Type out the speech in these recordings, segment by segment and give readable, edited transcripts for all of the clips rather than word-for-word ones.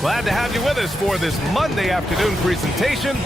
Glad to have you with us for this Monday afternoon presentation.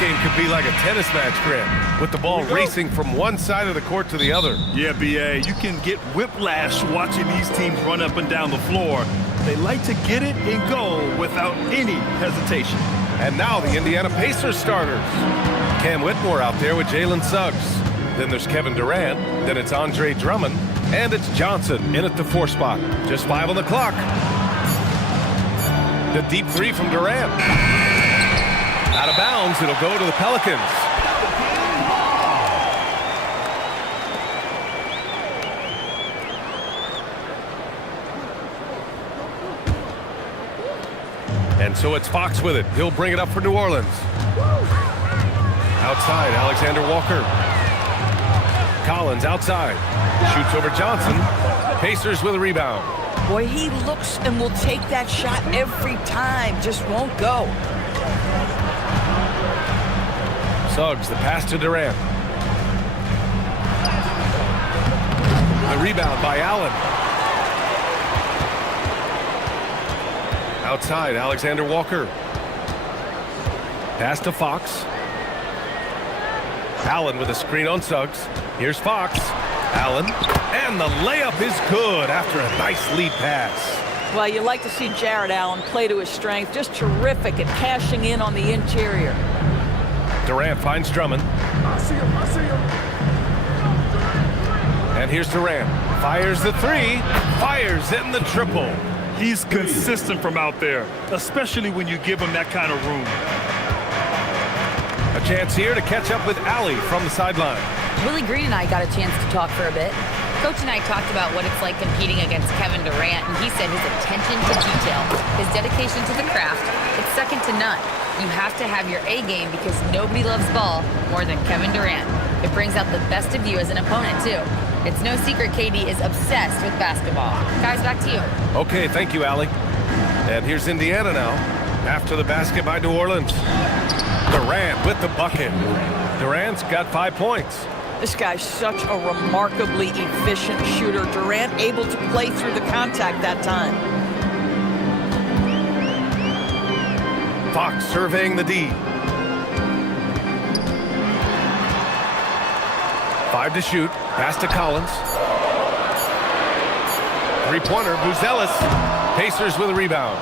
game could be like a tennis match, Grant, with the ball racing from one side of the court to the other. Yeah, B.A., you can get whiplash watching these teams run up and down the floor. They like to get it and go without any hesitation. And now the Indiana Pacers starters. Cam Whitmore out there with Jalen Suggs. Then there's Kevin Durant. Then it's Andre Drummond. And it's Johnson in at the 4 spot. Just 5 on the clock. The deep 3 from Durant. Out of bounds, it'll go to the Pelicans. And so it's Fox with it. He'll bring it up for New Orleans. Outside, Alexander Walker. Collins outside. Shoots over Johnson. Pacers with a rebound. Boy, he looks and will take that shot every time. Just won't go. Suggs, the pass to Durant. The rebound by Allen. Outside, Alexander Walker. Pass to Fox. Allen with a screen on Suggs. Here's Fox. Allen. And the layup is good after a nice lead pass. Well, you like to see Jarrett Allen play to his strength. Just terrific at cashing in on the interior. Durant finds Drummond. I see him. And here's Durant. Fires the 3. Fires in the triple. He's consistent from out there, especially when you give him that kind of room. A chance here to catch up with Allie from the sideline. Willie Green and I got a chance to talk for a bit. Coach and I talked about what it's like competing against Kevin Durant, and he said his attention to detail, his dedication to the craft, it's second to none. You have to have your A game because nobody loves ball more than Kevin Durant. It brings out the best of you as an opponent, too. It's no secret KD is obsessed with basketball. Guys, back to you. Okay, thank you, Allie. And here's Indiana now. After the basket by New Orleans. Durant with the bucket. Durant's got 5 points. This guy's such a remarkably efficient shooter. Durant able to play through the contact that time. Fox surveying the D. 5 to shoot. Pass to Collins. 3-pointer, Buzelis. Pacers with a rebound.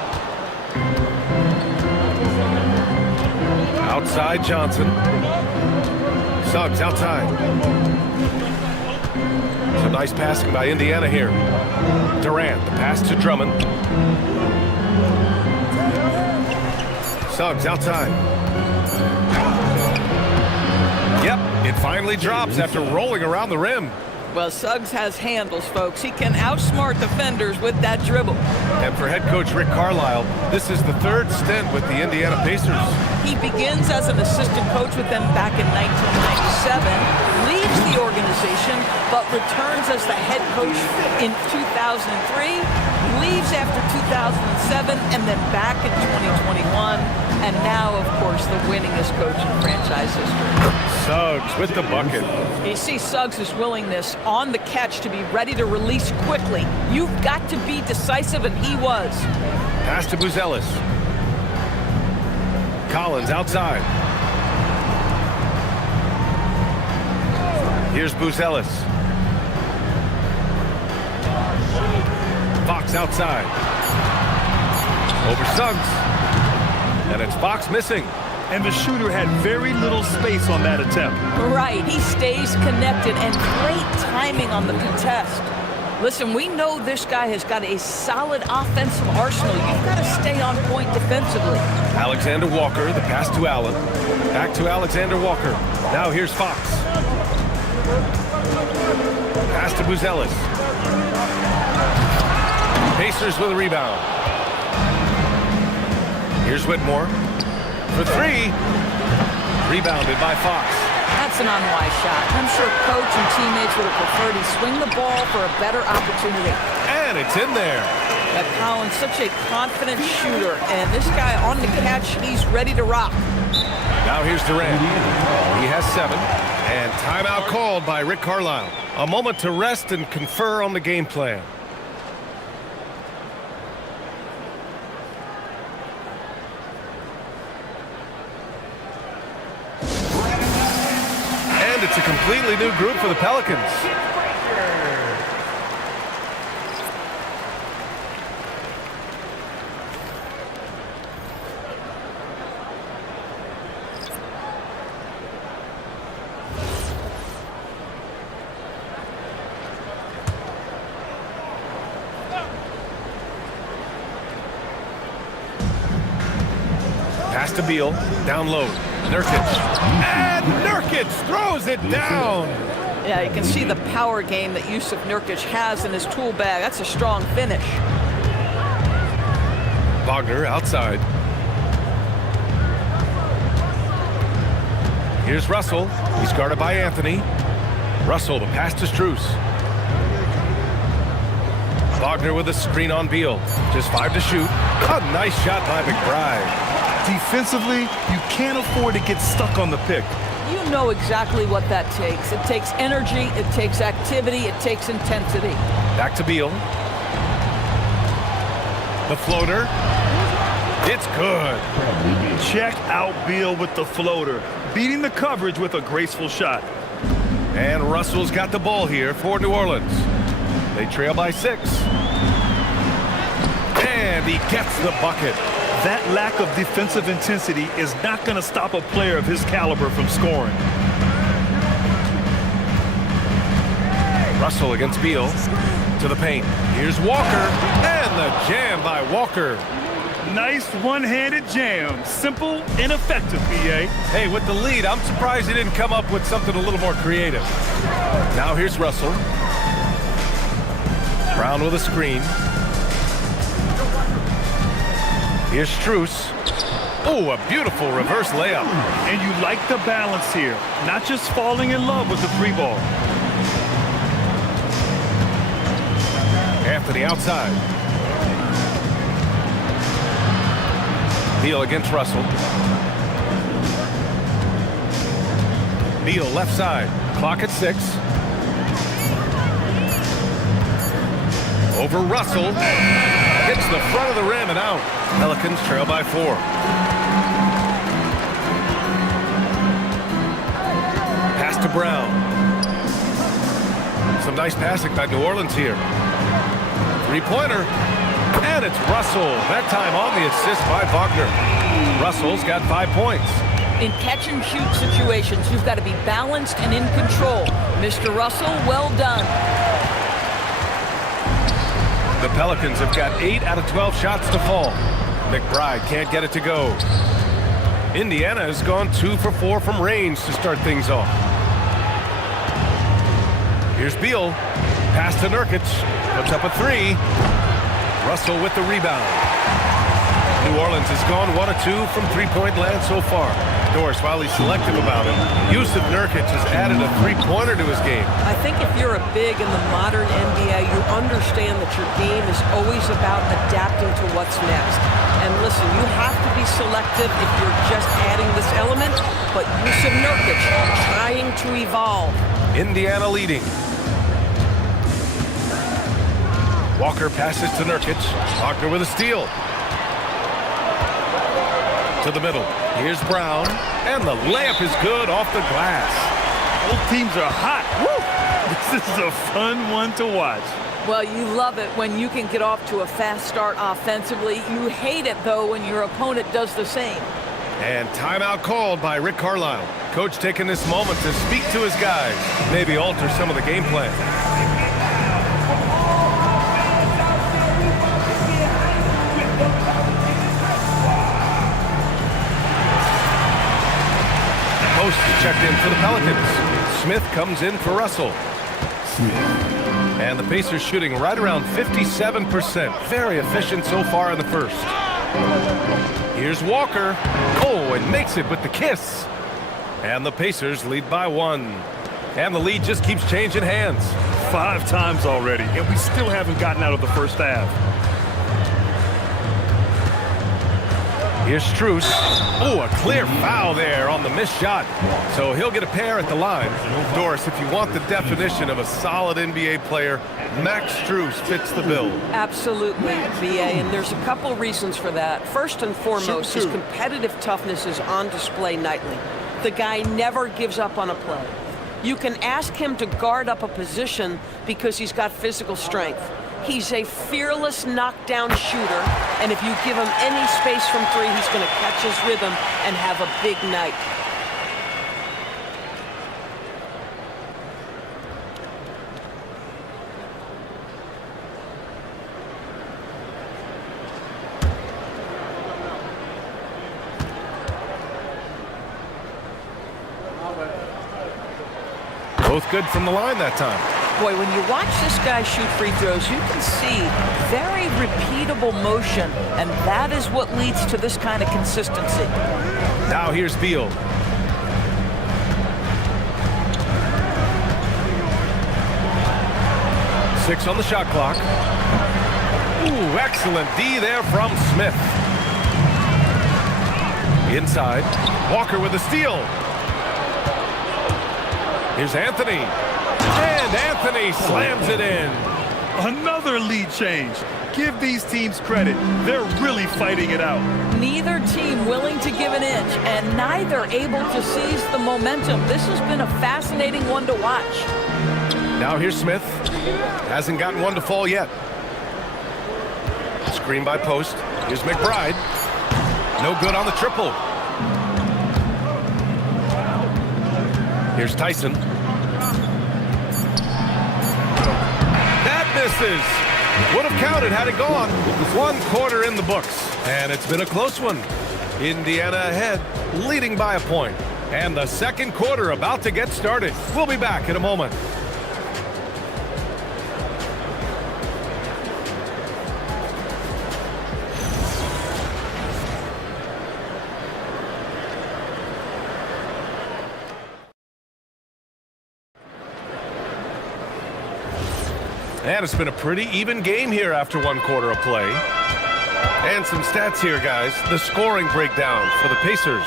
Outside Johnson. Suggs outside. Some nice passing by Indiana here. Durant, the pass to Drummond. Suggs outside. Yep, it finally drops after rolling around the rim. Well, Suggs has handles, folks. He can outsmart defenders with that dribble. And for head coach Rick Carlisle, this is the 3rd stint with the Indiana Pacers. He begins as an assistant coach with them back in 1997, leaves the organization, but returns as the head coach in 2003, leaves after 2007, and then back in 2021, and now, of course, the winningest coach in franchise history. Suggs with the bucket. You see Suggs' willingness on the catch to be ready to release quickly. You've got to be decisive, and he was. Pass to Buzelis. Collins outside. Here's Buzelis. Fox outside. Over Suggs. And it's Fox missing. And the shooter had very little space on that attempt. Right, he stays connected, and great timing on the contest. Listen, we know this guy has got a solid offensive arsenal. You've got to stay on point defensively. Alexander Walker, the pass to Allen. Back to Alexander Walker. Now here's Fox. Pass to Buzelis. Pacers with a rebound. Here's Whitmore. For 3. Rebounded by Fox. That's an unwise shot. I'm sure coach and teammates would have preferred he swing the ball for a better opportunity. And it's in there. Collins, such a confident shooter, and this guy on the catch, he's ready to rock. Now here's Durant. He has 7. And timeout called by Rick Carlisle. A moment to rest and confer on the game plan. completely new group for the Pelicans. Pass to Beal, down low, Nurkic, and Nurkic throws it down. Yeah, you can see the power game that Yusuf Nurkic has in his tool bag. That's a strong finish. Wagner outside. Here's Russell. He's guarded by Anthony. Russell, the pass to Strus. Wagner with a screen on Beal. Just 5 to shoot. A nice shot by McBride. Defensively, you can't afford to get stuck on the pick. You know exactly what that takes. It takes energy, it takes activity, it takes intensity. Back to Beal. The floater. It's good. Check out Beal with the floater, beating the coverage with a graceful shot. And Russell's got the ball here for New Orleans. They trail by 6. And he gets the bucket. That lack of defensive intensity is not going to stop a player of his caliber from scoring. Russell against Beal to the paint. Here's Walker, and the jam by Walker. Nice one-handed jam. Simple and effective, B.A. Hey, with the lead, I'm surprised he didn't come up with something a little more creative. Now here's Russell. Brown with a screen. Here's Strus. Oh, a beautiful reverse layup. And you like the balance here, not just falling in love with the free ball. Anthony outside. Beal against Russell. Beal left side. Clock at 6. Over Russell. Hits the front of the rim and out. Pelicans trail by 4. Pass to Brown. Some nice passing by New Orleans here. Three-pointer. And it's Russell. That time on the assist by Wagner. Russell's got 5 points. In catch-and-shoot situations, you've got to be balanced and in control. Mr. Russell, well done. The Pelicans have got 8 out of 12 shots to fall. McBride can't get it to go. Indiana has gone 2 for 4 from range to start things off. Here's Beal. Pass to Nurkic. Puts up a 3. Russell with the rebound. New Orleans has gone 1 of 2 from three-point land so far. Doris, while he's selective about it, Yusuf Nurkic has added a three-pointer to his game. I think if you're a big in the modern NBA, you understand that your game is always about adapting to what's next. And listen, you have to be selective if you're just adding this element, but Yusuf Nurkic trying to evolve. Indiana leading. Walker passes to Nurkic. Wagner with a steal. To the middle. Here's Brown. And the layup is good off the glass. Both teams are hot. Woo! This is a fun one to watch. Well, you love it when you can get off to a fast start offensively. You hate it, though, when your opponent does the same. And timeout called by Rick Carlisle. Coach taking this moment to speak to his guys. Maybe alter some of the game plan. Post checked in for the Pelicans. Smith comes in for Russell. And the Pacers shooting right around 57%. Very efficient so far in the first. Here's Walker. Oh, and makes it with the kiss. And the Pacers lead by 1. And the lead just keeps changing hands. 5 times already, and we still haven't gotten out of the first half. Here's Strus. Oh, a clear foul there on the missed shot. So he'll get a pair at the line. Doris, if you want the definition of a solid NBA player, Max Strus fits the bill. Absolutely, BA, and there's a couple reasons for that. First and foremost, his competitive toughness is on display nightly. The guy never gives up on a play. You can ask him to guard up a position because he's got physical strength. He's a fearless knockdown shooter, and if you give him any space from three, he's going to catch his rhythm and have a big night. Both good from the line that time. Boy, when you watch this guy shoot free throws, you can see very repeatable motion, and that is what leads to this kind of consistency. Now here's Beal. Six on the shot clock. Ooh, excellent D there from Smith. Inside, Walker with a steal. Here's Anthony. And Anthony slams it in. Another lead change. Give these teams credit. They're really fighting it out. Neither team willing to give an inch, and neither able to seize the momentum. This has been a fascinating one to watch. Now here's Smith. Hasn't gotten one to fall yet. Screen by post. Here's McBride. No good on the triple. Here's Tyson. That misses. Would have counted had it gone. 1 quarter in the books. And it's been a close one. Indiana ahead, leading by a point. And the second quarter about to get started. We'll be back in a moment. And it's been a pretty even game here after 1 quarter of play. And some stats here, guys. The scoring breakdown for the Pacers.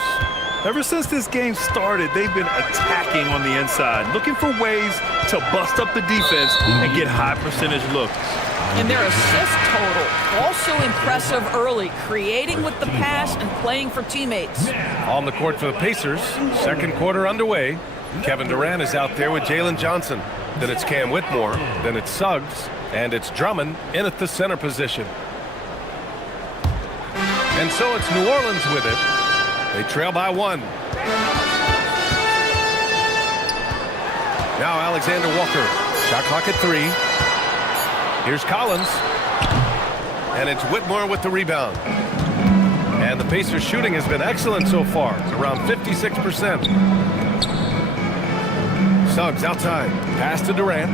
Ever since this game started, they've been attacking on the inside, looking for ways to bust up the defense and get high percentage looks. And their assist total, also impressive early, creating with the pass and playing for teammates. On the court for the Pacers, second quarter underway. Kevin Durant is out there with Jalen Johnson. Then it's Cam Whitmore, then it's Suggs, and it's Drummond in at the center position. And so it's New Orleans with it. They trail by 1. Now Alexander Walker, shot clock at 3. Here's Collins, and it's Whitmore with the rebound. And the Pacers shooting has been excellent so far, around 56%. Suggs outside, pass to Durant.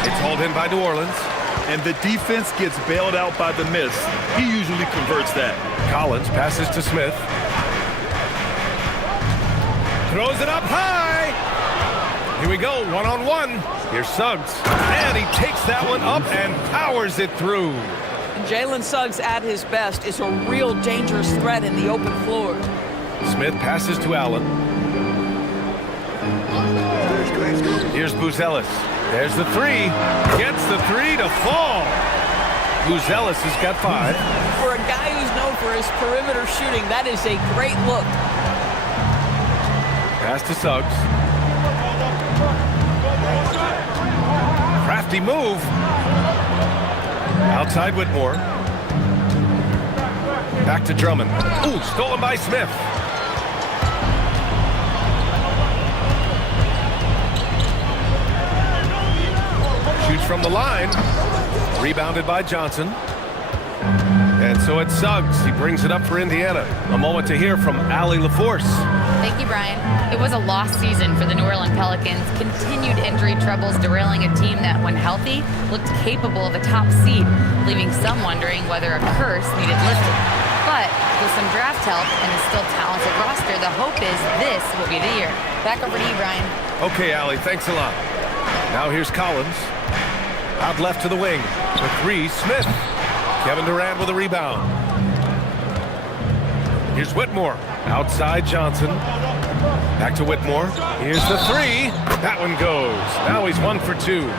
It's hauled in by New Orleans. And the defense gets bailed out by the miss. He usually converts that. Collins passes to Smith. Throws it up high. Here we go, 1-on-1. Here's Suggs. And he takes that one up and powers it through. Jalen Suggs at his best is a real dangerous threat in the open floor. Smith passes to Allen. Here's Buzelis. There's the 3. Gets the 3 to fall. Buzelis has got 5. For a guy who's known for his perimeter shooting, that is a great look. Pass to Suggs. Crafty move. Outside Whitmore. Back to Drummond. Ooh, stolen by Smith. Shoots from the line. Rebounded by Johnson. And so it's Suggs. He brings it up for Indiana. A moment to hear from Allie LaForce. Thank you, Brian. It was a lost season for the New Orleans Pelicans. Continued injury troubles derailing a team that, when healthy, looked capable of a top seed, leaving some wondering whether a curse needed lifted. But with some draft help and a still talented roster, the hope is this will be the year. Back over to you, Brian. Okay, Allie, thanks a lot. Now here's Collins. Out left to the wing. The 3, Smith. Kevin Durant with a rebound. Here's Whitmore. Outside Johnson. Back to Whitmore. Here's the 3. That one goes. Now he's 1 for 2.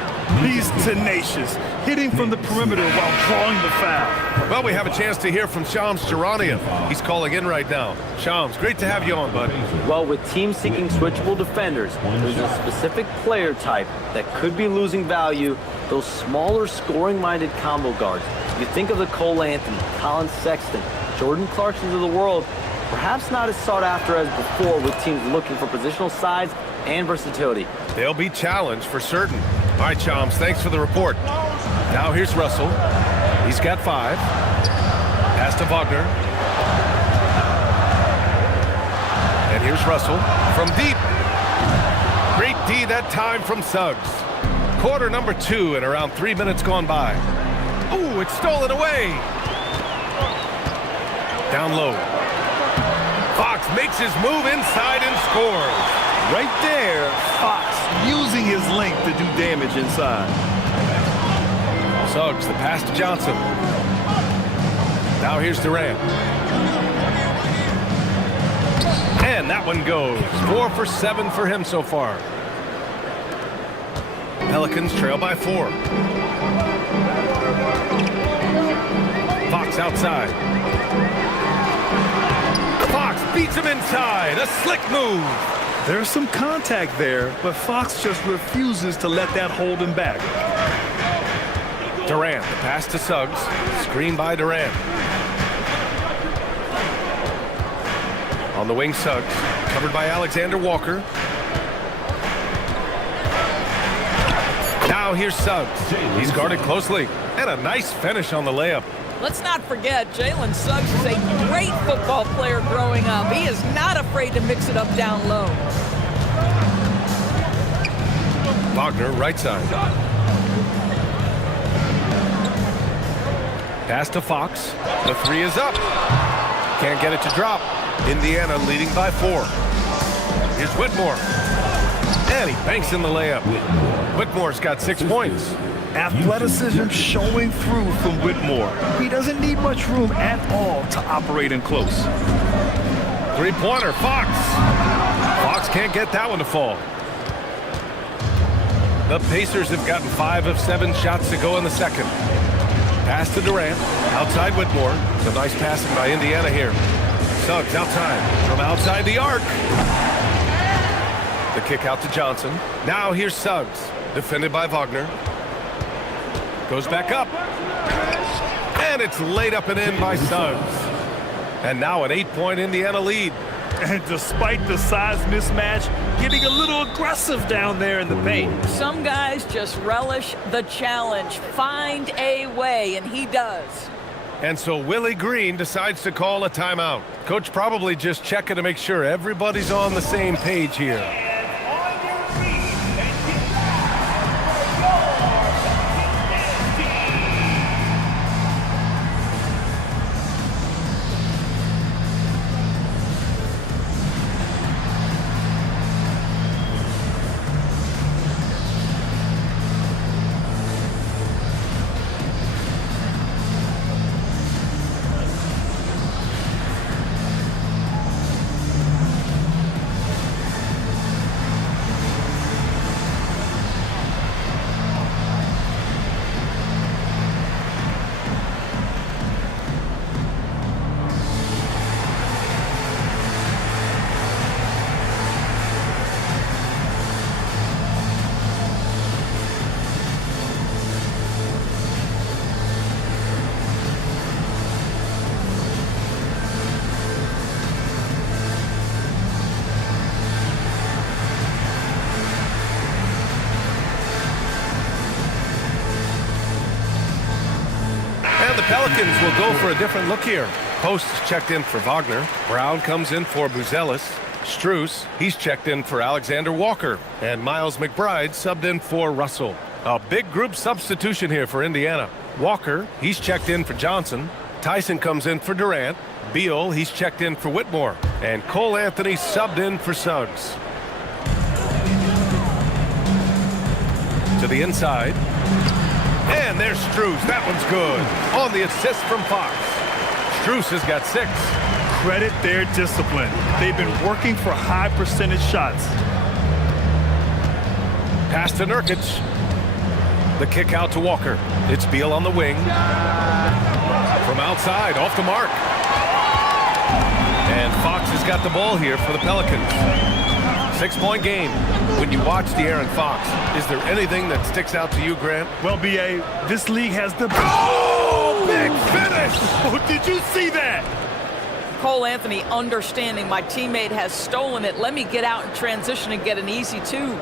He's tenacious, hitting from the perimeter while drawing the foul. Well, we have a chance to hear from Shams Charania. He's calling in right now. Shams, great to have you on, bud. Well, with teams seeking switchable defenders, there's a specific player type that could be losing value, those smaller scoring-minded combo guards. You think of the Cole Anthony, Colin Sexton, Jordan Clarksons of the world, perhaps not as sought after as before with teams looking for positional size and versatility. They'll be challenged for certain. All right, Shams, thanks for the report. Now here's Russell. He's got 5. Pass to Wagner. And here's Russell from deep. Great D that time from Suggs. Quarter number 2 and around 3 minutes gone by. Ooh, it's stolen away. Down low. Fox makes his move inside and scores. Right there, Fox using his length to do damage inside. Suggs, the pass to Johnson. Now here's Durant. And that one goes. 4 for 7 for him so far. Pelicans trail by 4. Fox outside. Fox beats him inside. A slick move. There's some contact there, but Fox just refuses to let that hold him back. Durant, the pass to Suggs. Screen by Durant. On the wing, Suggs. Covered by Alexander Walker. Now here's Suggs. He's guarded closely. And a nice finish on the layup. Let's not forget, Jalen Suggs is a great football player growing up. He is not afraid to mix it up down low. Wagner, right side. Pass to Fox. The 3 is up. Can't get it to drop. Indiana leading by 4. Here's Whitmore. And he banks in the layup. Whitmore's got 6 points. Athleticism showing through from Whitmore. He doesn't need much room at all to operate in close. 3-pointer, Fox. Fox can't get that one to fall. The Pacers have gotten 5 of 7 shots to go in the second. Pass to Durant. Outside Whitmore. Some nice passing by Indiana here. Suggs outside. From outside the arc. The kick out to Johnson. Now here's Suggs. Defended by Wagner. Goes back up. And it's laid up and in by Suggs. And now an 8-point Indiana lead. And despite the size mismatch, getting a little aggressive down there in the paint. Some guys just relish the challenge. Find a way, and he does. And so Willie Green decides to call a timeout. Coach probably just checking to make sure everybody's on the same page here. And the Pelicans will go for a different look here. Post checked in for Wagner. Brown comes in for Buzelis. Strus, he's checked in for Alexander Walker. And Miles McBride subbed in for Russell. A big group substitution here for Indiana. Walker, he's checked in for Johnson. Tyson comes in for Durant. Beal, he's checked in for Whitmore. And Cole Anthony subbed in for Suggs. To the inside. And there's Strus. That one's good. On the assist from Fox. Strus has got 6. Credit their discipline. They've been working for high percentage shots. Pass to Nurkic. The kick out to Walker. It's Beal on the wing. From outside, off the mark. And Fox has got the ball here for the Pelicans. 6-point game. When you watch De'Aaron Fox, is there anything that sticks out to you, Grant? Well, B.A., this league has the... Oh, big finish! Oh, did you see that? Cole Anthony understanding my teammate has stolen it. Let me get out in transition and get an easy two.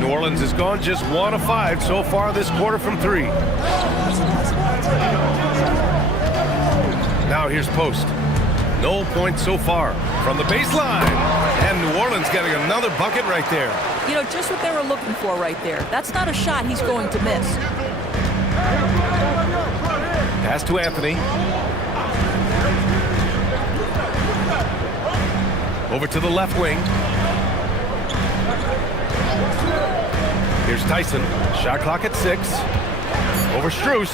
New Orleans has gone just 1 of 5 so far this quarter from 3. Now here's Post. No points so far from the baseline. And New Orleans getting another bucket right there. You know, just what they were looking for right there. That's not a shot he's going to miss. Pass to Anthony. Over to the left wing. Here's Tyson. Shot clock at 6. Over Strus.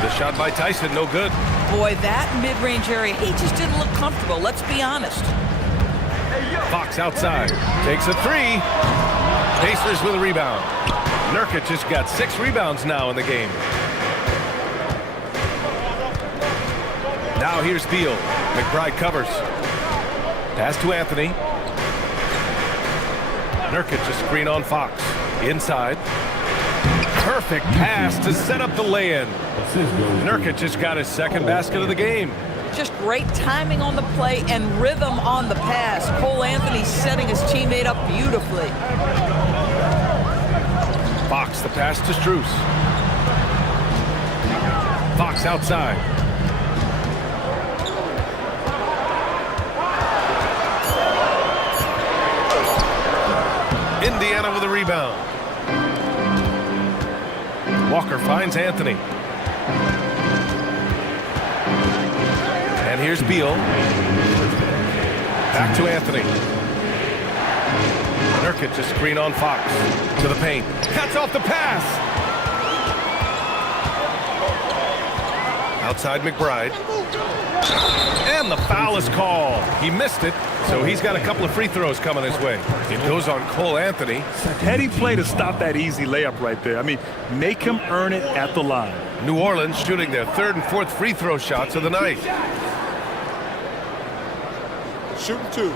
The shot by Tyson, no good. Boy, that mid-range area, he just didn't look comfortable. Let's be honest. Fox outside. Takes a 3. Pacers with a rebound. Nurkic just got 6 rebounds now in the game. Now here's Beal. McBride covers. Pass to Anthony. Nurkic a screen on Fox. Inside. Perfect pass to set up the lay-in. Nurkic just got his second basket of the game. Just great timing on the play and rhythm on the pass. Cole Anthony setting his teammate up beautifully. Fox the pass to Strus. Fox outside. Indiana with a rebound. Walker finds Anthony. And here's Beal. Back to Anthony. Nurkic a screen on Fox. To the paint. Cuts off the pass. Outside McBride. And the foul is called. He missed it, so he's got a couple of free throws coming his way. It goes on Cole Anthony. Heady play to stop that easy layup right there. I mean, make him earn it at the line. New Orleans shooting their 3rd and 4th free throw shots of the night. Shooting 2.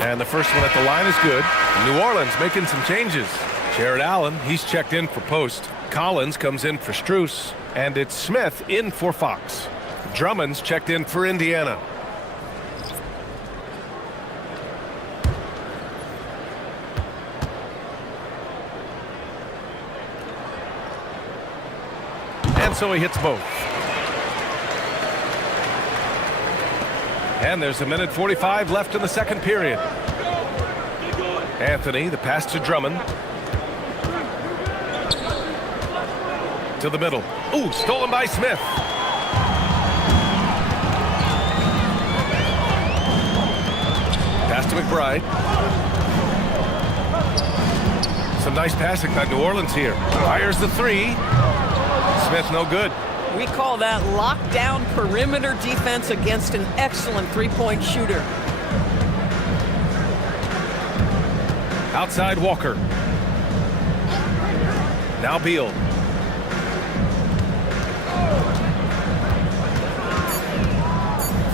And the first one at the line is good. New Orleans making some changes. Jared Allen, he's checked in for Post. Collins comes in for Strus. And it's Smith in for Fox. Drummond's checked in for Indiana. And so he hits both. And there's 1:45 left in the second period. Anthony, the pass to Drummond. To the middle. Ooh, stolen by Smith. Pass to McBride. Some nice passing by New Orleans here. Fires the 3. Smith no good. We call that lockdown perimeter defense against an excellent three-point shooter. Outside Walker. Now Beal.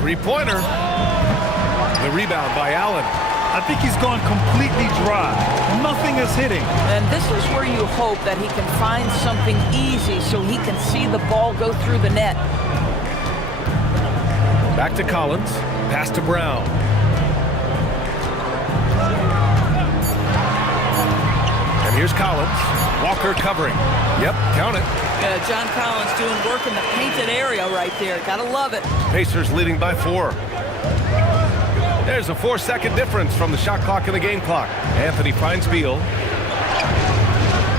Three-pointer. The rebound by Allen. I think he's gone completely dry. Nothing is hitting. And this is where you hope that he can find something easy so he can see the ball go through the net. Back to Collins. Pass to Brown. And here's Collins. Walker covering. Yep, count it. John Collins doing work in the painted area right there. Gotta love it. Pacers leading by 4. There's a 4-second difference from the shot clock and the game clock. Anthony finds Beal.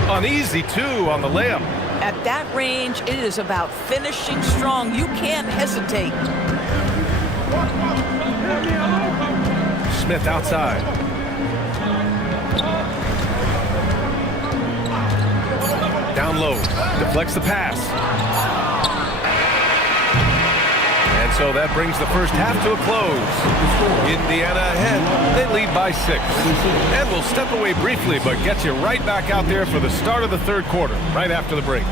An easy 2 on the layup. At that range, it is about finishing strong. You can't hesitate. Smith outside. Down low, deflects the pass. And so that brings the first half to a close. Indiana ahead. They lead by 6. And we'll step away briefly, but get you right back out there for the start of the third quarter, right after the break.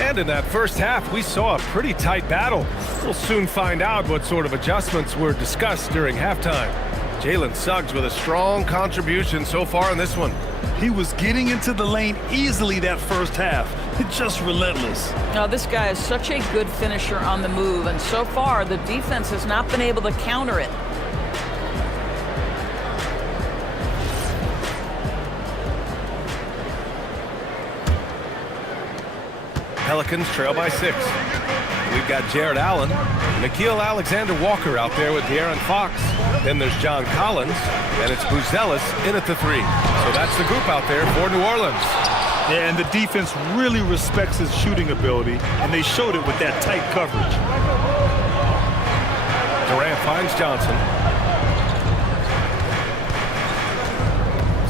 And in that first half, we saw a pretty tight battle. We'll soon find out what sort of adjustments were discussed during halftime. Jalen Suggs with a strong contribution so far in this one. He was getting into the lane easily that first half. Just relentless. Now, this guy is such a good finisher on the move, and so far the defense has not been able to counter it. Pelicans trail by 6. We've got Jared Allen, Nickeil Alexander-Walker out there with De'Aaron Fox. Then there's John Collins, and it's Buzelis in at the 3. So that's the group out there for New Orleans. Yeah, and the defense really respects his shooting ability, and they showed it with that tight coverage. Durant finds Johnson.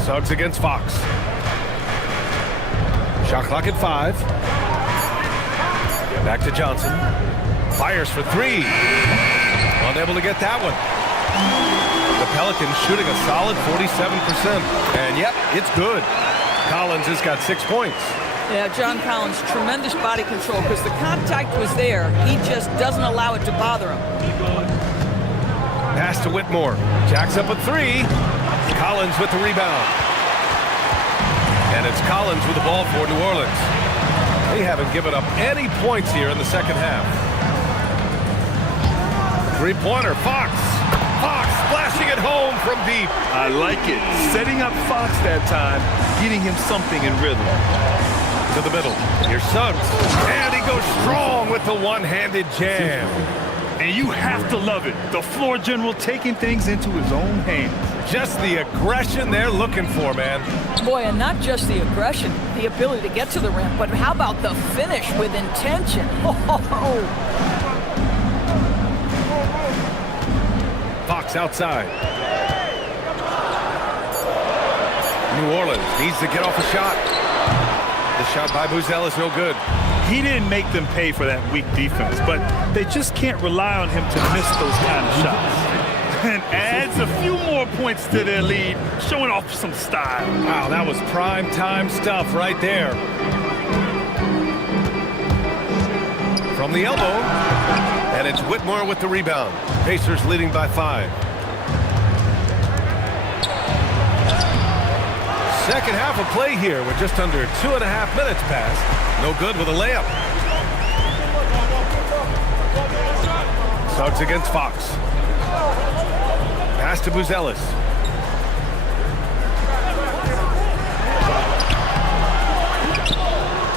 Suggs against Fox. Shot clock at 5. Back to Johnson. Fires for 3. Unable to get that one. The Pelicans shooting a solid 47%. And yep, it's good. Collins has got 6 points. Yeah, John Collins, tremendous body control because the contact was there. He just doesn't allow it to bother him. Pass to Whitmore. Jacks up a 3. Collins with the rebound. And it's Collins with the ball for New Orleans. They haven't given up any points here in the second half. Three-pointer, Fox. Fox splashing it home from deep. I like it. Setting up Fox that time, getting him something in rhythm. To the middle. Here's Suggs. And he goes strong with the one-handed jam. And you have to love it. The floor general taking things into his own hands. Just the aggression they're looking for, man. Boy, and not just the aggression, the ability to get to the rim, but how about the finish with intention? Oh. Fox outside. New Orleans needs to get off a shot. The shot by Buzelis is no good. He didn't make them pay for that weak defense, but they just can't rely on him to miss those kind of shots. And adds a few more points to their lead, showing off some style. Wow, that was prime time stuff right there. From the elbow, and it's Whitmore with the rebound. Pacers leading by 5. Second half of play here with just under 2.5 minutes passed. No good with a layup. Suggs against Fox. Pass to Buzelis.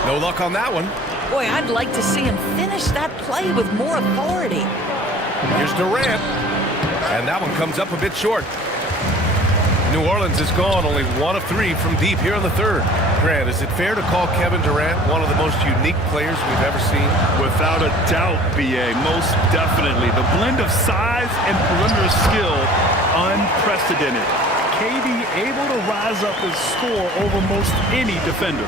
No luck on that one. Boy, I'd like to see him finish that play with more authority. Here's Durant. And that one comes up a bit short. New Orleans is gone only 1 of 3 from deep here in the third. Grant, is it fair to call Kevin Durant one of the most unique players we've ever seen? Without a doubt, B.A., most definitely. The blend of size and perimeter skill, unprecedented. KD able to rise up and score over most any defender.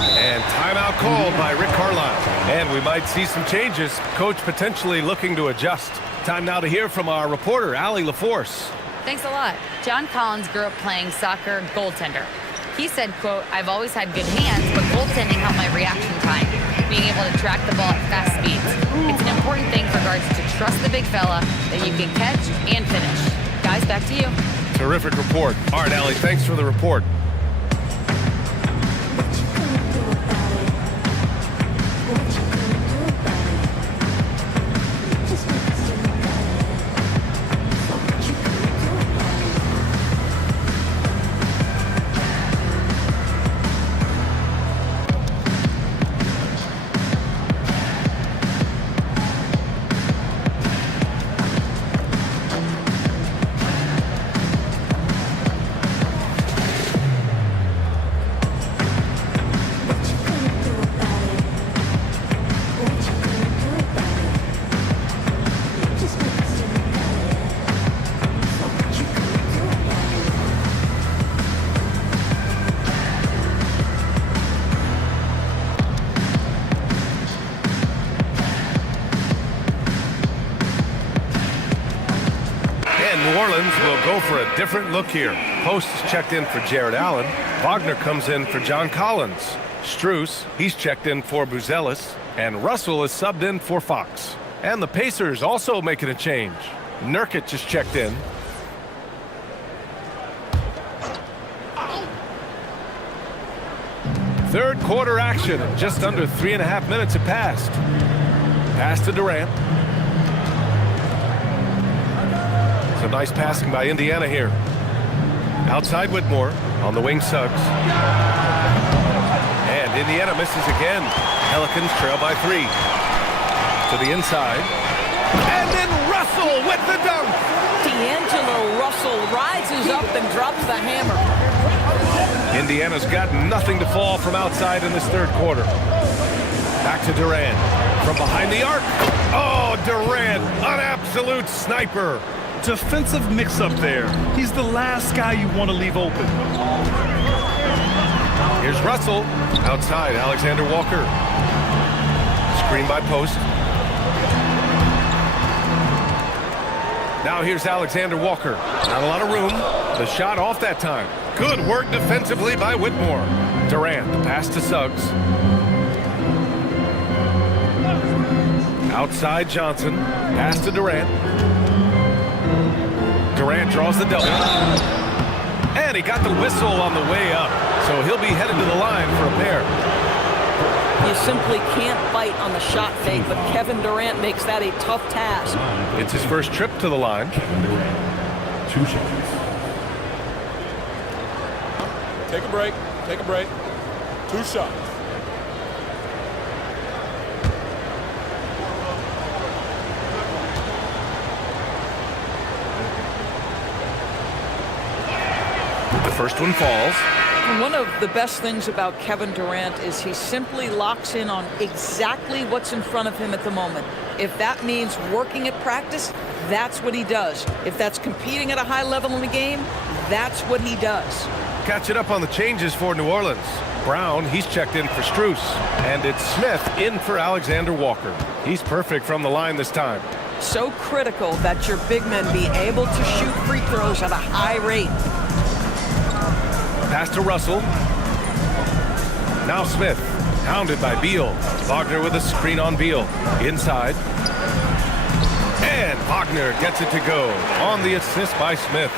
And timeout called by Rick Carlisle. And we might see some changes. Coach potentially looking to adjust. Time now to hear from our reporter, Allie LaForce. Thanks a lot. John Collins grew up playing soccer goaltender. He said, quote, "I've always had good hands, but goaltending helped my reaction time, being able to track the ball at fast speeds. It's an important thing for guards to trust the big fella that you can catch and finish." Guys, back to you. Terrific report. All right, Allie, thanks for the report. New Orleans will go for a different look here. Post is checked in for Jared Allen. Wagner comes in for John Collins. Strus, he's checked in for Buzelis. And Russell is subbed in for Fox. And the Pacers also making a change. Nurkic is checked in. Third quarter action. Just under 3.5 minutes have passed. Pass to Durant. Some nice passing by Indiana here. Outside Whitmore, on the wing Suggs. And Indiana misses again. Pelicans trail by 3. To the inside. And then Russell with the dunk. D'Angelo Russell rises up and drops the hammer. Indiana's got nothing to fall from outside in this third quarter. Back to Durant. From behind the arc. Oh, Durant, an absolute sniper. Defensive mix-up there. He's the last guy you want to leave open. Here's Russell. Outside, Alexander Walker. Screen by Post. Now here's Alexander Walker. Not a lot of room. The shot off that time. Good work defensively by Whitmore. Durant, the pass to Suggs. Outside Johnson. Pass to Durant. Durant draws the double. And he got the whistle on the way up. So he'll be headed to the line for a pair. You simply can't fight on the shot fake, but Kevin Durant makes that a tough task. It's his first trip to the line. Two shots. Take a break. Take a break. 2 shots. The first one falls. And one of the best things about Kevin Durant is he simply locks in on exactly what's in front of him at the moment. If that means working at practice, that's what he does. If that's competing at a high level in the game, that's what he does. Catching up on the changes for New Orleans. Brown, he's checked in for Strus. And it's Smith in for Alexander Walker. He's perfect from the line this time. So critical that your big men be able to shoot free throws at a high rate. Pass to Russell. Now Smith, hounded by Beal. Wagner with a screen on Beal. Inside. And Wagner gets it to go on the assist by Smith.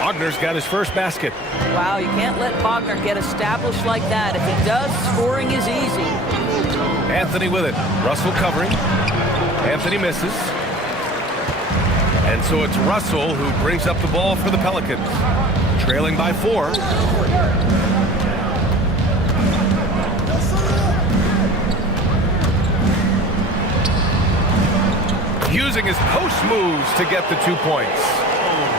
Wagner's got his first basket. Wow, you can't let Wagner get established like that. If he does, scoring is easy. Anthony with it. Russell covering. Anthony misses. And so it's Russell who brings up the ball for the Pelicans. Trailing by 4. Using his post moves to get the 2 points.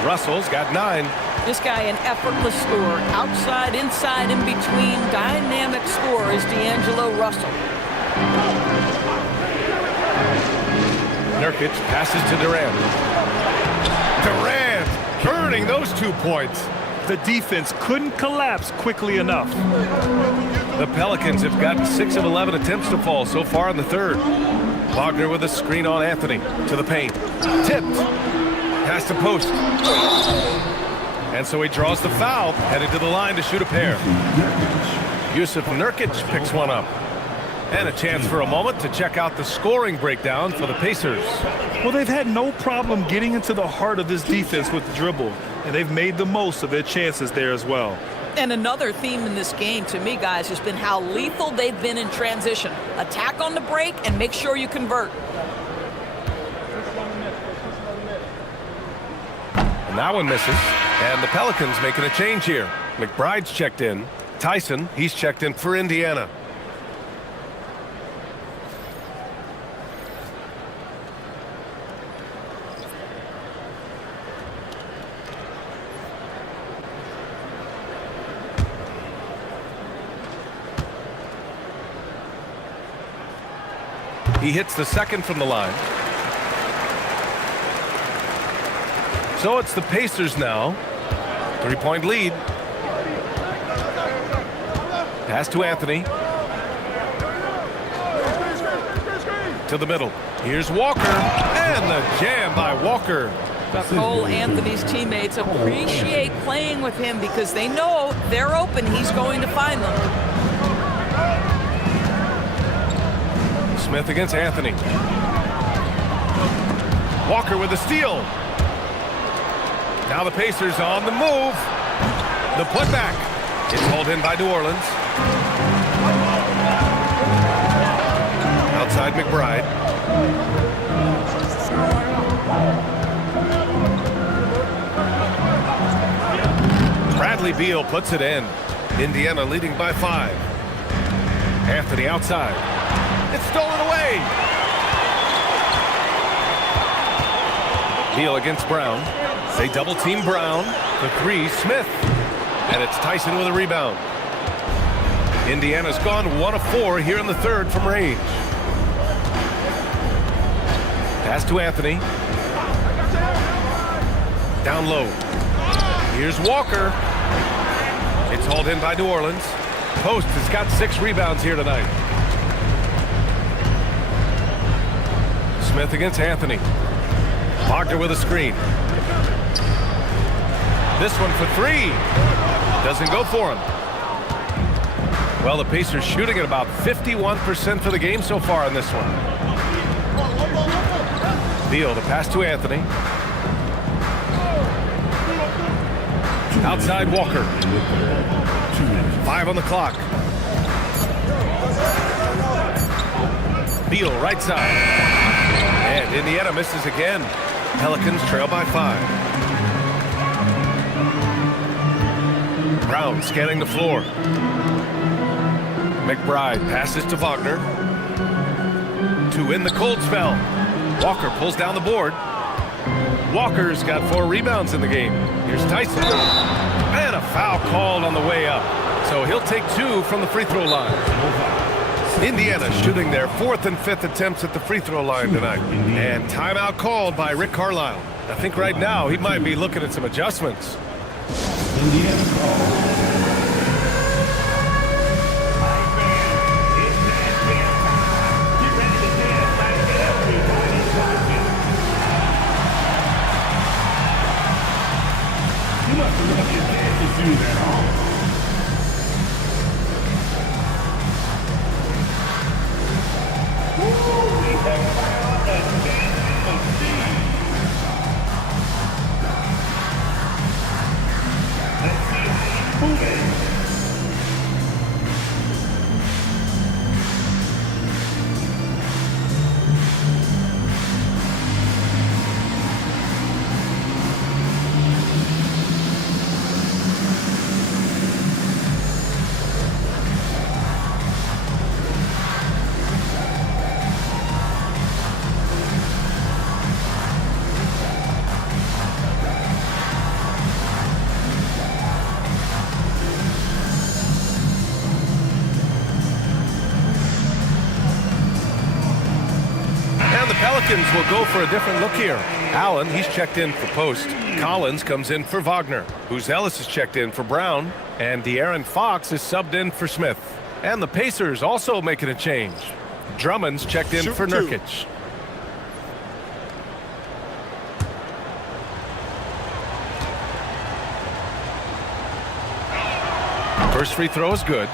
Russell's got 9. This guy an effortless scorer. Outside, inside, in between. Dynamic scorer is D'Angelo Russell. Nurkic passes to Durant. Durant earning those 2 points. The defense couldn't collapse quickly enough. The Pelicans have gotten 6 of 11 attempts to fall so far in the third. Wagner with a screen on Anthony to the paint. Tipped. Pass to post. And so he draws the foul, headed to the line to shoot a pair. Yusuf Nurkic picks one up. And a chance for a moment to check out the scoring breakdown for the Pacers. Well, they've had no problem getting into the heart of this defense with the dribble, and they've made the most of their chances there as well. And another theme in this game, to me, guys, has been how lethal they've been in transition. Attack on the break and make sure you convert. And that one misses. And the Pelicans making a change here. McBride's checked in. Tyson, he's checked in for Indiana. He hits the second from the line. So it's the Pacers now. 3-point lead. Pass to Anthony. To the middle. Here's Walker. And the jam by Walker. But Cole Anthony's teammates appreciate playing with him because they know they're open. He's going to find them. Smith against Anthony. Walker with a steal. Now the Pacers on the move. The putback. It's hauled in by New Orleans. Outside McBride. Bradley Beal puts it in. Indiana leading by 5. Anthony outside. It's stolen away. Beal against Brown. They double team Brown. The 3, Smith. And it's Tyson with a rebound. Indiana's gone 1 of 4 here in the third from range. Pass to Anthony. Down low. Here's Walker. It's hauled in by New Orleans. Post has got 6 rebounds here tonight. Smith against Anthony. Wagner with a screen. This one for 3. Doesn't go for him. Well, the Pacers shooting at about 51% for the game so far in this one. Beal, the pass to Anthony. Outside Walker. 5 on the clock. Beal, right side. And Indiana misses again. Pelicans trail by 5. Brown scanning the floor. McBride passes to Wagner. To win the cold spell. Walker pulls down the board. Walker's got 4 rebounds in the game. Here's Tyson. And a foul called on the way up. So he'll take 2 from the free throw line. Indiana shooting their 4th and 5th attempts at the free throw line tonight. And timeout called by Rick Carlisle. I think right now he might be looking at some adjustments. Indiana call. You must have left your dad to do that, huh? Pelicans will go for a different look here. Allen, he's checked in for Post. Collins comes in for Wagner. Ellis is checked in for Brown. And De'Aaron Fox is subbed in for Smith. And the Pacers also making a change. Drummond's checked in for Nurkic. First free throw is good.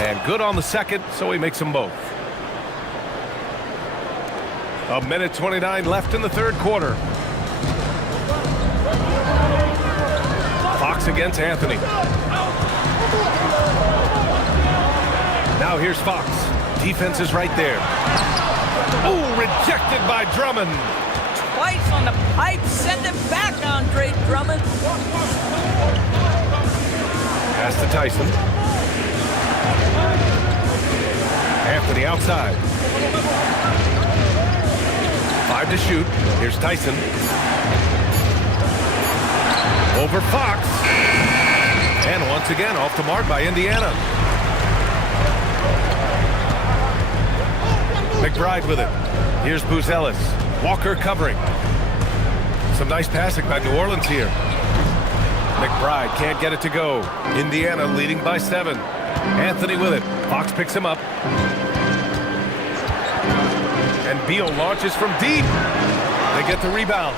And good on the second, so he makes them both. A minute 29 left in the third quarter. Fox against Anthony. Now here's Fox. Defense is right there. Oh, rejected by Drummond. Twice on the pipe. Send it back, Andre Drummond. Pass to Tyson. Anthony outside. 5 to shoot. Here's Tyson. Over Fox. And once again off the mark by Indiana. McBride with it. Here's Buzelis. Walker covering. Some nice passing by New Orleans here. McBride can't get it to go. Indiana leading by 7. Anthony with it. Fox picks him up. And Beal launches from deep. They get the rebound.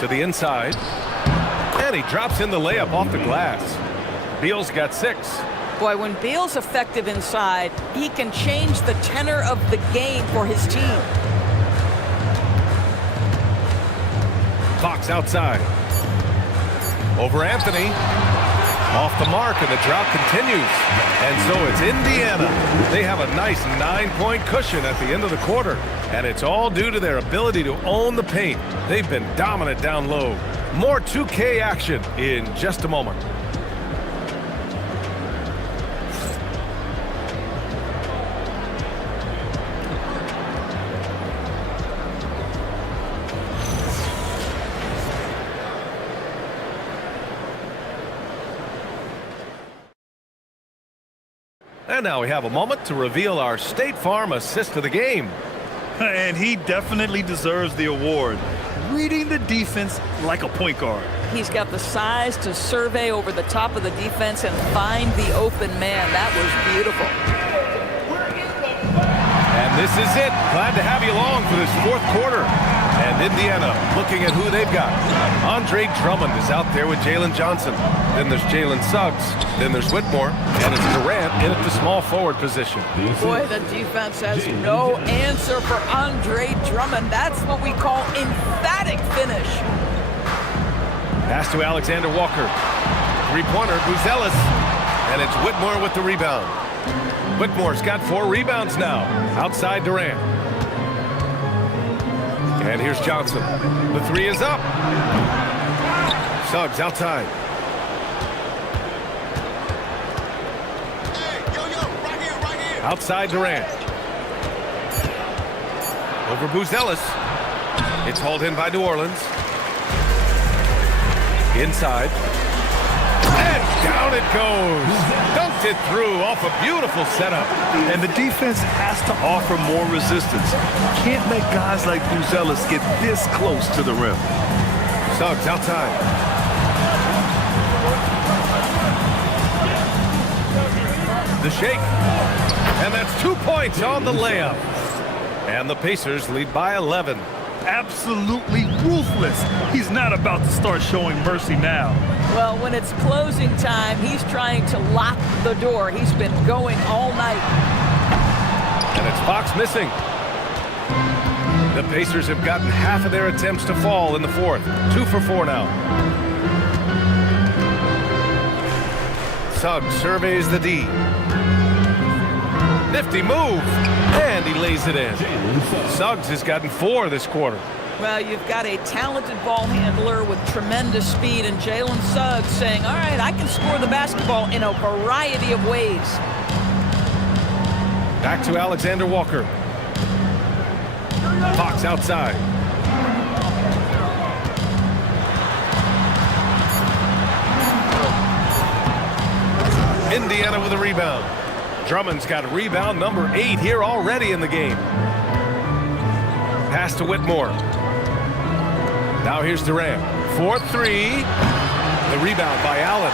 To the inside. And he drops in the layup off the glass. Beal's got 6. Boy, when Beal's effective inside, he can change the tenor of the game for his team. Fox outside. Over Anthony. Off the mark, and the drought continues. And so it's Indiana. They have a nice 9-point cushion at the end of the quarter. And it's all due to their ability to own the paint. They've been dominant down low. More 2K action in just a moment. And now we have a moment to reveal our State Farm assist of the game. And he definitely deserves the award. Reading the defense like a point guard. He's got the size to survey over the top of the defense and find the open man. That was beautiful. And this is it. Glad to have you along for this fourth quarter. And Indiana looking at who they've got. Andre Drummond is out there with Jalen Johnson. Then there's Jalen Suggs. Then there's Whitmore. And it's Durant in at the small forward position. Boy, the defense has no answer for Andre Drummond. That's what we call emphatic finish. Pass to Alexander Walker. Three-pointer, Buzelis. And it's Whitmore with the rebound. Whitmore's got 4 rebounds now. Outside Durant. And here's Johnson. The 3 is up. Suggs outside. Outside Durant. Over Buzelis. It's hauled in by New Orleans. Inside. And down it goes. Dunked it through off a beautiful setup. And the defense has to offer more resistance. Can't let guys like Buzelis get this close to the rim. Suggs outside. The shake. And that's 2 points on the layup. And the Pacers lead by 11. Absolutely ruthless. He's not about to start showing mercy now. Well, when it's closing time, he's trying to lock the door. He's been going all night. And it's Fox missing. The Pacers have gotten half of their attempts to fall in the fourth. 2 for 4 now. Suggs surveys the D. Nifty move. And he lays it in. Suggs has gotten 4 this quarter. Well, you've got a talented ball handler with tremendous speed, and Jalen Suggs saying, all right, I can score the basketball in a variety of ways. Back to Alexander Walker. Fox outside. Indiana with a rebound. Drummond's got rebound number 8 here already in the game. Pass to Whitmore. Now here's Durant. 4-3. The rebound by Allen.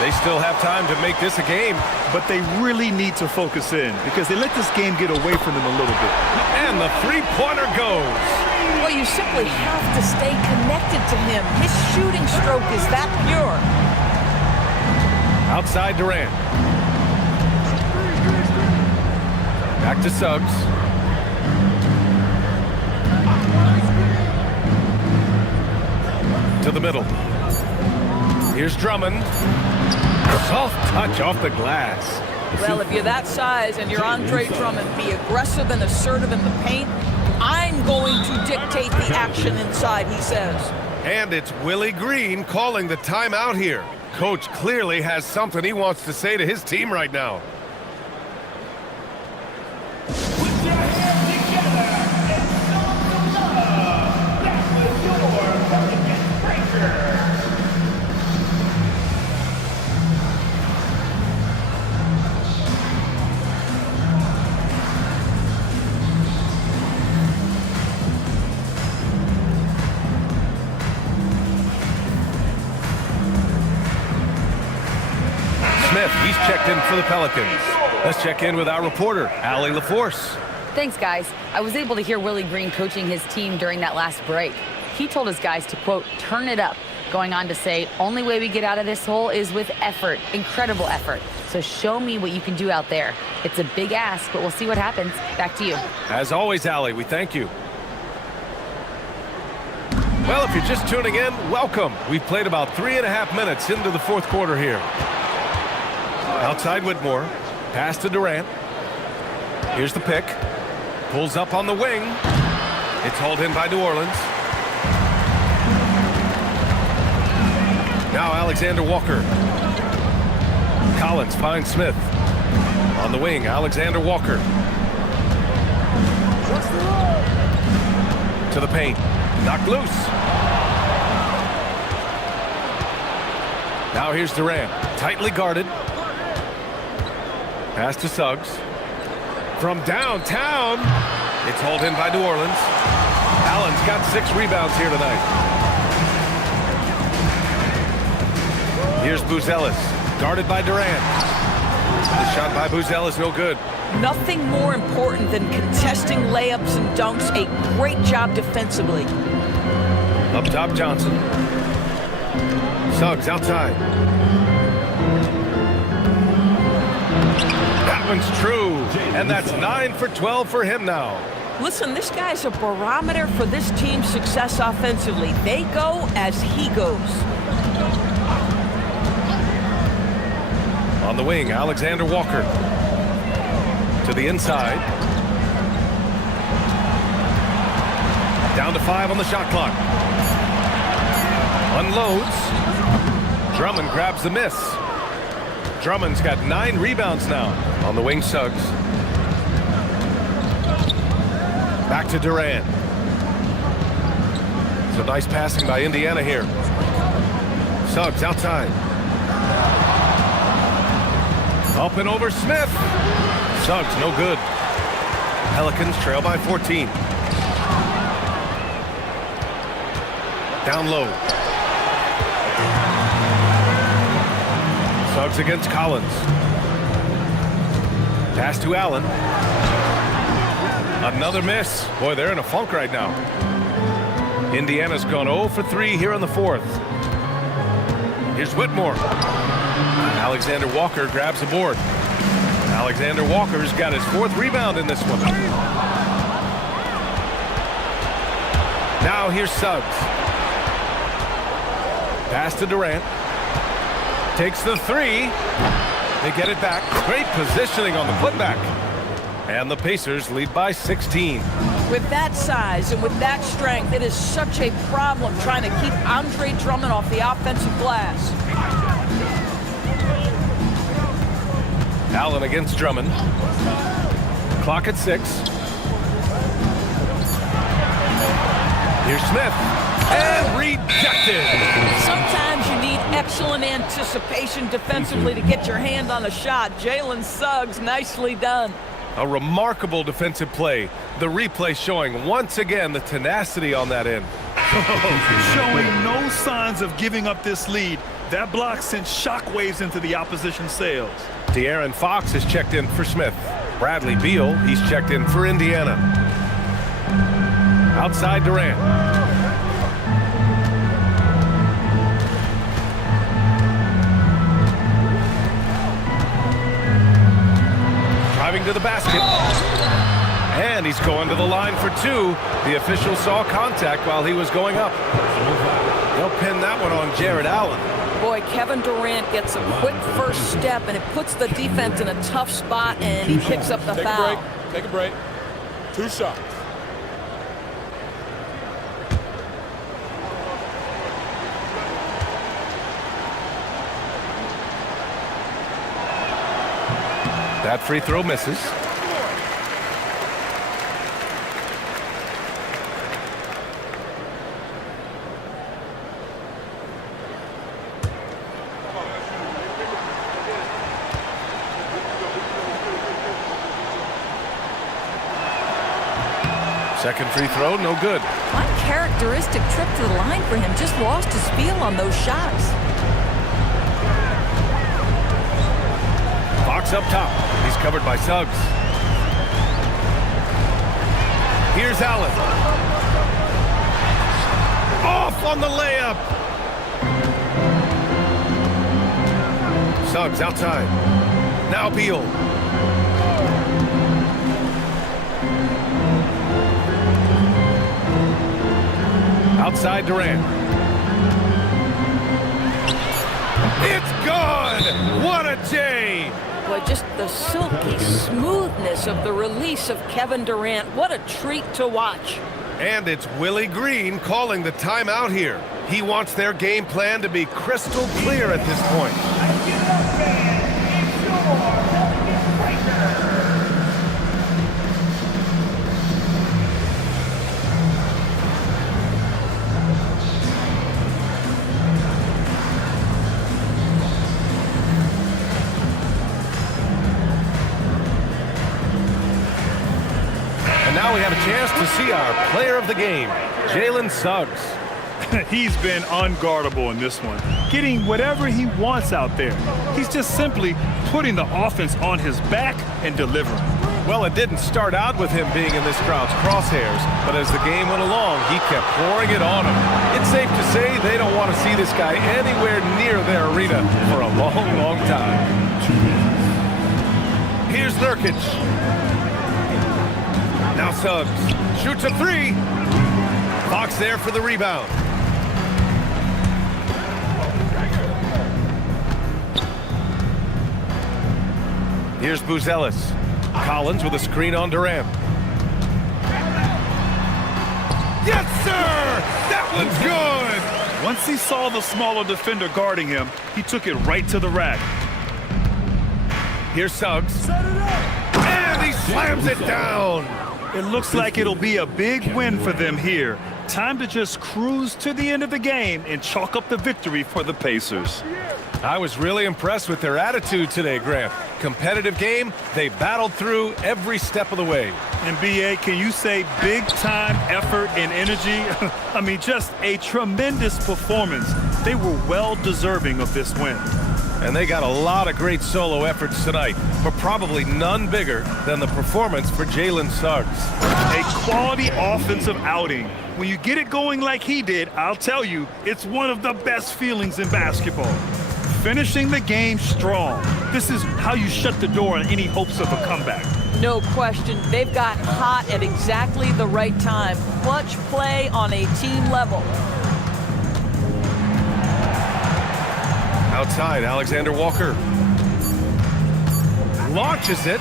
They still have time to make this a game. But they really need to focus in because they let this game get away from them a little bit. And the three-pointer goes. Well, you simply have to stay connected to him. His shooting stroke is that pure. Outside Durant. Back to Suggs. To the middle. Here's Drummond. Soft touch off the glass. Well, if you're that size and you're Andre Drummond, be aggressive and assertive in the paint. I'm going to dictate the action inside, he says. And it's Willie Green calling the timeout here. Coach clearly has something he wants to say to his team right now. Put your hands together and show some love. That was your Pelicans breaker. Smith, he's checked in for the Pelicans. Let's check in with our reporter, Allie LaForce. Thanks, guys. I was able to hear Willie Green coaching his team during that last break. He told his guys to, quote, turn it up, going on to say, only way we get out of this hole is with effort, incredible effort. So show me what you can do out there. It's a big ask, but we'll see what happens. Back to you. As always, Allie, we thank you. Well, if you're just tuning in, welcome. We've played about 3.5 minutes into the fourth quarter here. Outside Whitmore. Pass to Durant. Here's the pick. Pulls up on the wing. It's hauled in by New Orleans. Now Alexander Walker. Collins finds Smith. On the wing, Alexander Walker. To the paint. Knocked loose. Now here's Durant. Tightly guarded. Pass to Suggs. From downtown. It's hauled in by New Orleans. Allen's got 6 rebounds here tonight. Here's Buzelis. Guarded by Durant. The shot by Buzelis no good. Nothing more important than contesting layups and dunks. A great job defensively. Up top, Johnson. Suggs outside. That one's true. And that's 9 for 12 for him now. Listen, this guy's a barometer for this team's success offensively. They go as he goes. On the wing, Alexander Walker. To the inside. Down to 5 on the shot clock. Unloads. Drummond grabs the miss. Drummond's got 9 rebounds now. On the wing, Suggs. Back to Durant. Some nice passing by Indiana here. Suggs outside. Up and over Smith. Suggs no good. Pelicans trail by 14. Down low. Suggs against Collins. Pass to Allen. Another miss. Boy, they're in a funk right now. Indiana's gone 0 for 3 here in the fourth. Here's Whitmore. Alexander Walker grabs the board. Alexander Walker's got his 4th rebound in this one. Now here's Suggs. Pass to Durant. Takes the 3. They get it back. Great positioning on the putback. And the Pacers lead by 16. With that size and with that strength, it is such a problem trying to keep Andre Drummond off the offensive glass. Allen against Drummond. Clock at 6. Here's Smith. And rejected. Sometimes you need excellent anticipation defensively to get your hand on a shot. Jalen Suggs, nicely done. A remarkable defensive play. The replay showing once again the tenacity on that end. Showing no signs of giving up this lead. That block sent shockwaves into the opposition sails. De'Aaron Fox is checked in for Smith. Bradley Beal, he's checked in for Indiana. Outside Durant. Driving to the basket. And he's going to the line for two. The official saw contact while he was going up. They'll pin that one on Jared Allen. Boy, Kevin Durant gets a quick first step, and it puts the defense in a tough spot, and he picks up the foul. Take a break. 2 shots. That free throw misses. Second free throw, no good. Uncharacteristic trip to the line for him. Just lost his feel on those shots. Fox up top. He's covered by Suggs. Here's Allen. Off on the layup. Suggs outside. Now Beal. Outside Durant. It's gone! What a J! Boy, just the silky smoothness of the release of Kevin Durant. What a treat to watch. And it's Willie Green calling the timeout here. He wants their game plan to be crystal clear at this point. It's your Pelicans breaker. Now we have a chance to see our player of the game, Jalen Suggs. He's been unguardable in this one, getting whatever he wants out there. He's just simply putting the offense on his back and delivering. Well, it didn't start out with him being in this crowd's crosshairs, but as the game went along, he kept pouring it on him. It's safe to say they don't want to see this guy anywhere near their arena for a long, long time. Here's Nurkic. Now Suggs shoots a three. Fox there for the rebound. Here's Buzelis. Collins with a screen on Durant. Yes, sir! That one's good! Once he saw the smaller defender guarding him, he took it right to the rack. Here's Suggs. And he slams it down! It looks like it'll be a big win for them here. Time to just cruise to the end of the game and chalk up the victory for the Pacers. I was really impressed with their attitude today, Grant. Competitive game, they battled through every step of the way. And B.A., can you say big-time effort and energy? I mean, just a tremendous performance. They were well deserving of this win. And they got a lot of great solo efforts tonight, but probably none bigger than the performance for Jalen Suggs. A quality offensive outing. When you get it going like he did, I'll tell you, it's one of the best feelings in basketball. Finishing the game strong. This is how you shut the door on any hopes of a comeback. No question. They've got hot at exactly the right time. Clutch play on a team level. Outside, Alexander Walker. Launches it.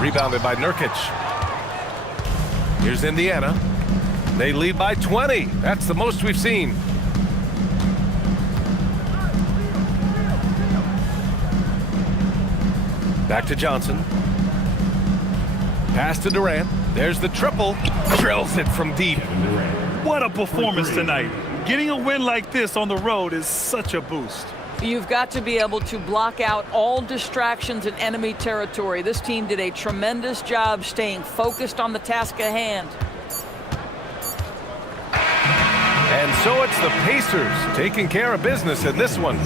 Rebounded by Nurkic. Here's Indiana. They lead by 20. That's the most we've seen. Back to Johnson. Pass to Durant. There's the triple. Drills it from deep. What a performance tonight. Getting a win like this on the road is such a boost. You've got to be able to block out all distractions in enemy territory. This team did a tremendous job staying focused on the task at hand. And so it's the Pacers taking care of business in this one.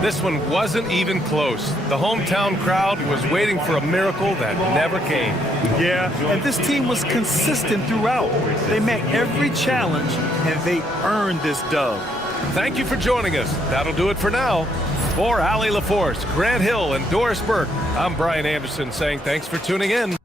This one wasn't even close. The hometown crowd was waiting for a miracle that never came. Yeah, and this team was consistent throughout. They met every challenge, and they earned this dub. Thank you for joining us. That'll do it for now. For Allie LaForce, Grant Hill, and Doris Burke, I'm Brian Anderson saying thanks for tuning in.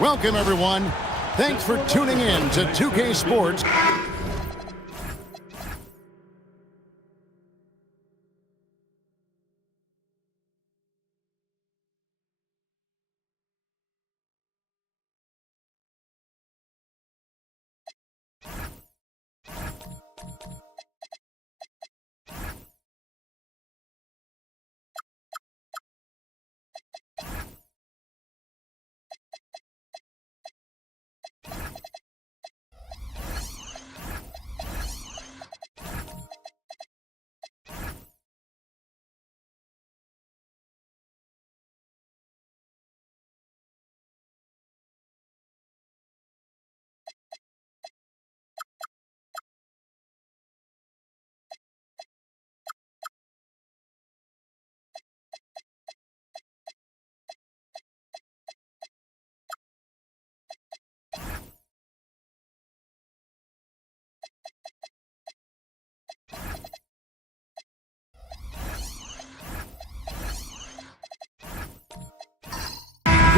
Welcome, everyone. Thanks for tuning in to 2K Sports.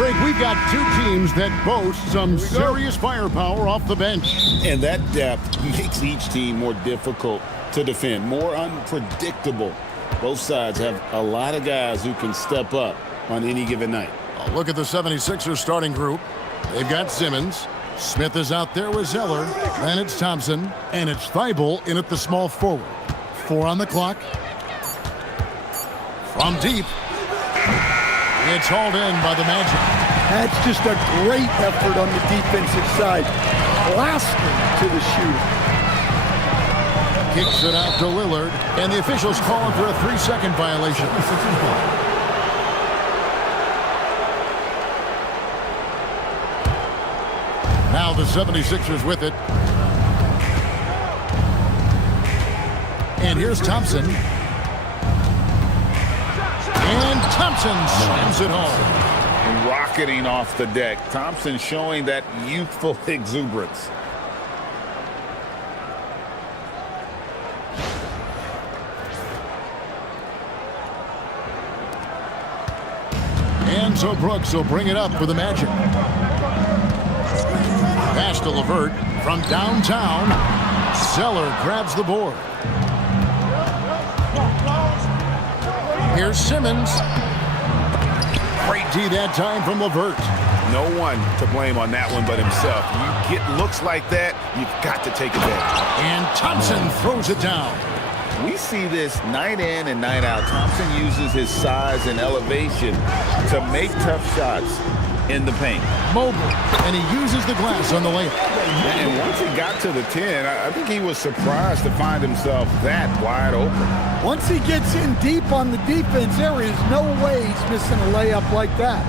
Greg, we've got two teams that boast some serious firepower off the bench. And that depth makes each team more difficult to defend, more unpredictable. Both sides have a lot of guys who can step up on any given night. Look at the 76ers starting group. They've got Simmons. Smith is out there with Zeller. Then it's Thompson. And it's Thibault in at the small forward. 4 on the clock. From deep. It's hauled in by the Magic. That's just a great effort on the defensive side. Blasting to the shoe. Kicks it out to Lillard. And the officials calling for a 3-second violation. Now the 76ers with it. And here's Thompson. And Thompson slams it home. Rocketing off the deck. Thompson showing that youthful exuberance. And so Brooks will bring it up for the Magic. Pass to LeVert from downtown. Zeller grabs the board. Here's Simmons. Great D that time from LeVert. No one to blame on that one but himself. You get looks like that, you've got to take advantage. And Thompson throws it down. We see this night in and night out. Thompson uses his size and elevation to make tough shots in the paint. Mobley, and he uses the glass on the layup. And once he got to the 10, I think he was surprised to find himself that wide open. Once he gets in deep on the defense, there is no way he's missing a layup like that.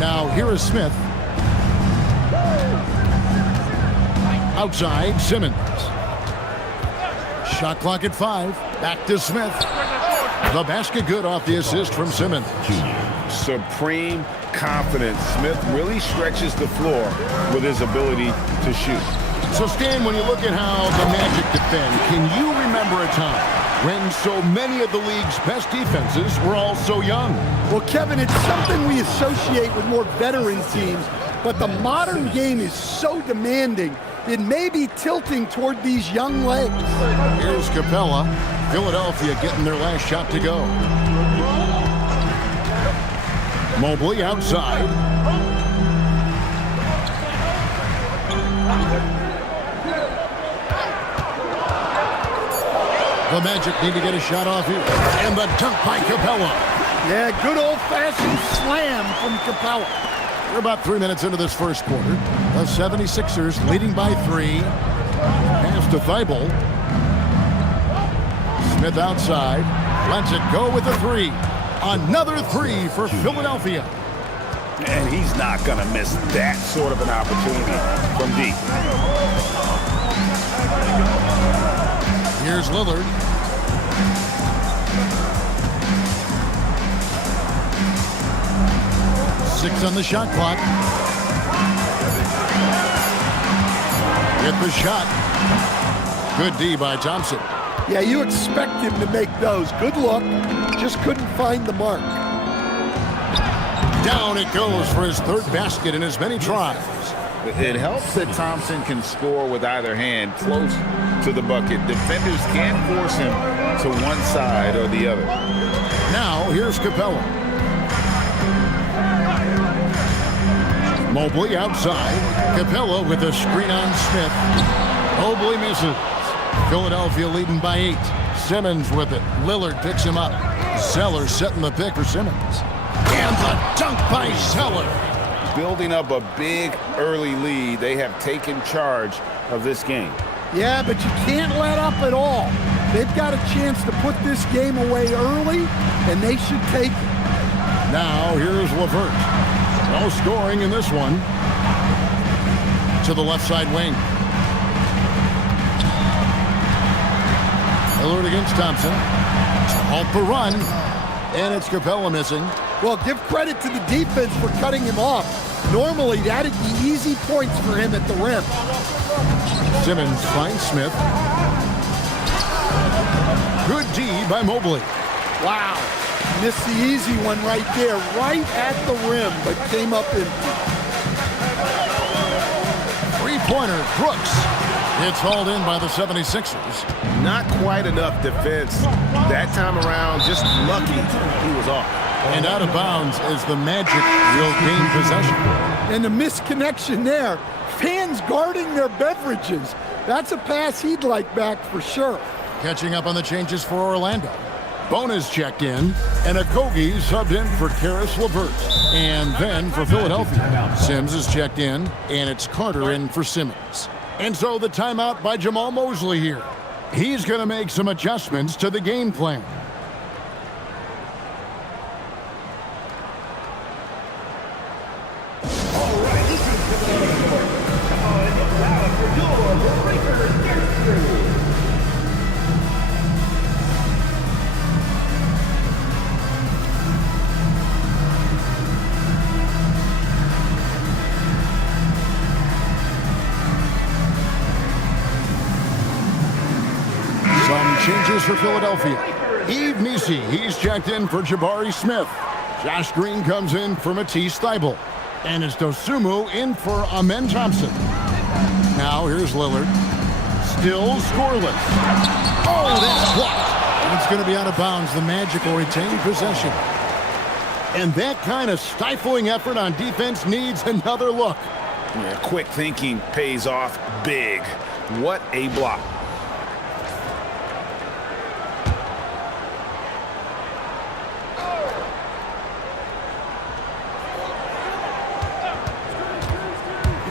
Now here is Smith. Outside, Simmons. Shot clock at 5. Back to Smith. The basket good off the assist from Simmons. Supreme confidence. Smith really stretches the floor with his ability to shoot. So, Stan, when you look at how the Magic defend, can you remember a time when so many of the league's best defenses were all so young? Well, Kevin, it's something we associate with more veteran teams, but the modern game is so demanding, it may be tilting toward these young legs. Here's Capella. Philadelphia getting their last shot to go. Mobley outside. The Magic need to get a shot off here. And the dunk by Capella. Yeah, good old-fashioned slam from Capella. We're about 3 minutes into this first quarter. The 76ers leading by 3. Pass to Thibault. Smith outside. Lets it go with a 3. Another 3 for Philadelphia. And he's not going to miss that sort of an opportunity from deep. Here's Lillard. Six on the shot clock. Get the shot. Good D by Thompson. Yeah, you expect him to make those. Good look. Just couldn't find the mark. Down it goes for his third basket in as many tries. It helps that Thompson can score with either hand close to the bucket. Defenders can't force him to one side or the other. Now, here's Capella. Mobley outside. Capella with a screen on Smith. Mobley misses. Philadelphia leading by 8. Simmons with it. Lillard picks him up. Zeller setting the pick for Simmons. And the dunk by Zeller. Building up a big early lead, they have taken charge of this game. Yeah, but you can't let up at all. They've got a chance to put this game away early, and they should take it. Now, here's LeVert. No scoring in this one. To the left side wing. Lillard against Thompson. To halt the run. And it's Capella missing. Well, give credit to the defense for cutting him off. Normally, that'd be easy points for him at the rim. Simmons finds Smith. Good D by Mobley. Wow. Missed the easy one right there, right at the rim, but came up in. Three-pointer, Brooks. It's hauled in by the 76ers. Not quite enough defense that time around. Just lucky he was off. And out of bounds as the Magic will gain possession. And the misconnection there. Fans guarding their beverages. That's a pass he'd like back for sure. Catching up on the changes for Orlando. Bona's checked in, and Okogie subbed in for Karis LeVert. And then for Philadelphia, Sims is checked in, and it's Carter in for Simmons. And so the timeout by Jamal Mosley here. He's going to make some adjustments to the game plan. Changes for Philadelphia. Yves Missi, he's checked in for Jabari Smith. Josh Green comes in for Matisse Thybulle. And it's Dosunmu in for Amen Thompson. Now here's Lillard. Still scoreless. Oh, that's blocked. It's going to be out of bounds. The Magic will retain possession. And that kind of stifling effort on defense needs another look. Yeah, quick thinking pays off big. What a block.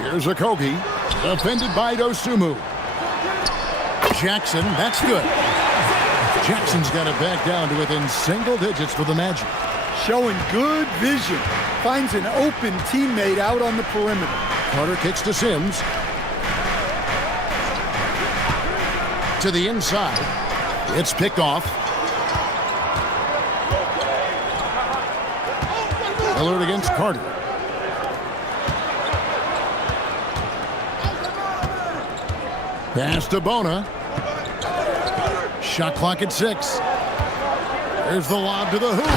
Here's Okogie, defended by Dosunmu. Jackson, that's good. Jackson's got it back down to within single digits for the Magic. Showing good vision. Finds an open teammate out on the perimeter. Carter kicks to Sims. To the inside. It's picked off. Lillard against Carter. Pass to Bona. Shot clock at 6. There's the lob to the hoop.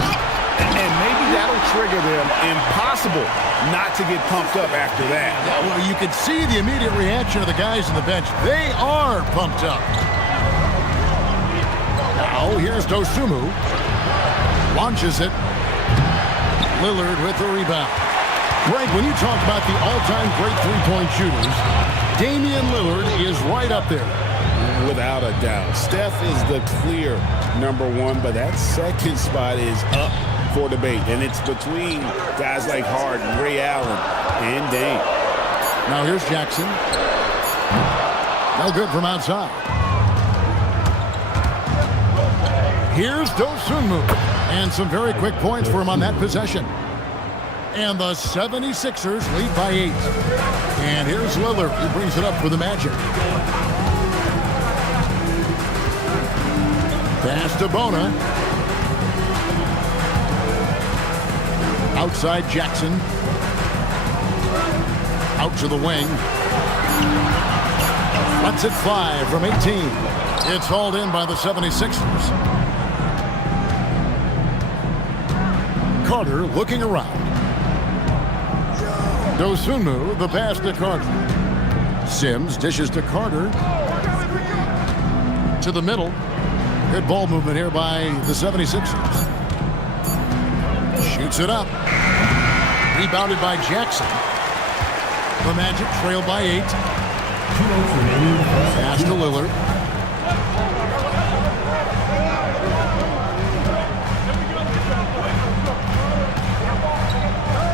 And maybe that'll trigger them. Impossible not to get pumped up after that. Well, you could see the immediate reaction of the guys on the bench. They are pumped up. Now, here's Dosunmu. Launches it. Lillard with the rebound. Greg, when you talk about the all-time great three-point shooters, Damian Lillard is right up there. Without a doubt. Steph is the clear #1, but that second spot is up for debate. And it's between guys like Harden, Ray Allen, and Dame. Now here's Jackson. No good from outside. Here's Dosunmu. And some very quick points for him on that possession. And the 76ers lead by 8. And here's Lillard, who brings it up for the Magic. Pass to Bona. Outside Jackson. Out to the wing. Lets it fly from 18. It's hauled in by the 76ers. Carter looking around. Dosunmu, the pass to Carter. Sims dishes to Carter. To the middle. Good ball movement here by the 76ers. Shoots it up. Rebounded by Jackson. The Magic trail by 8. Pass to Lillard.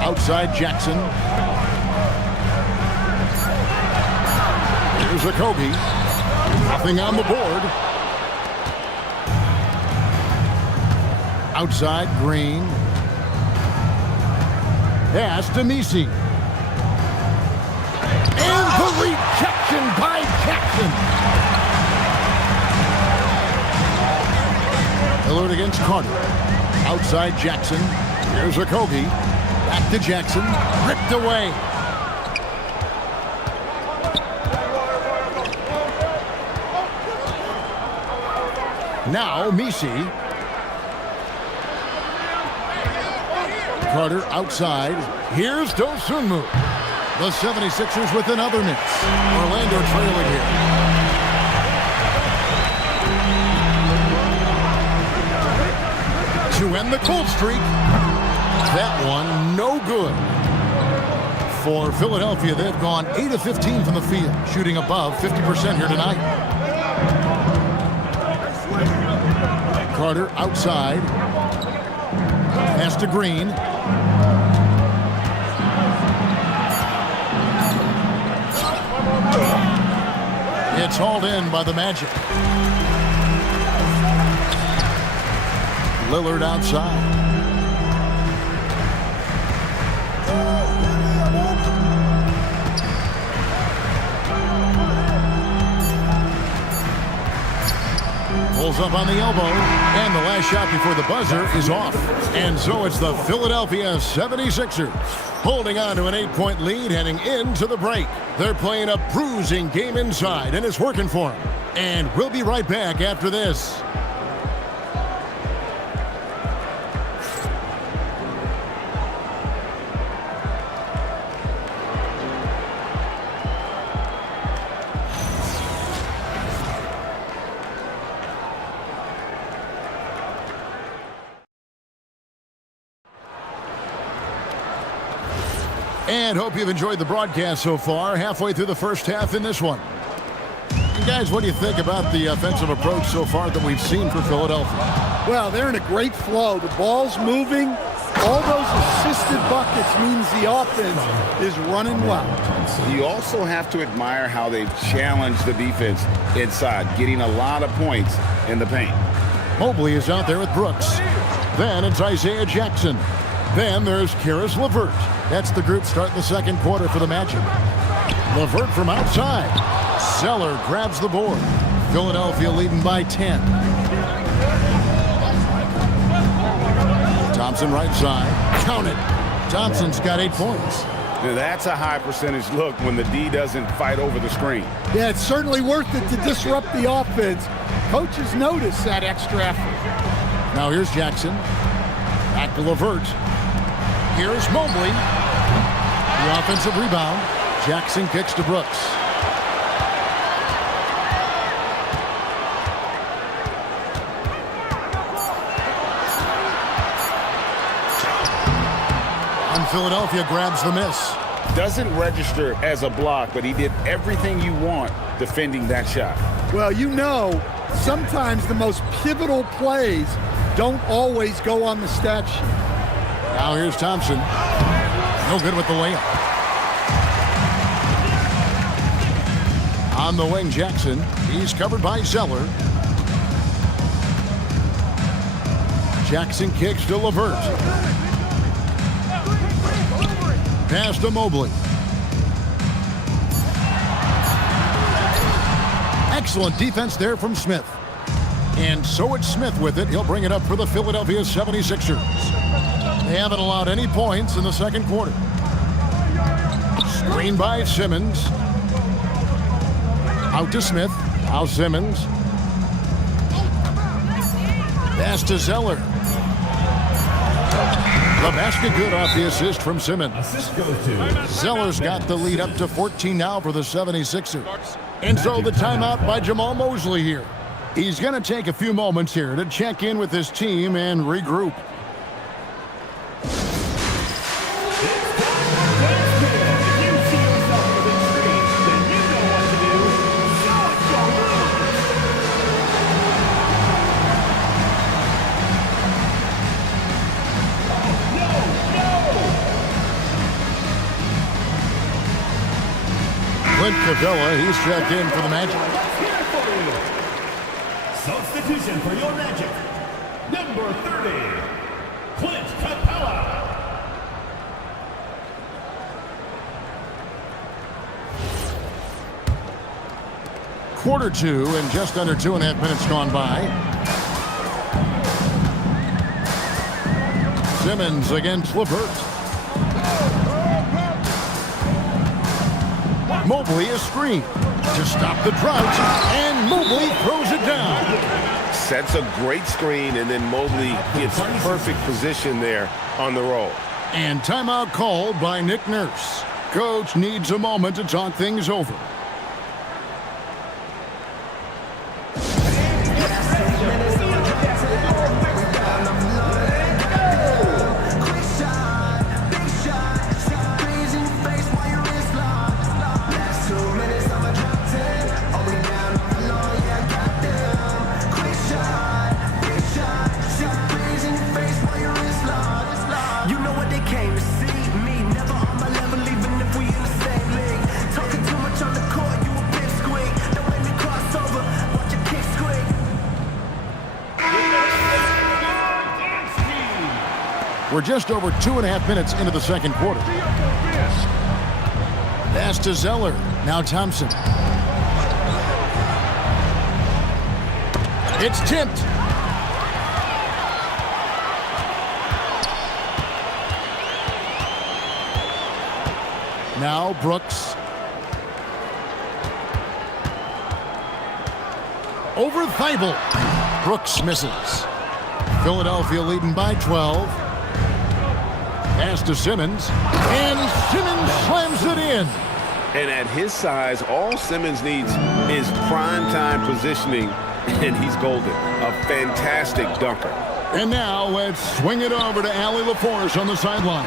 Outside Jackson. Here's Okogie. Nothing on the board. Outside Green. Pass to Messi. And the rejection by Jackson. Lillard against Carter. Outside Jackson. Here's Okogie. Back to Jackson. Ripped away. Now Messi. Carter outside. Here's Dosunmu. The 76ers with another miss. Orlando trailing here. To end the cold streak. That one no good. For Philadelphia, they've gone 8 of 15 from the field, shooting above 50% here tonight. Carter outside. Pass to Green. It's hauled in by the Magic. Lillard outside. Pulls up on the elbow, and the last shot before the buzzer is off. And so it's the Philadelphia 76ers holding on to an 8-point lead heading into the break. They're playing a bruising game inside, and it's working for them. And we'll be right back after this. And hope you've enjoyed the broadcast so far. Halfway through the first half in this one. And guys, what do you think about the offensive approach so far that we've seen for Philadelphia? Well, they're in a great flow. The ball's moving. All those assisted buckets means the offense is running well. You also have to admire how they've challenged the defense inside, getting a lot of points in the paint. Mobley is out there with Brooks. Then it's Isaiah Jackson. Then there's Caris LeVert. That's the group starting the second quarter for the Magic. LeVert from outside. Zeller grabs the board. Philadelphia leading by 10. Thompson right side. Count it. Thompson's got 8 points. Now, that's a high percentage look when the D doesn't fight over the screen. Yeah, it's certainly worth it to disrupt the offense. Coaches notice that extra effort. Now here's Jackson. Back to LeVert. Here's Mobley. The offensive rebound. Jackson kicks to Brooks. And Philadelphia grabs the miss. Doesn't register as a block, but he did everything you want defending that shot. Well, you know, sometimes the most pivotal plays don't always go on the stat sheet. Now here's Thompson. No good with the layup. On the wing, Jackson. He's covered by Zeller. Jackson kicks to LeVert. Pass to Mobley. Excellent defense there from Smith. And so it's Smith with it. He'll bring it up for the Philadelphia 76ers. They haven't allowed any points in the second quarter. Screen by Simmons. Out to Smith. Now Simmons. Pass to Zeller. The basket good off the assist from Simmons. Zeller's got the lead up to 14 now for the 76ers. And so the timeout by Jamal Mosley here. He's going to take a few moments here to check in with his team and regroup. Clint Capella, he's checked in for the Magic. Substitution for your Magic, number 30, Clint Capella. Quarter two and just under 2.5 minutes gone by. Simmons against LeVert. Mobley is screened to stop the drought, and Mobley throws it down. Sets a great screen, and then Mobley gets perfect position there on the roll. And timeout called by Nick Nurse. Coach needs a moment to talk things over. We're just over 2.5 minutes into the second quarter. Pass to Zeller. Now Thompson. It's tipped. Now Brooks. Over Thibault. Brooks misses. Philadelphia leading by 12. Pass to Simmons. And Simmons slams it in. And at his size, all Simmons needs is prime-time positioning, and he's golden. A fantastic dunker. And now let's swing it over to Allie LaForce on the sideline.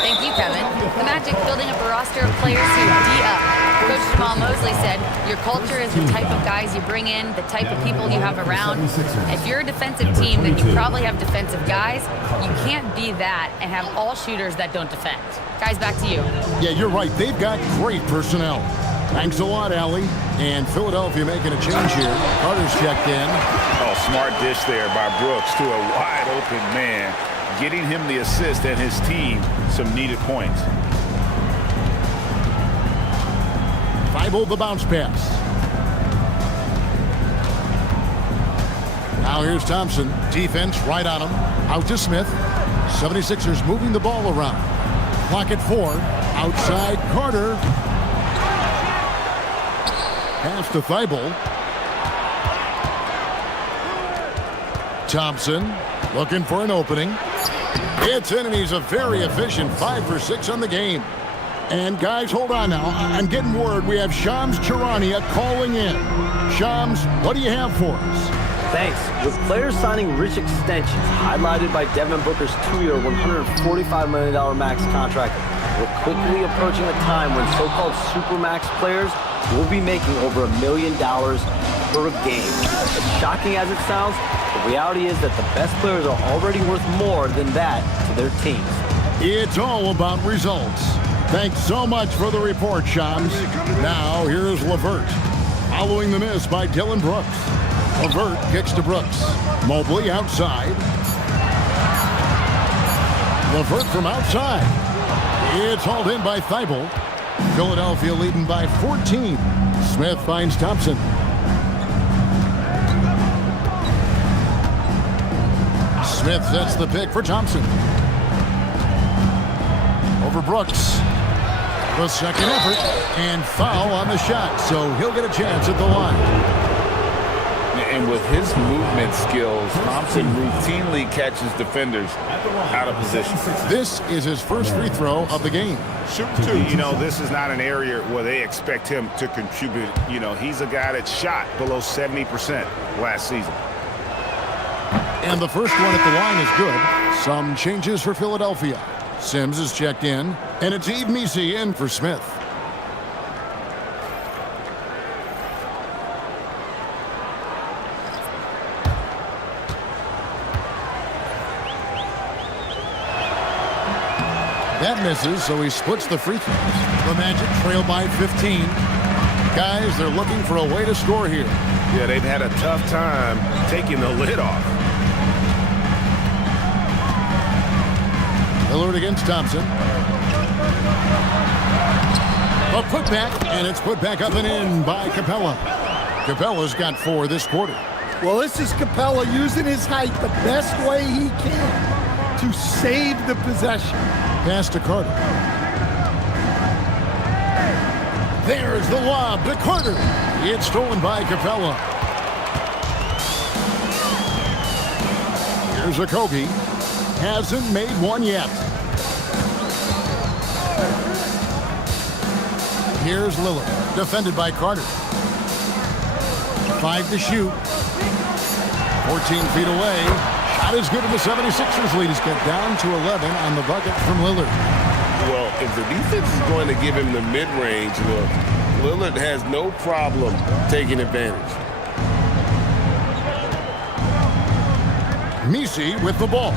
Thank you, Kevin. The Magic building up a roster of players who D-up. Coach Jamal Mosley said, your culture is the type of guys you bring in, the type of people you have around. If you're a defensive team, then you probably have defensive guys. You can't be that and have all shooters that don't defend. Guys, back to you. Yeah, you're right. They've got great personnel. Thanks a lot, Allie. And Philadelphia making a change here. Carter's checked in. Oh, smart dish there by Brooks to a wide-open man, getting him the assist and his team some needed points. Thibault the bounce pass. Now here's Thompson. Defense right on him. Out to Smith. 76ers moving the ball around. Clock at 4. Outside Carter. Pass to Thibault. Thompson looking for an opening. It's in, and he's a very efficient 5 for 6 on the game. And guys, hold on now. I'm getting word we have Shams Charania calling in. Shams, what do you have for us? Thanks. With players signing rich extensions, highlighted by Devin Booker's 2-year, $145 million max contract, we're quickly approaching a time when so-called supermax players will be making over $1 million per game. As shocking as it sounds, the reality is that the best players are already worth more than that to their teams. It's all about results. Thanks so much for the report, Shams. Now, here's LeVert. Following the miss by Dylan Brooks. LeVert kicks to Brooks. Mobley outside. LeVert from outside. It's hauled in by Thibault. Philadelphia leading by 14. Smith finds Thompson. Smith sets the pick for Thompson. Over Brooks. The second effort, and foul on the shot, so he'll get a chance at the line. And with his movement skills, Thompson routinely catches defenders out of position. This is his first free throw of the game. Shoot two. You know, this is not an area where they expect him to contribute. You know, he's a guy that shot below 70% last season. And the first one at the line is good. Some changes for Philadelphia. Sims is checked in, and it's Yves Missi in for Smith. That misses, so he splits the free throws. The Magic trail by 15. Guys, they're looking for a way to score here. Yeah, they've had a tough time taking the lid off. Lillard against Thompson. A putback, and it's put back up and in by Capella. Capella's got 4 this quarter. Well, this is Capella using his height the best way he can to save the possession. Pass to Carter. There's the lob to Carter. It's stolen by Capella. Here's Okogie. Hasn't made one yet. Here's Lillard, defended by Carter. 5 to shoot. 14 feet away. Shot is good, and the 76ers lead is cut down to 11 on the bucket from Lillard. Well, if the defense is going to give him the mid-range look, Lillard has no problem taking advantage. Missi with the ball.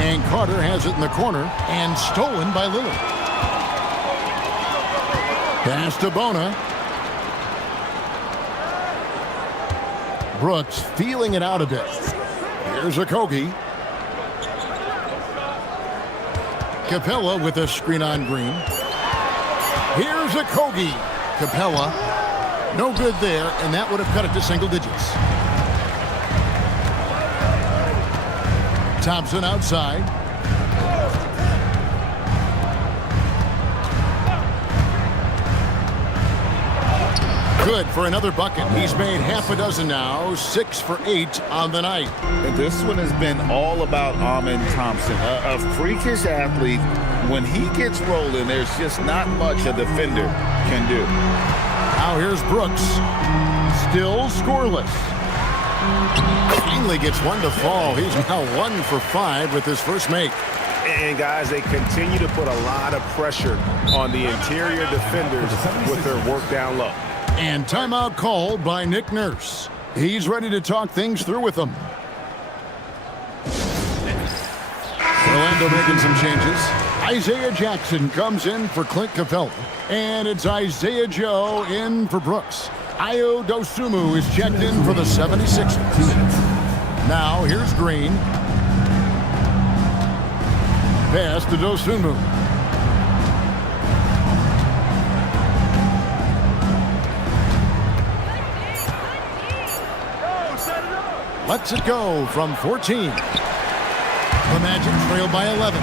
And Carter has it in the corner and stolen by Lillard. Pass to Bona. Brooks feeling it out a bit. Here's Okogie. Capella with a screen on Green. Here's Okogie. Capella. No good there, and that would have cut it to single digits. Thompson outside. Good for another bucket. He's made half a dozen now, 6 for 8 on the night. And this one has been all about Amen Thompson, a freakish athlete. When he gets rolling, there's just not much a defender can do. Now here's Brooks. Still scoreless. Finally gets one to fall. He's now 1 for 5 with his first make. And guys, they continue to put a lot of pressure on the interior defenders with their work down low. And timeout called by Nick Nurse. He's ready to talk things through with them. Orlando making some changes. Isaiah Jackson comes in for Clint Capella. And it's Isaiah Joe in for Brooks. Ayo Dosunmu is checked in for the 76ers. Now here's Green. Pass to Dosunmu. Lets it go from 14. The Magic trail by 11.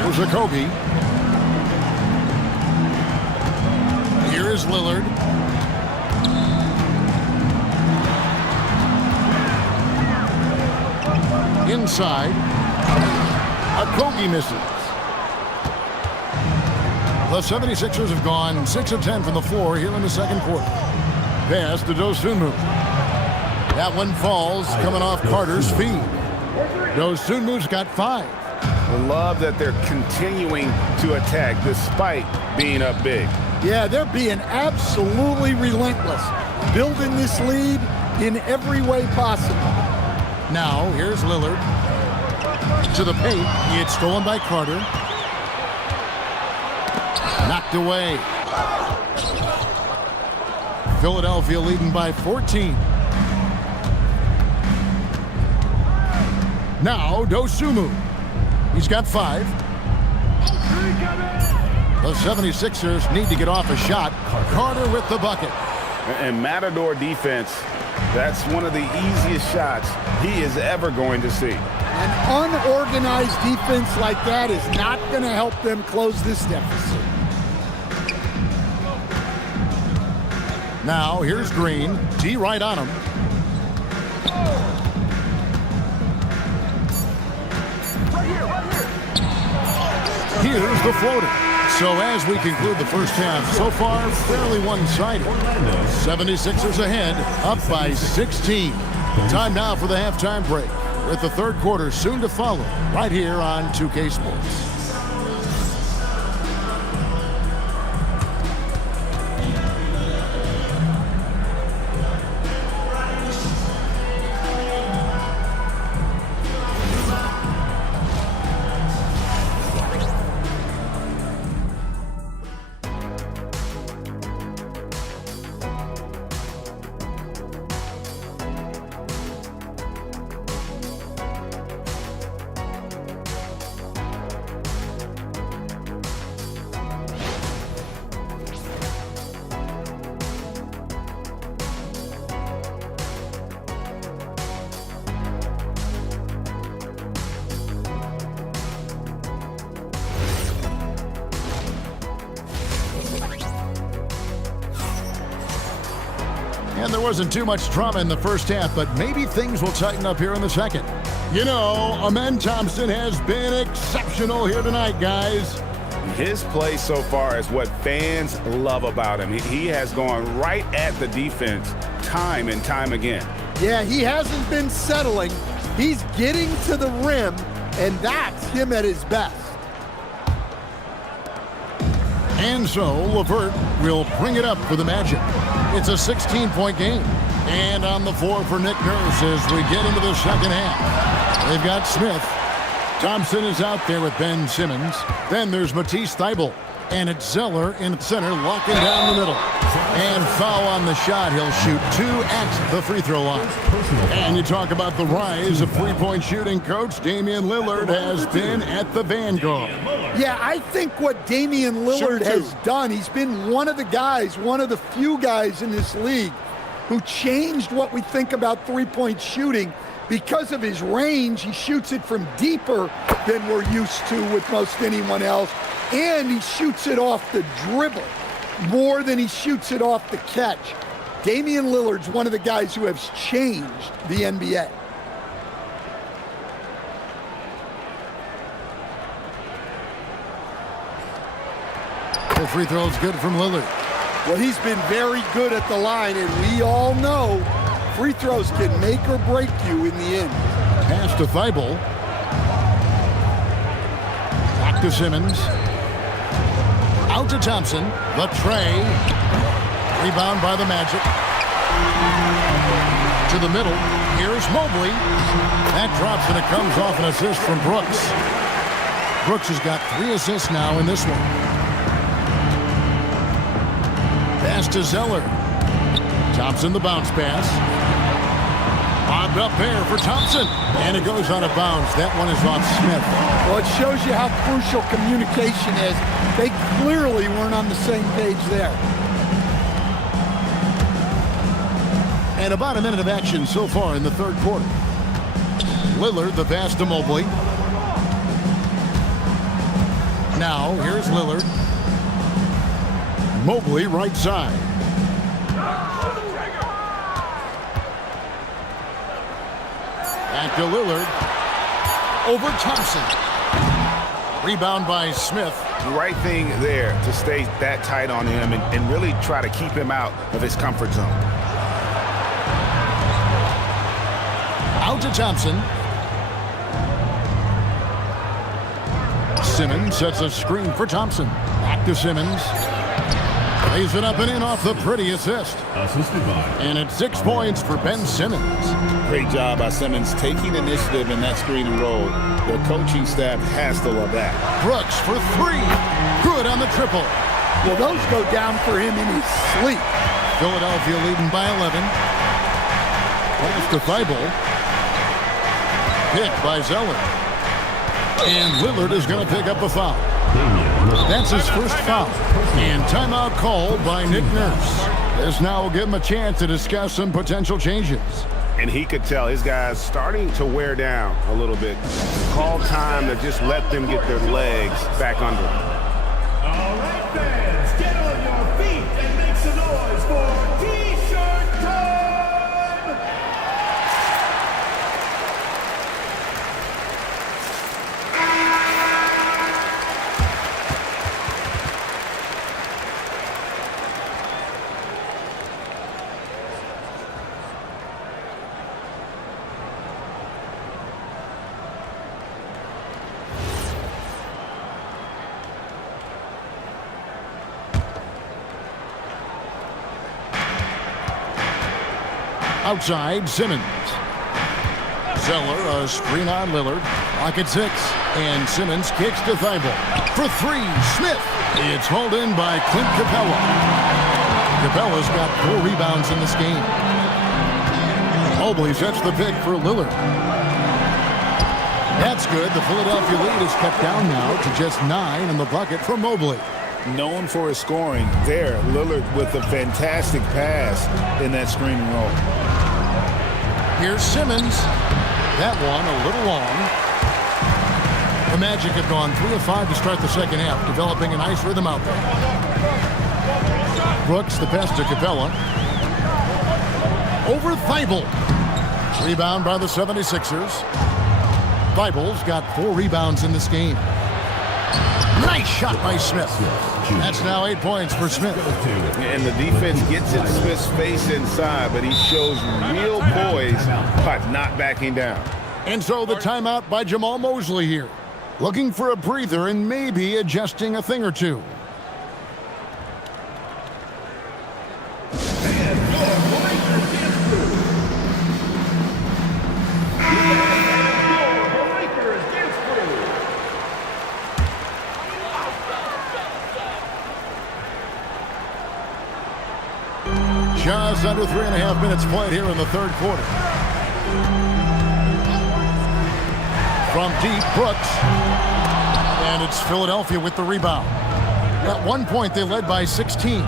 Here's Okogie. Here is Lillard. Inside. Okogie misses. The 76ers have gone 6 of 10 from the floor here in the second quarter. Pass to Dosunmu. That one falls coming off Carter's feet. Dosunmu's got 5. I love that they're continuing to attack despite being up big. Yeah, they're being absolutely relentless, building this lead in every way possible. Now, here's Lillard. To the paint. It's stolen by Carter. Knocked away. Philadelphia leading by 14. Now, Dosunmu. He's got 5. The 76ers need to get off a shot. Carter with the bucket. And Matador defense, that's one of the easiest shots he is ever going to see. An unorganized defense like that is not going to help them close this deficit. Now, here's Green. D right on him. Here's the floater. So as we conclude the first half, so far fairly one-sided. 76ers ahead, up by 16. Time now for the halftime break, with the third quarter soon to follow, right here on 2K Sports. And there wasn't too much drama in the first half, but maybe things will tighten up here in the second. You know, Amen Thompson has been exceptional here tonight, guys. His play so far is what fans love about him. He has gone right at the defense time and time again. Yeah, he hasn't been settling. He's getting to the rim, and that's him at his best. And so LeVert will bring it up for the Magic. It's a 16-point game. And on the floor for Nick Nurse as we get into the second half. They've got Smith. Thompson is out there with Ben Simmons. Then there's Matisse Thybulle. And it's Zeller in center, locking down the middle. And foul on the shot. He'll shoot 2 at the free throw line. And you talk about the rise of three-point shooting, Coach. Damian Lillard has been at the vanguard. Yeah, I think what Damian Lillard has done, he's been one of the guys, one of the few guys in this league who changed what we think about three-point shooting. Because of his range, he shoots it from deeper than we're used to with most anyone else. And he shoots it off the dribble more than he shoots it off the catch. Damian Lillard's one of the guys who has changed the NBA. The free throw is good from Lillard. Well, he's been very good at the line, and we all know free throws can make or break you in the end. Pass to Thybulle. to Simmons. Out to Thompson. The tray. Rebound by the Magic. To the middle. Here's Mobley. That drops and it comes off an assist from Brooks. Brooks has got 3 assists now in this one. Pass to Zeller. Thompson the bounce pass. Bobbed up there for Thompson. And it goes out of bounds. That one is off Smith. Well, it shows you how crucial communication is. They clearly weren't on the same page there. And about a minute of action so far in the third quarter. Lillard the pass to Mobley. Now, here's Lillard. Mobley right side. Back to Lillard. Over Thompson. Rebound by Smith. The right thing there to stay that tight on him and really try to keep him out of his comfort zone. Out to Thompson. Simmons sets a screen for Thompson. Back to Simmons. Lays it up and in off the pretty assist. And it's 6 points for Ben Simmons. Great job by Simmons taking initiative in that screen and roll. The coaching staff has to love that. Brooks for 3. Good on the triple. Well, those go down for him in his sleep. Philadelphia leading by 11. Pass to Thibault. Picked by Zeller. And Lillard is going to pick up a foul. That's his first foul. And timeout called by Nick Nurse. This now will give him a chance to discuss some potential changes. And he could tell his guys starting to wear down a little bit. Call time to just let them get their legs back under them. All right, fans, get on your feet and make some noise for T-shirt time! Outside, Simmons. Zeller, a screen on Lillard. Lock at 6. And Simmons kicks to Thibault. For 3, Smith. It's hauled in by Clint Capella. Capella's got 4 rebounds in this game. Mobley sets the pick for Lillard. That's good. The Philadelphia lead is cut down now to just 9 in the bucket for Mobley. Known for his scoring, there, Lillard with a fantastic pass in that screen and roll. Here's Simmons. That one a little long. The Magic have gone 3 of 5 to start the second half, developing a nice rhythm out there. Brooks, the pass to Capella. Over Thibault. Rebound by the 76ers. Thibault's got 4 rebounds in this game. Nice shot by Smith. That's now 8 points for Smith. And the defense gets in Smith's face inside, but he shows real poise by not backing down. And so the timeout by Jamal Mosley here. Looking for a breather and maybe adjusting a thing or two. Just under 3.5 minutes played here in the third quarter. From deep, Brooks. And it's Philadelphia with the rebound. At one point, they led by 16.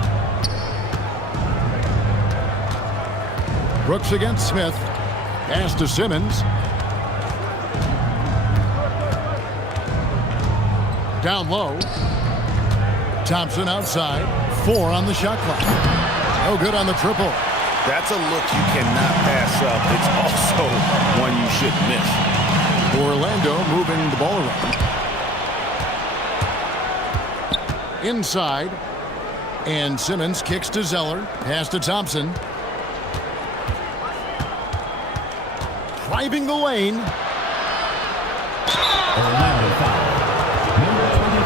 Brooks against Smith. Pass to Simmons. Down low. Thompson outside. 4 on the shot clock. No good on the triple. That's a look you cannot pass up. It's also one you shouldn't miss. Orlando moving the ball around. Inside. And Simmons kicks to Zeller. Pass to Thompson. Driving the lane. Orlando foul. Number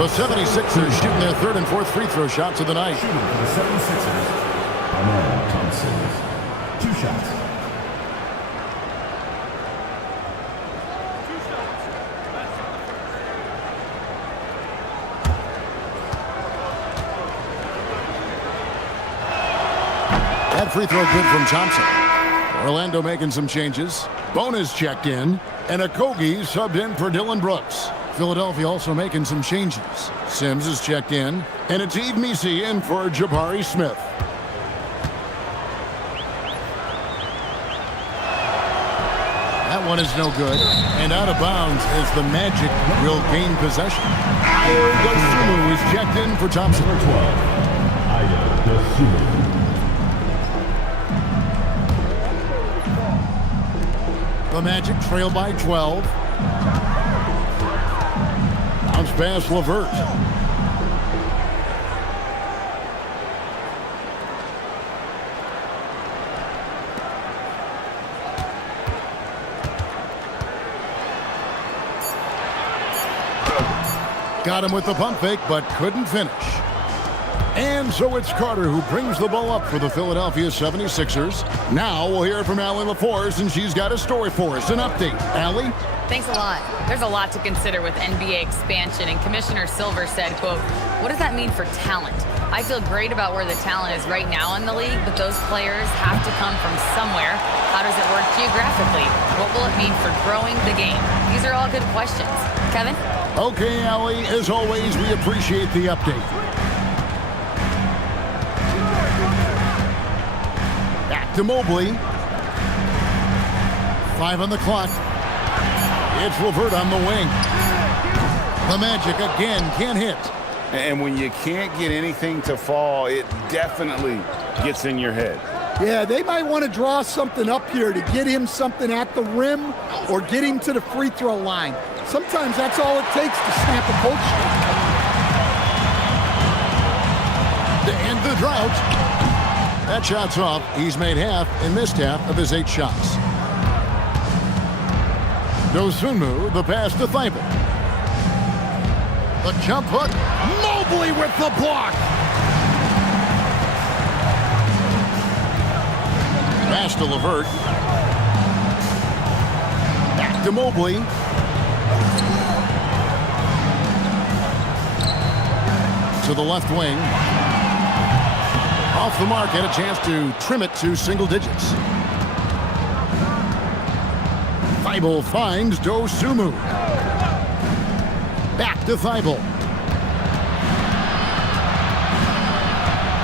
The 76ers shooting their third and fourth free throw shots of the night. Shooting for the 76ers, Amen Thompson. 2 shots. That free throw good from Thompson. Orlando making some changes. Bona's checked in, and Okogie subbed in for Dylan Brooks. Philadelphia also making some changes. Sims is checked in, and it's Yves Missi in for Jabari Smith. That one is no good, and out of bounds as the Magic will gain possession. Ayo Dosunmu is checked in for Thompson. Number 12, Ayo Dosunmu. The Magic trail by 12. Bounce pass LeVert. Got him with the pump fake, but couldn't finish. And so it's Carter who brings the ball up for the Philadelphia 76ers. Now we'll hear from Allie LaForce, and she's got a story for us. An update. Allie? Thanks a lot. There's a lot to consider with NBA expansion, and Commissioner Silver said, quote, "What does that mean for talent? I feel great about where the talent is right now in the league, but those players have to come from somewhere. How does it work geographically? What will it mean for growing the game?" These are all good questions. Kevin? Okay, Allie. As always, we appreciate the update. Back to Mobley. 5 on the clock. It's LeVert on the wing. The Magic again can't hit. And when you can't get anything to fall, it definitely gets in your head. Yeah, they might want to draw something up here to get him something at the rim or get him to the free throw line. Sometimes that's all it takes to snap a coach streak. To end the drought. That shot's off. He's made half and missed half of his 8 shots. Dosunmu, the pass to Thibault. The jump hook. Mobley with the block. Pass to LeVert. Back to Mobley. To the left wing. Off the mark, had a chance to trim it to single digits. Thibault finds Dosunmu. Back to Thibault.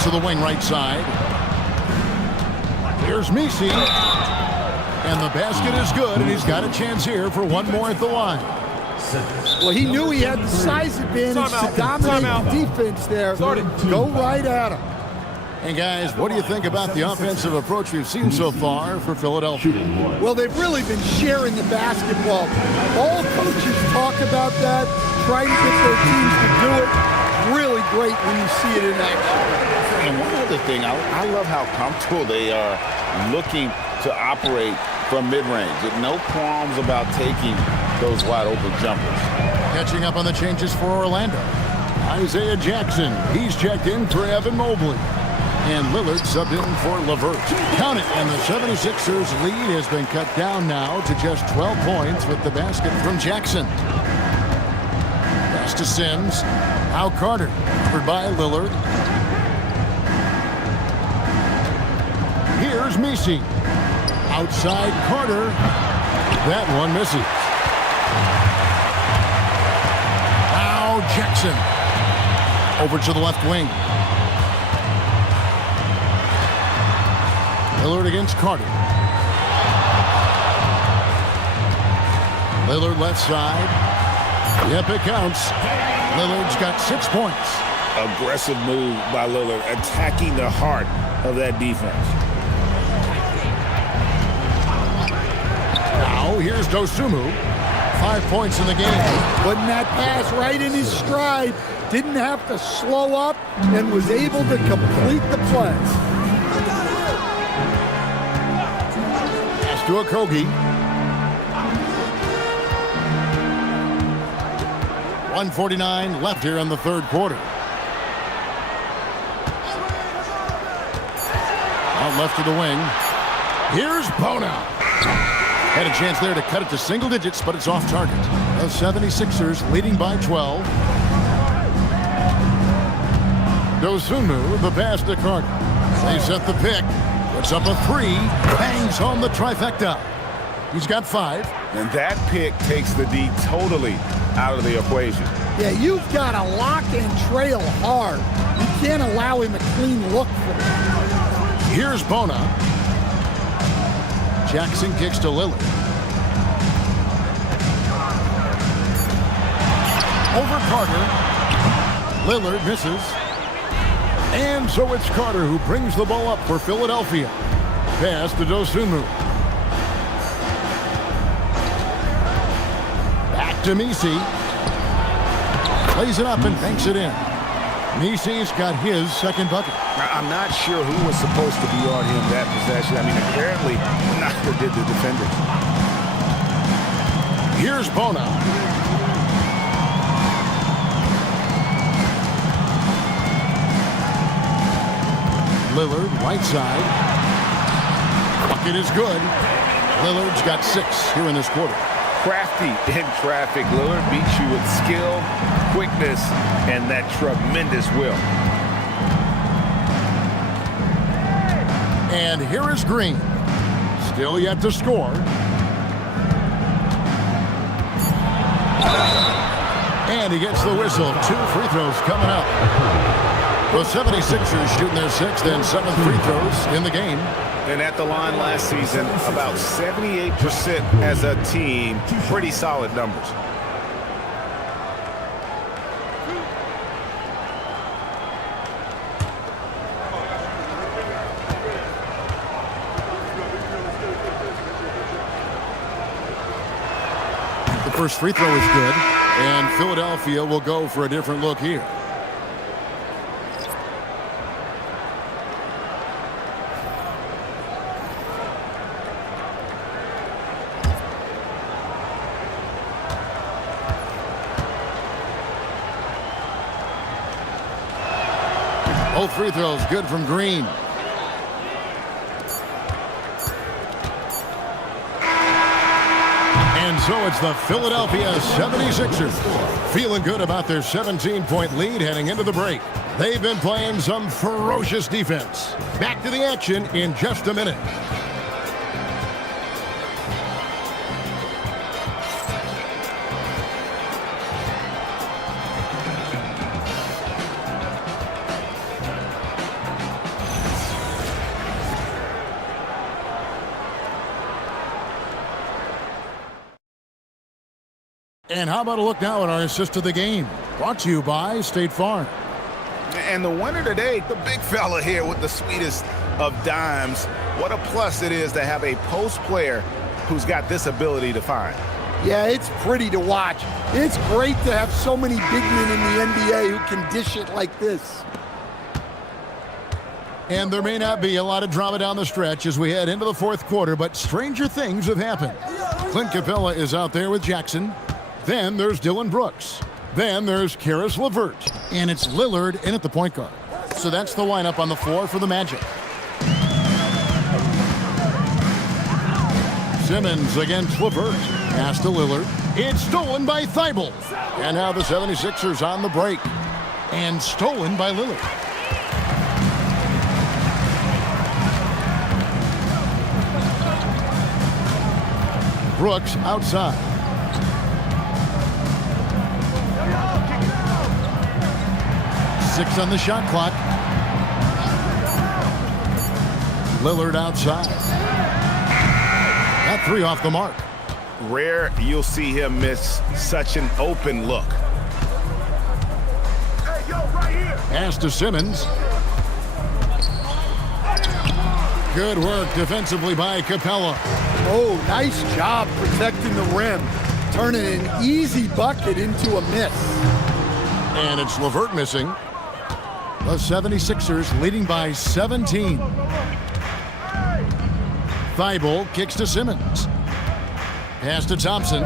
To the wing right side. Here's Missi. And the basket is good, and he's got a chance here for one more at the line. Well, he knew he had the size advantage to dominate the defense there. Go right at him. And guys, what do you think about the offensive approach we've seen so far for Philadelphia? Well, they've really been sharing the basketball. All coaches talk about that, try to get their teams to do it. Really great when you see it in action. And one other thing, I love how comfortable they are looking to operate from mid-range. No qualms about taking those wide-open jumpers. Catching up on the changes for Orlando. Isaiah Jackson, he's checked in for Evan Mobley. And Lillard subbed in for LeVert. Count it, and the 76ers lead has been cut down now to just 12 points with the basket from Jackson. Pass to Sims. Now Carter, covered by Lillard. Here's Missi. Outside Carter. That one misses. Now Jackson. Over to the left wing. Lillard against Carter. Lillard left side. Yep, it counts. Lillard's got 6 points. Aggressive move by Lillard, attacking the heart of that defense. Now here's Dosunmu. 5 points in the game. Putting that pass right in his stride. Didn't have to slow up and was able to complete the play. To Okogie. 1:49 left here in the third quarter. Out left to the wing. Here's Bona. Had a chance there to cut it to single digits, but it's off target. The 76ers leading by 12. Dosunmu, the pass to Carter. They set the pick. Puts up a three. Bangs home the trifecta. He's got 5. And that pick takes the D totally out of the equation. Yeah, you've got to lock and trail hard. You can't allow him a clean look for it. Here's Bona. Jackson kicks to Lillard. Over Carter. Lillard misses. And so it's Carter who brings the ball up for Philadelphia. Pass to Dosunmu. Back to Messi. Plays it up and banks it in. Messi's got his second bucket. I'm not sure who was supposed to be on him that possession. I mean, apparently neither did the defenders. Here's Bona. Lillard, right side. Bucket is good. Lillard's got 6 here in this quarter. Crafty in traffic. Lillard beats you with skill, quickness, and that tremendous will. And here is Green. Still yet to score. And he gets the whistle. 2 free throws coming up. The 76ers shooting their 6th and 7th free throws in the game. And at the line last season, about 78% as a team. Pretty solid numbers. The first free throw is good, and Philadelphia will go for a different look here. Both free throws good from Green. And so it's the Philadelphia 76ers feeling good about their 17-point lead heading into the break. They've been playing some ferocious defense. Back to the action in just a minute. And how about a look now at our assist of the game? Brought to you by State Farm. And the winner today, the big fella here with the sweetest of dimes. What a plus it is to have a post player who's got this ability to find. Yeah, it's pretty to watch. It's great to have so many big men in the NBA who can dish it like this. And there may not be a lot of drama down the stretch as we head into the fourth quarter, but stranger things have happened. Clint Capella is out there with Jackson. Then there's Dylan Brooks. Then there's Caris LeVert. And it's Lillard in at the point guard. So that's the lineup on the floor for the Magic. Simmons against LeVert. Pass to Lillard. It's stolen by Thibault. And now the 76ers on the break. And stolen by Lillard. Brooks outside. Six on the shot clock. Lillard outside. That 3 off the mark. Rare you'll see him miss such an open look. Hey, yo, right here. Pass to Simmons. Good work defensively by Capella. Oh, nice job protecting the rim. Turning an easy bucket into a miss. And it's LeVert missing. The 76ers leading by 17. Thibault kicks to Simmons. Pass to Thompson.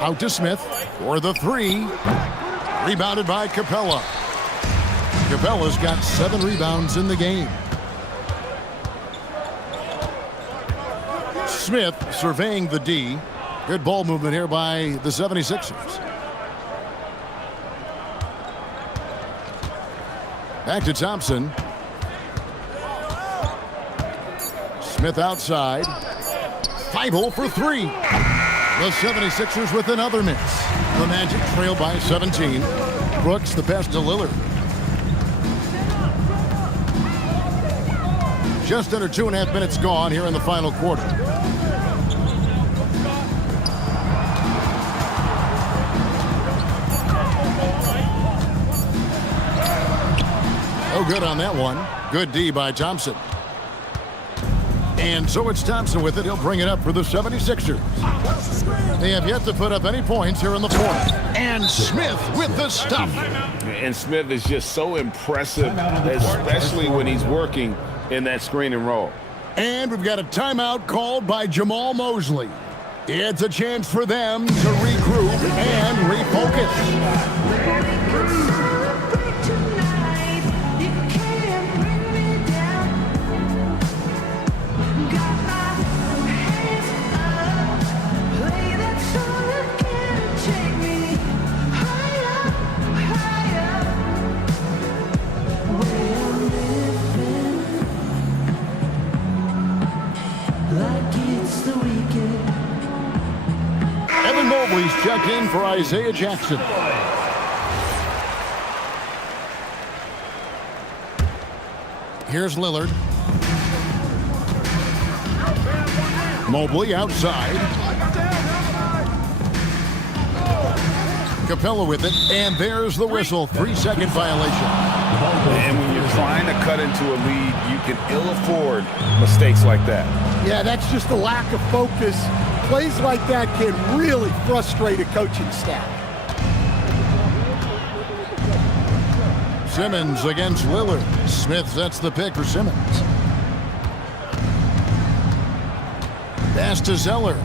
Out to Smith for the three. Rebounded by Capella. Capella's got 7 rebounds in the game. Smith surveying the D. Good ball movement here by the 76ers. Back to Thompson. Smith outside. Thibault for 3. The 76ers with another miss. The Magic trail by 17. Brooks the pass to Lillard. Just under 2.5 minutes gone here in the final quarter. Oh, good on that one. Good D by Thompson. And so it's Thompson with it. He'll bring it up for the 76ers. They have yet to put up any points here in the fourth. And Smith with the stuff. And Smith is just so impressive, especially when he's working in that screen and roll. And we've got a timeout called by Jamal Mosley. It's a chance for them to regroup and refocus. Evan Mobley's checked in for Isaiah Jackson. Here's Lillard. Mobley outside. Capella with it, and there's the whistle. 3-second violation. And when you're trying to cut into a lead, you can ill afford mistakes like that. Yeah, that's just a lack of focus. Plays like that can really frustrate a coaching staff. Simmons against Lillard. Smith sets the pick for Simmons. Pass to Zeller.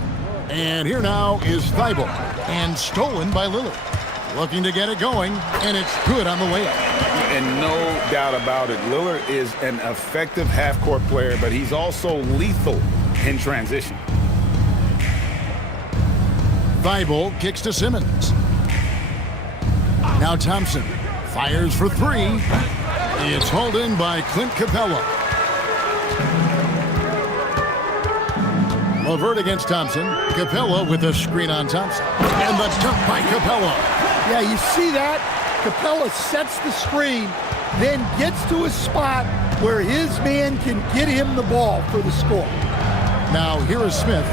And here now is Thibault. And stolen by Lillard. Looking to get it going, and it's good on the way up. And no doubt about it, Lillard is an effective half-court player, but he's also lethal in transition. Thibault kicks to Simmons. Now Thompson fires for 3. It's hauled in by Clint Capella. LeVert against Thompson. Capella with a screen on Thompson. And the dunk by Capella. Yeah, you see that? Capella sets the screen, then gets to a spot where his man can get him the ball for the score. Now here is Smith.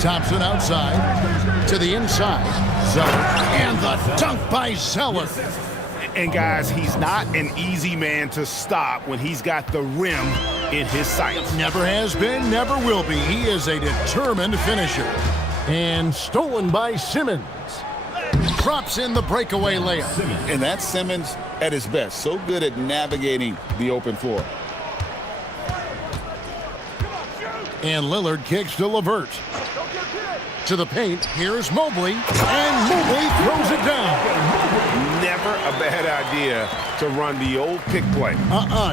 Thompson outside to the inside. Zeller. And the dunk by Zeller. And guys, he's not an easy man to stop when he's got the rim in his sights. Never has been, never will be. He is a determined finisher. And stolen by Simmons. Drops in the breakaway layup. And that's Simmons at his best. So good at navigating the open floor. And Lillard kicks to LeVert. To the paint, here's Mobley. And Mobley throws it down. Never a bad idea to run the old pick play.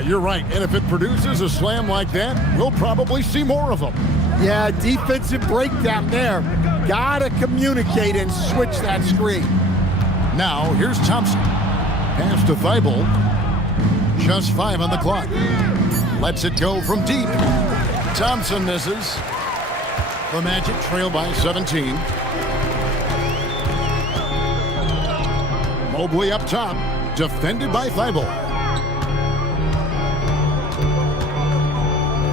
You're right. And if it produces a slam like that, we'll probably see more of them. Yeah, defensive breakdown there. Gotta communicate and switch that screen. Now, here's Thompson. Pass to Thibault. Just 5 on the clock. Lets it go from deep. Thompson misses. The Magic trail by 17. Mobley up top. Defended by Thibault.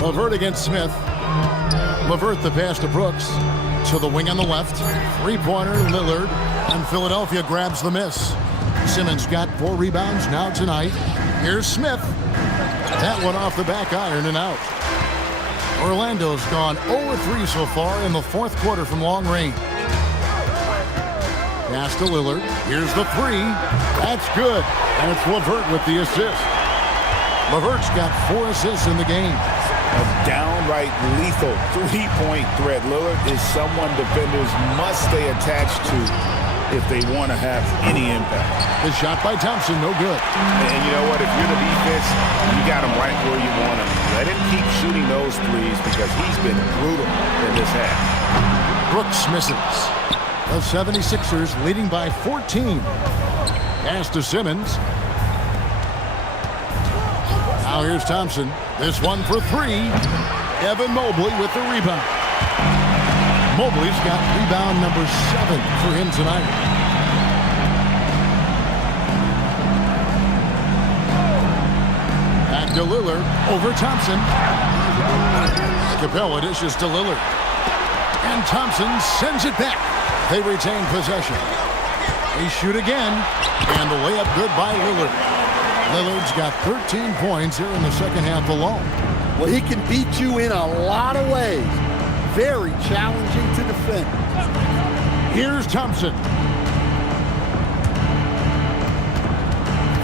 LeVert against Smith. LeVert the pass to Brooks. To the wing on the left. 3-pointer, Lillard. And Philadelphia grabs the miss. Simmons got 4 rebounds now tonight. Here's Smith. That one off the back iron and out. Orlando's gone 0-3 so far in the fourth quarter from long range. Pass to Lillard. Here's the 3. That's good. And it's LeVert with the assist. LeVert's got 4 assists in the game. A downright lethal three-point threat. Lillard is someone defenders must stay attached to if they want to have any impact. The shot by Thompson, no good. And you know what? If you're the defense, you got him right where you want him. Let him keep shooting those threes because he's been brutal in this half. Brooks misses. The 76ers leading by 14. Pass to Simmons. Now here's Thompson. This one for three. Evan Mobley with the rebound. Mobley's got rebound number 7 for him tonight. Back to Lillard over Thompson. Capella dishes to Lillard. And Thompson sends it back. They retain possession. They shoot again. And the layup good by Lillard. Lillard's got 13 points here in the second half alone. Well, he can beat you in a lot of ways. Very challenging to defend. Here's Thompson.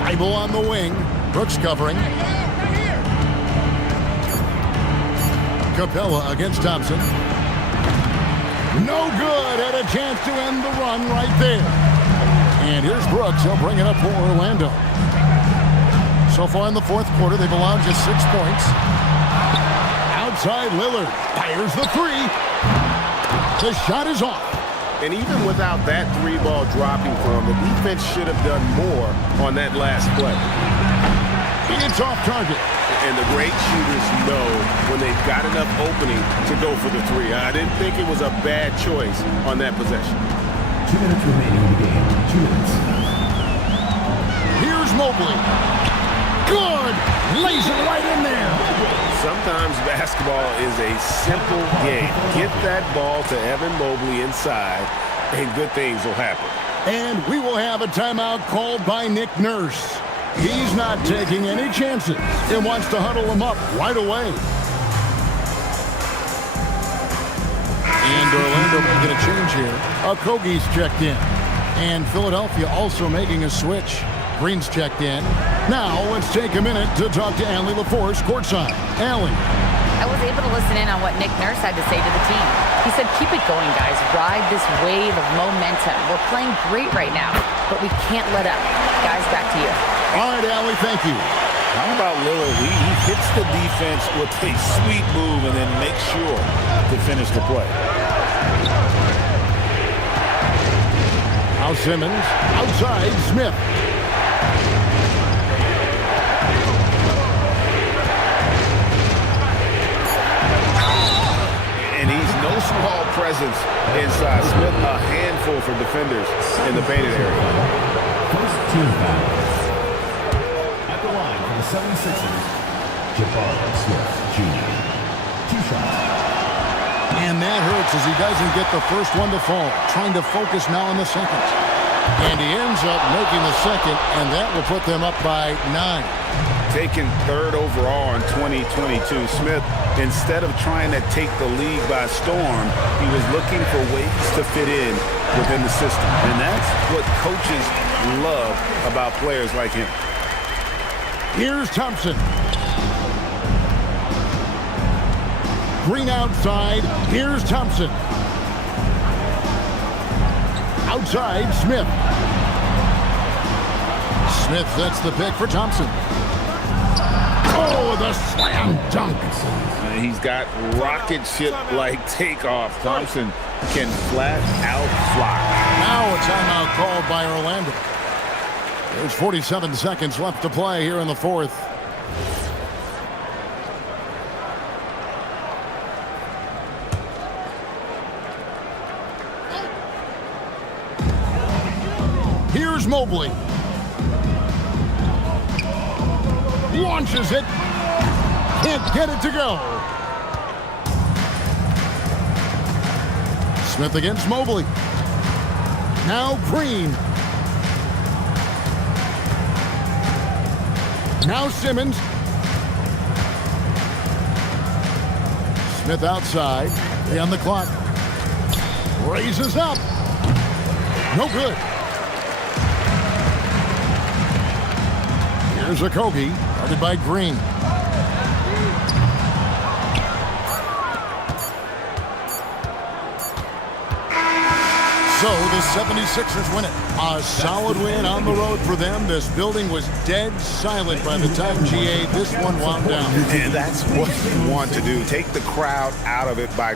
Thibault on the wing. Brooks covering. Capella against Thompson. No good. Had a chance to end the run right there. And here's Brooks. He'll bring it up for Orlando. So far in the fourth quarter, they've allowed just 6 points. Outside Lillard. Fires the three. The shot is off. And even without that three ball dropping for him, the defense should have done more on that last play. It's off target. And the great shooters know when they've got enough opening to go for the three. I didn't think it was a bad choice on that possession. 2 minutes remaining in the game. 2 minutes. Here's Mobley. Good. Lays it right in there. Sometimes basketball is a simple game. Get that ball to Evan Mobley inside, and good things will happen. And we will have a timeout called by Nick Nurse. He's not taking any chances and wants to huddle him up right away. And Orlando making a change here. Okogie's checked in. And Philadelphia also making a switch. Green's checked in. Now let's take a minute to talk to Allie LaForce courtside. Allie. I was able to listen in on what Nick Nurse had to say to the team. He said, keep it going, guys. Ride this wave of momentum. We're playing great right now, but we can't let up. Guys, back to you. All right, Allie, thank you. How about Lillard? He hits the defense with a sweet move and then makes sure to finish the play. Now Simmons, outside Smith. And he's no small presence inside. Smith, a handful for defenders in the painted area. First team foul. At the line for the 76ers, Jabari Smith Jr. 2 shots. And that hurts as he doesn't get the first one to fall. Trying to focus now on the second. And he ends up making the second, and that will put them up by 9. Taken third overall in 2022, Smith, instead of trying to take the league by storm, he was looking for ways to fit in within the system. And that's what coaches love about players like him. Here's Thompson. Green outside. Here's Thompson. Outside, Smith. Smith sets the pick for Thompson. Oh, the slam dunk. He's got rocket ship-like takeoff. Thompson can flat out fly. Now a timeout called by Orlando. There's 47 seconds left to play here in the fourth. Here's Mobley. Launches it. Can't get it to go. Smith against Mobley. Now Green. Now Simmons. Smith outside. They on the clock. Raises up. No good. Here's Okogie, guarded by Green. So the 76ers win it. A solid win on the road for them. This building was dead silent by the time, GA, this one wound down. And that's what you want to do. Take the crowd out of it by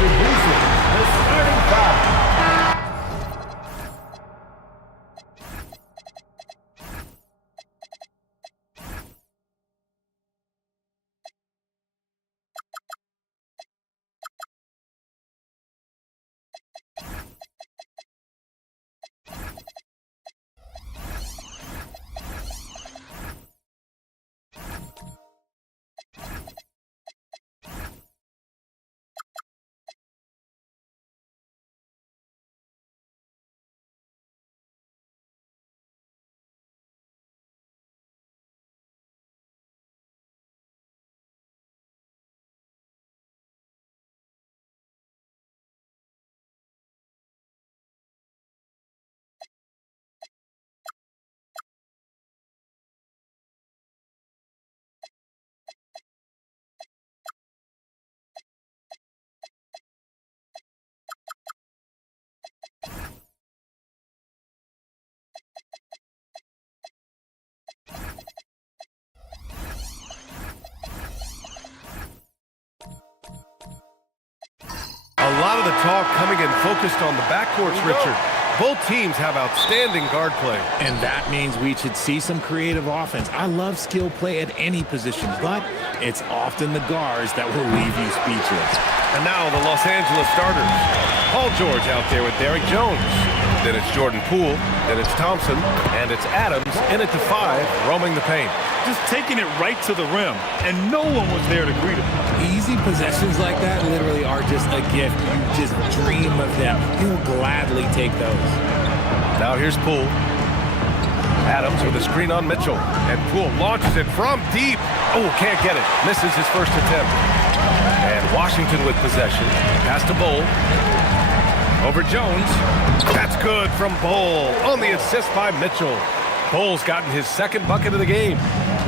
Introducing the starting five. A lot of the talk coming in focused on the backcourts, Richard. Both teams have outstanding guard play. And that means we should see some creative offense. I love skill play at any position, but it's often the guards that will leave you speechless. And now the Los Angeles starters. Paul George out there with Derrick Jones. Then it's Jordan Poole. Then it's Thompson. And it's Adams in at the 5, roaming the paint. Just taking it right to the rim, and no one was there to greet him. Easy possessions like that literally are just a gift. You just dream of them. You'll gladly take those. Now here's Poole. Adams with a screen on Mitchell. And Poole launches it from deep. Oh, can't get it. Misses his first attempt. And Washington with possession. Pass to Bol. Over Jones. That's good from Bol. On the assist by Mitchell. Bol's gotten his second bucket of the game.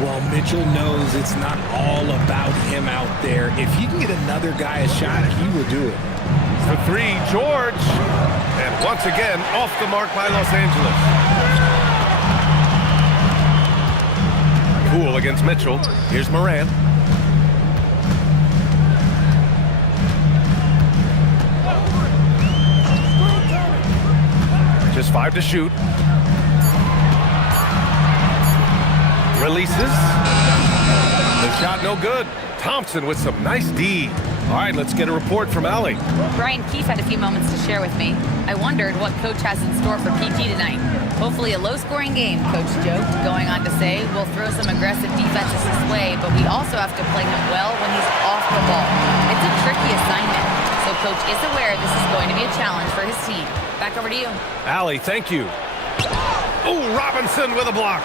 Well, Mitchell knows it's not all about him out there. If he can get another guy a shot, he will do it. For 3, George. And once again, off the mark by Los Angeles. Poole against Mitchell. Here's Moran. Just 5 to shoot. Releases. The shot no good. Thompson with some nice D. All right, let's get a report from Allie. Brian Keefe had a few moments to share with me. I wondered what Coach has in store for PG tonight. Hopefully a low-scoring game, Coach joked, going on to say, we'll throw some aggressive defenses his way, but we also have to play him well when he's off the ball. It's a tricky assignment, so Coach is aware this is going to be a challenge for his team. Back over to you. Allie, thank you. Oh, Robinson with a block.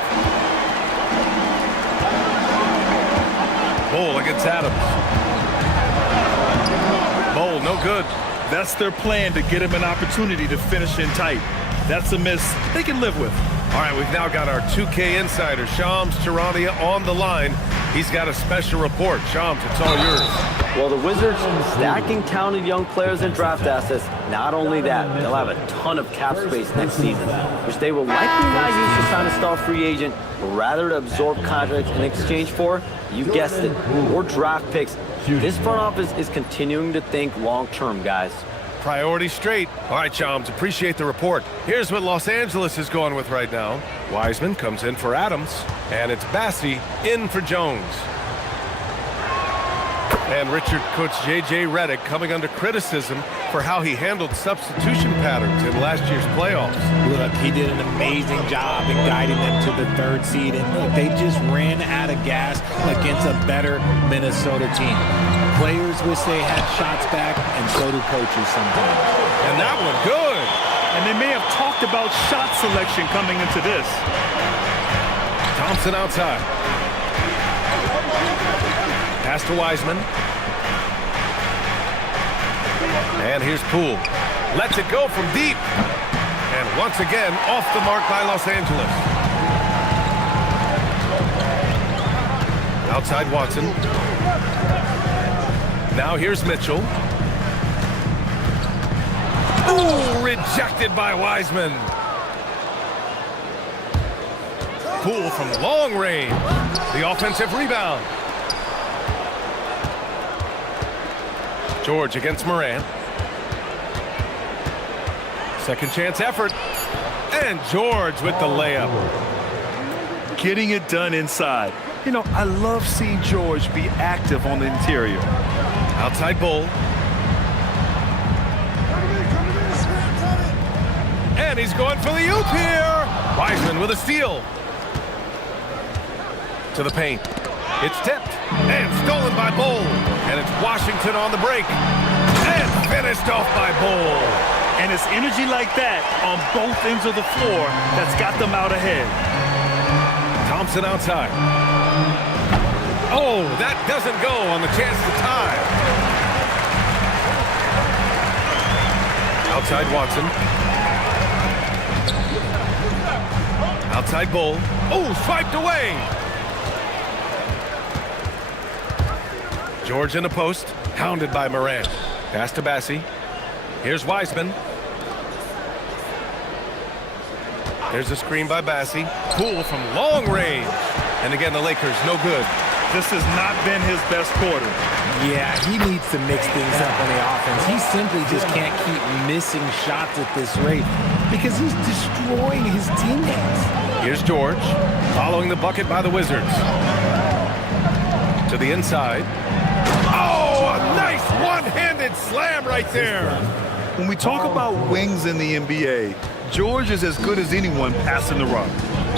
Bol against Adams. Bol, no good. That's their plan, to get him an opportunity to finish in tight. That's a miss they can live with. All right, we've now got our 2K insider, Shams Charania, on the line. He's got a special report. Shams, it's all yours. Well, the Wizards stacking talented young players and draft assets. Not only that, they'll have a ton of cap space next season, which they will likely not use to sign a star free agent, but rather to absorb contracts in exchange for, you guessed it, more draft picks. This front office is continuing to think long-term, guys. Priority straight. All right, Shams, appreciate the report. Here's what Los Angeles is going with right now. Wiseman comes in for Adams, and it's Bassie in for Jones. And Richard, Coach J.J. Redick coming under criticism for how he handled substitution patterns in last year's playoffs. Look, he did an amazing job in guiding them to the 3rd seed. And look, they just ran out of gas against a better Minnesota team. Players wish they had shots back, and so do coaches sometimes. And that one good. And they may have talked about shot selection coming into this. Thompson outside. Pass to Wiseman. And here's Poole. Lets it go from deep. And once again, off the mark by Los Angeles. Outside Watson. Now here's Mitchell. Ooh, rejected by Wiseman. Poole from long range. The offensive rebound. George against Moran. Second chance effort. And George with the layup. Getting it done inside. You know, I love seeing George be active on the interior. Outside Bull. And he's going for the oop here. Wiseman with a steal. To the paint. It's tipped and stolen by Bull. And it's Washington on the break. And finished off by Bull. And it's energy like that on both ends of the floor that's got them out ahead. Thompson outside. Oh, that doesn't go on the chance to tie. Outside Watson. Outside Bull. Oh, swiped away. George in the post, hounded by Morant. Pass to Bassie. Here's Wiseman. There's a screen by Bassie. Poole from long range. And again, the Lakers, no good. This has not been his best quarter. Yeah, he needs to mix things up on the offense. He simply just can't keep missing shots at this rate because he's destroying his teammates. Here's George, following the bucket by the Wizards. To the inside. Oh, a nice one-handed slam right there. When we talk about wings in the NBA, George is as good as anyone passing the rock.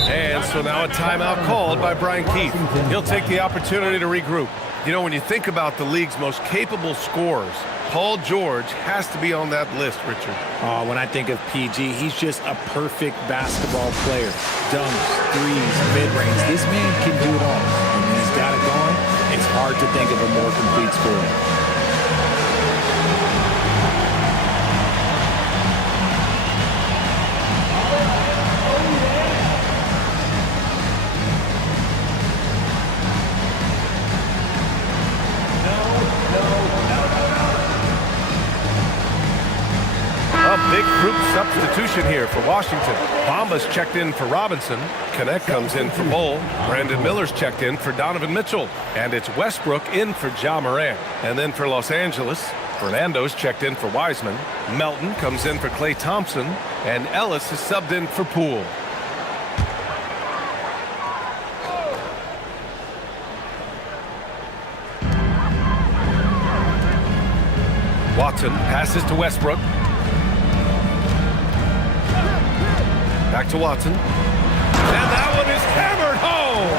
And so now a timeout called by Brian Keith. He'll take the opportunity to regroup. You know, when you think about the league's most capable scorers, Paul George has to be on that list, Richard. When I think of PG, he's just a perfect basketball player. Dunks, threes, mid-range. This man can do it all. And when he's got it going, it's hard to think of a more complete scorer. Big group substitution here for Washington. Bamba's checked in for Robinson. Connect comes in for Bull. Brandon Miller's checked in for Donovan Mitchell. And it's Westbrook in for Ja Morant. And then for Los Angeles, Fernando's checked in for Wiseman. Melton comes in for Klay Thompson. And Ellis is subbed in for Poole. Watson passes to Westbrook. Back to Watson. And that one is hammered home.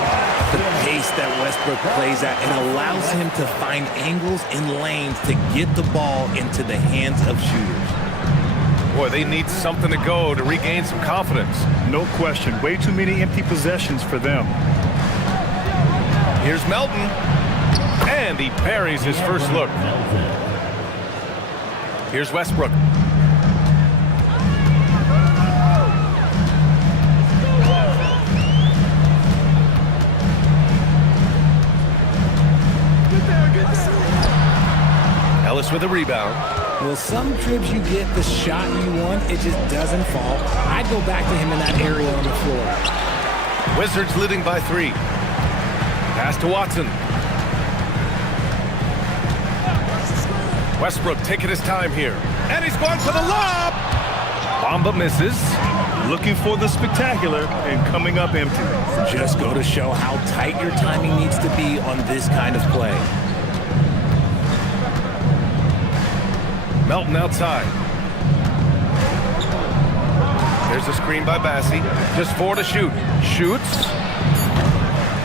The pace that Westbrook plays at, it allows him to find angles and lanes to get the ball into the hands of shooters. Boy, they need something to go to regain some confidence. No question. Way too many empty possessions for them. Here's Melton. And he parries his first look. Here's Westbrook. Ellis with a rebound. Well, some trips you get the shot you want, it just doesn't fall. I'd go back to him in that area on the floor. Wizards leading by 3. Pass to Watson. Westbrook taking his time here. And he's going for the lob. Bamba misses. Looking for the spectacular and coming up empty. Just go to show how tight your timing needs to be on this kind of play. Melton outside. There's a screen by Bassie. Just 4 to shoot. Shoots.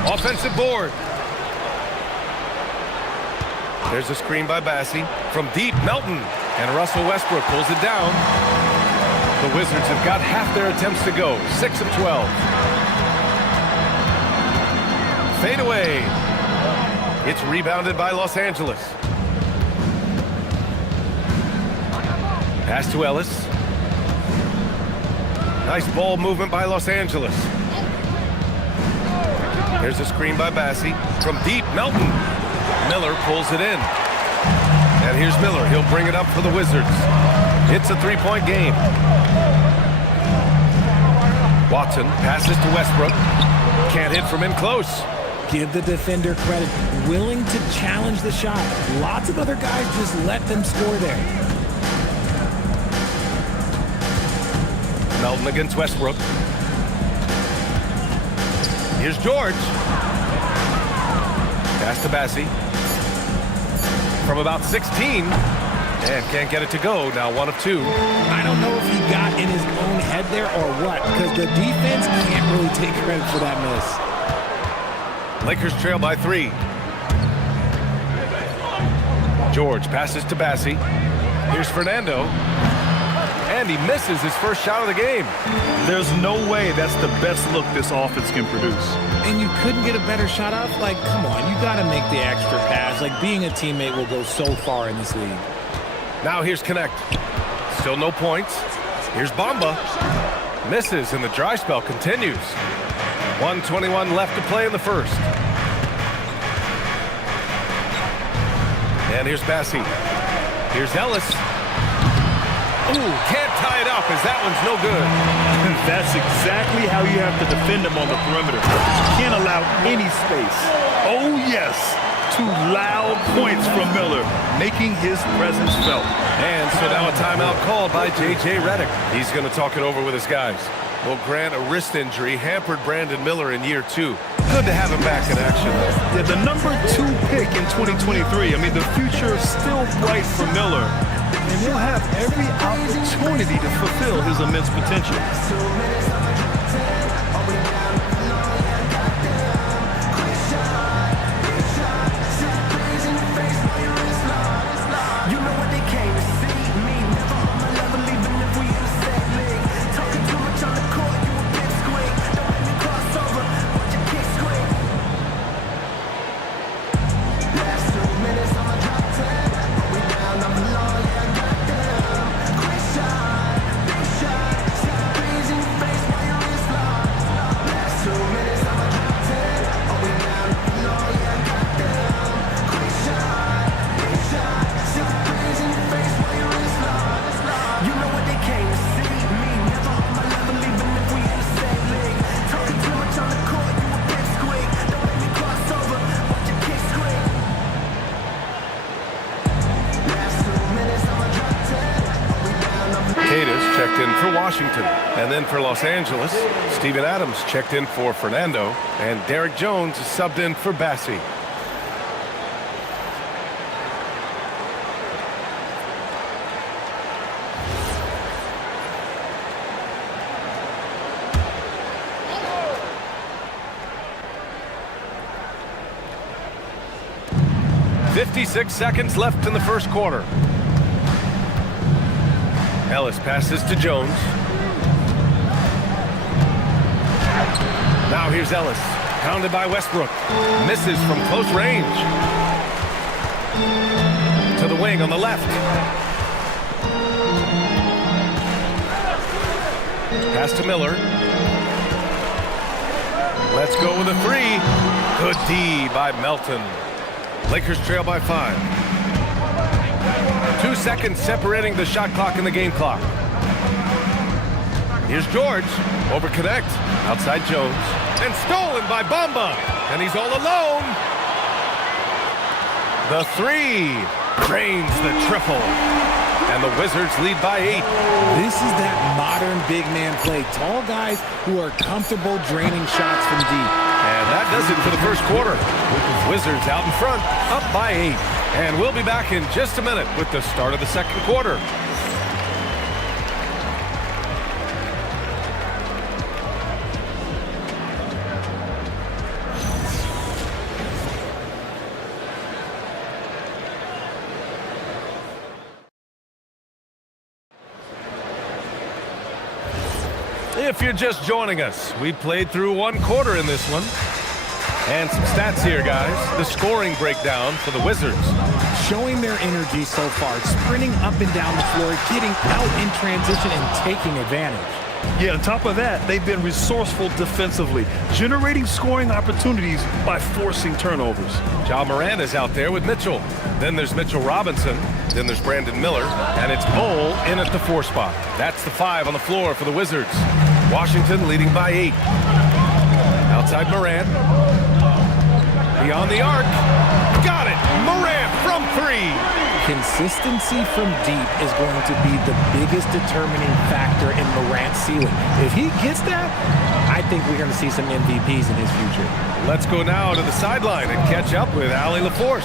Offensive board. There's a screen by Bassie. From deep, Melton. And Russell Westbrook pulls it down. The Wizards have got half their attempts to go. 6 of 12. Fade away. It's rebounded by Los Angeles. Pass to Ellis. Nice ball movement by Los Angeles. There's a screen by Bassie. From deep, Melton. Miller pulls it in. And here's Miller. He'll bring it up for the Wizards. It's a 3-point game. Watson passes to Westbrook. Can't hit from in close. Give the defender credit. Willing to challenge the shot. Lots of other guys just let them score there. Melton against Westbrook. Here's George. Pass to Bassie. From about 16. And can't get it to go. Now 1 of 2. I don't know if he got in his own head there or what, because the defense can't really take credit for that miss. Lakers trail by 3. George passes to Bassie. Here's Fernando. And he misses his first shot of the game. There's no way that's the best look this offense can produce. And you couldn't get a better shot off? Like, come on, you got to make the extra pass. Like, being a teammate will go so far in this league. Now here's Connect. Still no points. Here's Bamba. Misses, and the dry spell continues. 1:21 left to play in the first. And here's Bassie. Here's Ellis. Ooh, can't tie it up as that one's no good. That's exactly how you have to defend him on the perimeter. You can't allow any space. Oh, yes. 2 loud points from Miller, making his presence felt. And so now a timeout called by J.J. Redick. He's going to talk it over with his guys. Well, Grant, a wrist injury hampered Brandon Miller in year 2. Good to have him back in action. Yeah, the number 2 pick in 2023. I mean, the future is still bright for Miller. And he'll have every opportunity to fulfill his immense potential. Checked in for Washington. And then for Los Angeles, Steven Adams checked in for Fernando. And Derek Jones is subbed in for Bassie. .56 seconds left in the first quarter. Ellis passes to Jones. Now here's Ellis. Pounded by Westbrook. Misses from close range. To the wing on the left. Pass to Miller. Let's go with a 3. Good D by Melton. Lakers trail by 5. 2 seconds separating the shot clock and the game clock. Here's George. Over connect. Outside Jones. And stolen by Bamba. And he's all alone. The 3 drains the triple. And the Wizards lead by 8. This is that modern big man play. Tall guys who are comfortable draining shots from deep. And that does it for the first quarter. Wizards out in front, up by 8. And we'll be back in just a minute with the start of the second quarter. If you're just joining us, we played through 1 quarter in this one. And some stats here, guys. The scoring breakdown for the Wizards. Showing their energy so far, sprinting up and down the floor, getting out in transition and taking advantage. Yeah, on top of that, they've been resourceful defensively, generating scoring opportunities by forcing turnovers. Ja Morant is out there with Mitchell. Then there's Mitchell Robinson. Then there's Brandon Miller. And it's Bol in at the 4 spot. That's the 5 on the floor for the Wizards. Washington leading by 8. Outside Morant. Beyond the arc. Got it. Morant from 3. Consistency from deep is going to be the biggest determining factor in Morant's ceiling. If he gets that, I think we're going to see some MVPs in his future. Let's go now to the sideline and catch up with Allie LaForce.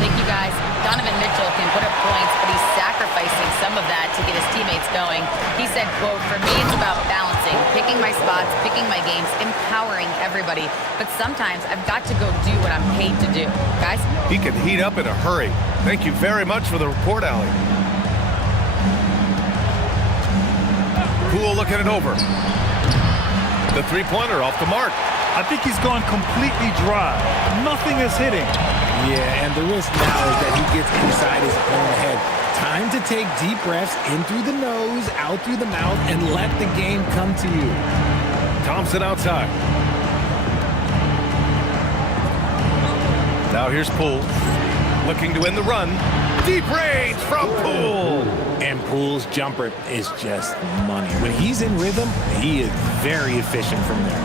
Thank you, guys. Donovan Mitchell can put up points, but he's sacrificing some of that to get his teammates going. He said, quote, "For me, it's about balancing, picking my spots, picking my games, empowering everybody. But sometimes I've got to go do what I'm paid to do." Guys? He can heat up in a hurry. Thank you very much for the report, Allie. Poole looking it over. The three-pointer off the mark. I think he's gone completely dry. Nothing is hitting. Yeah, and the risk now is that he gets inside his own head. Time to take deep breaths in through the nose, out through the mouth, and let the game come to you. Thompson outside. Now here's Poole. Looking to win the run. Deep range from Poole. And Poole's jumper is just money. When he's in rhythm, he is very efficient from there.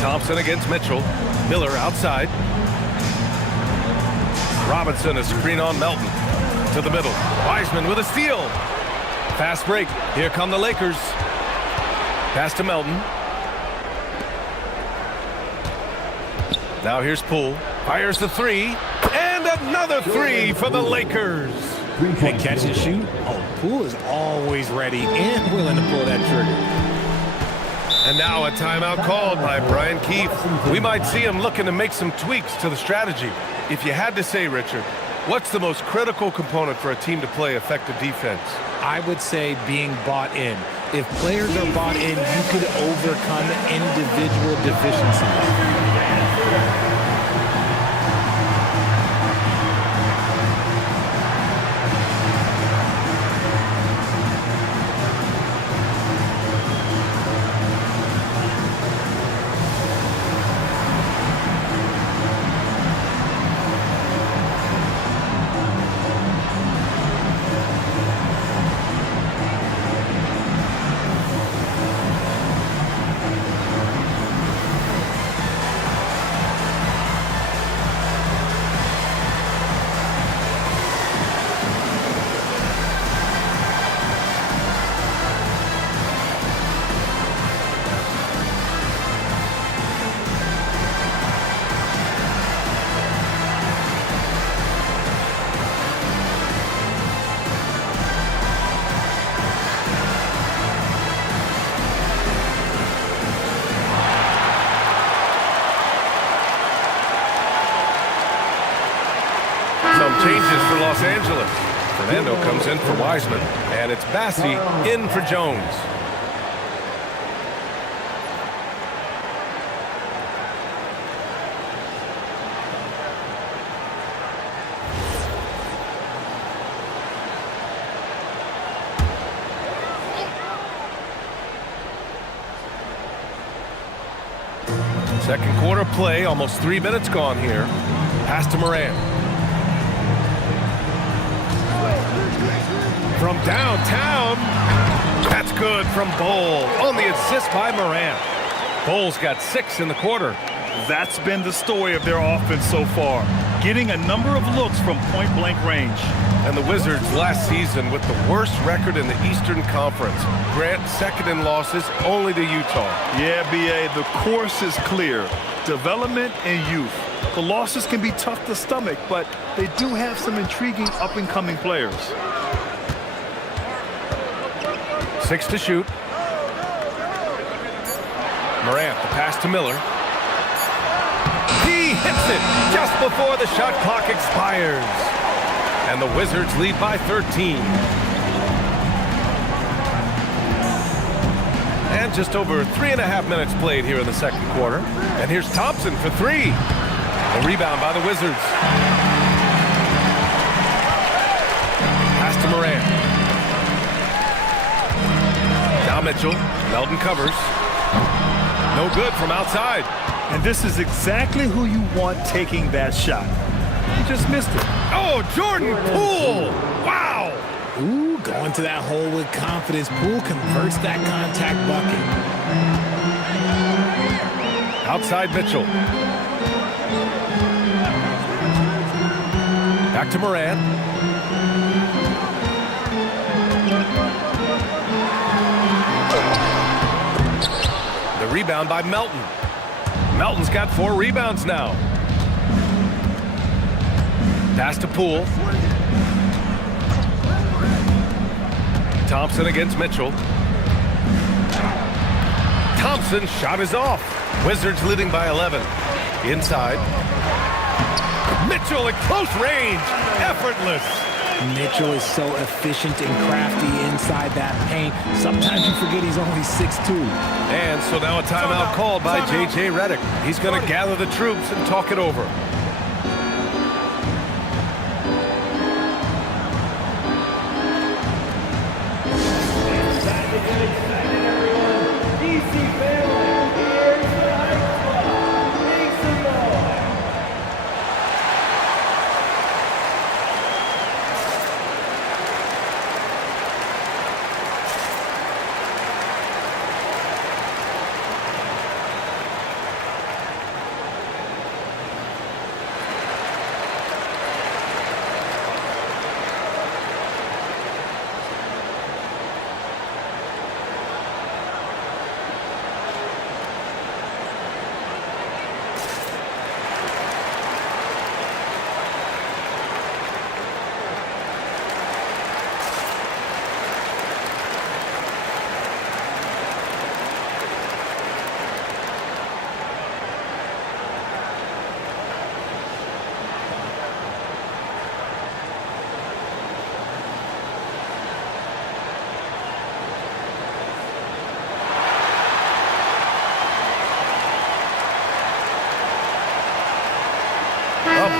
Thompson against Mitchell. Miller outside. Robinson a screen on Melton. To the middle. Wiseman with a steal. Fast break. Here come the Lakers. Pass to Melton. Now here's Poole. Fires the three. And another three for the Lakers. And catch and shoot. Oh, Poole is always ready and willing to pull that trigger. And now a timeout called by Brian Keefe. We might see him looking to make some tweaks to the strategy. If you had to say, Richard, what's the most critical component for a team to play effective defense? I would say being bought in. If players are bought in, you could overcome individual deficiencies. Changes for Los Angeles. Fernando comes in for Wiseman, and it's Bassey in for Jones. Second quarter play, almost 3 minutes gone here. Pass to Morant. From downtown, that's good from Bol on the assist by Morant. Bol's got 6 in the quarter. That's been the story of their offense so far, getting a number of looks from point-blank range. And the Wizards last season with the worst record in the Eastern Conference. Grant second in losses only to Utah. Yeah, B.A., the course is clear. Development and youth. The losses can be tough to stomach, but they do have some intriguing up-and-coming players. 6 to shoot. Morant, the pass to Miller. He hits it just before the shot clock expires. And the Wizards lead by 13. And just over 3.5 minutes played here in the second quarter. And here's Thompson for 3. A rebound by the Wizards. Pass to Morant. Now Mitchell. Melton covers. No good from outside. And this is exactly who you want taking that shot. He just missed it. Oh, Jordan Poole! Wow! Ooh, going to that hole with confidence. Poole converts that contact bucket. Outside Mitchell. Back to Morant. The rebound by Melton. Melton's got 4 rebounds now. Pass to Poole. Thompson against Mitchell. Thompson's shot is off. Wizards leading by 11. Inside. Mitchell at close range. Effortless. Mitchell is so efficient and crafty inside that paint. Sometimes you forget he's only 6'2". And so now a timeout called by J.J. Redick. He's going to gather the troops and talk it over.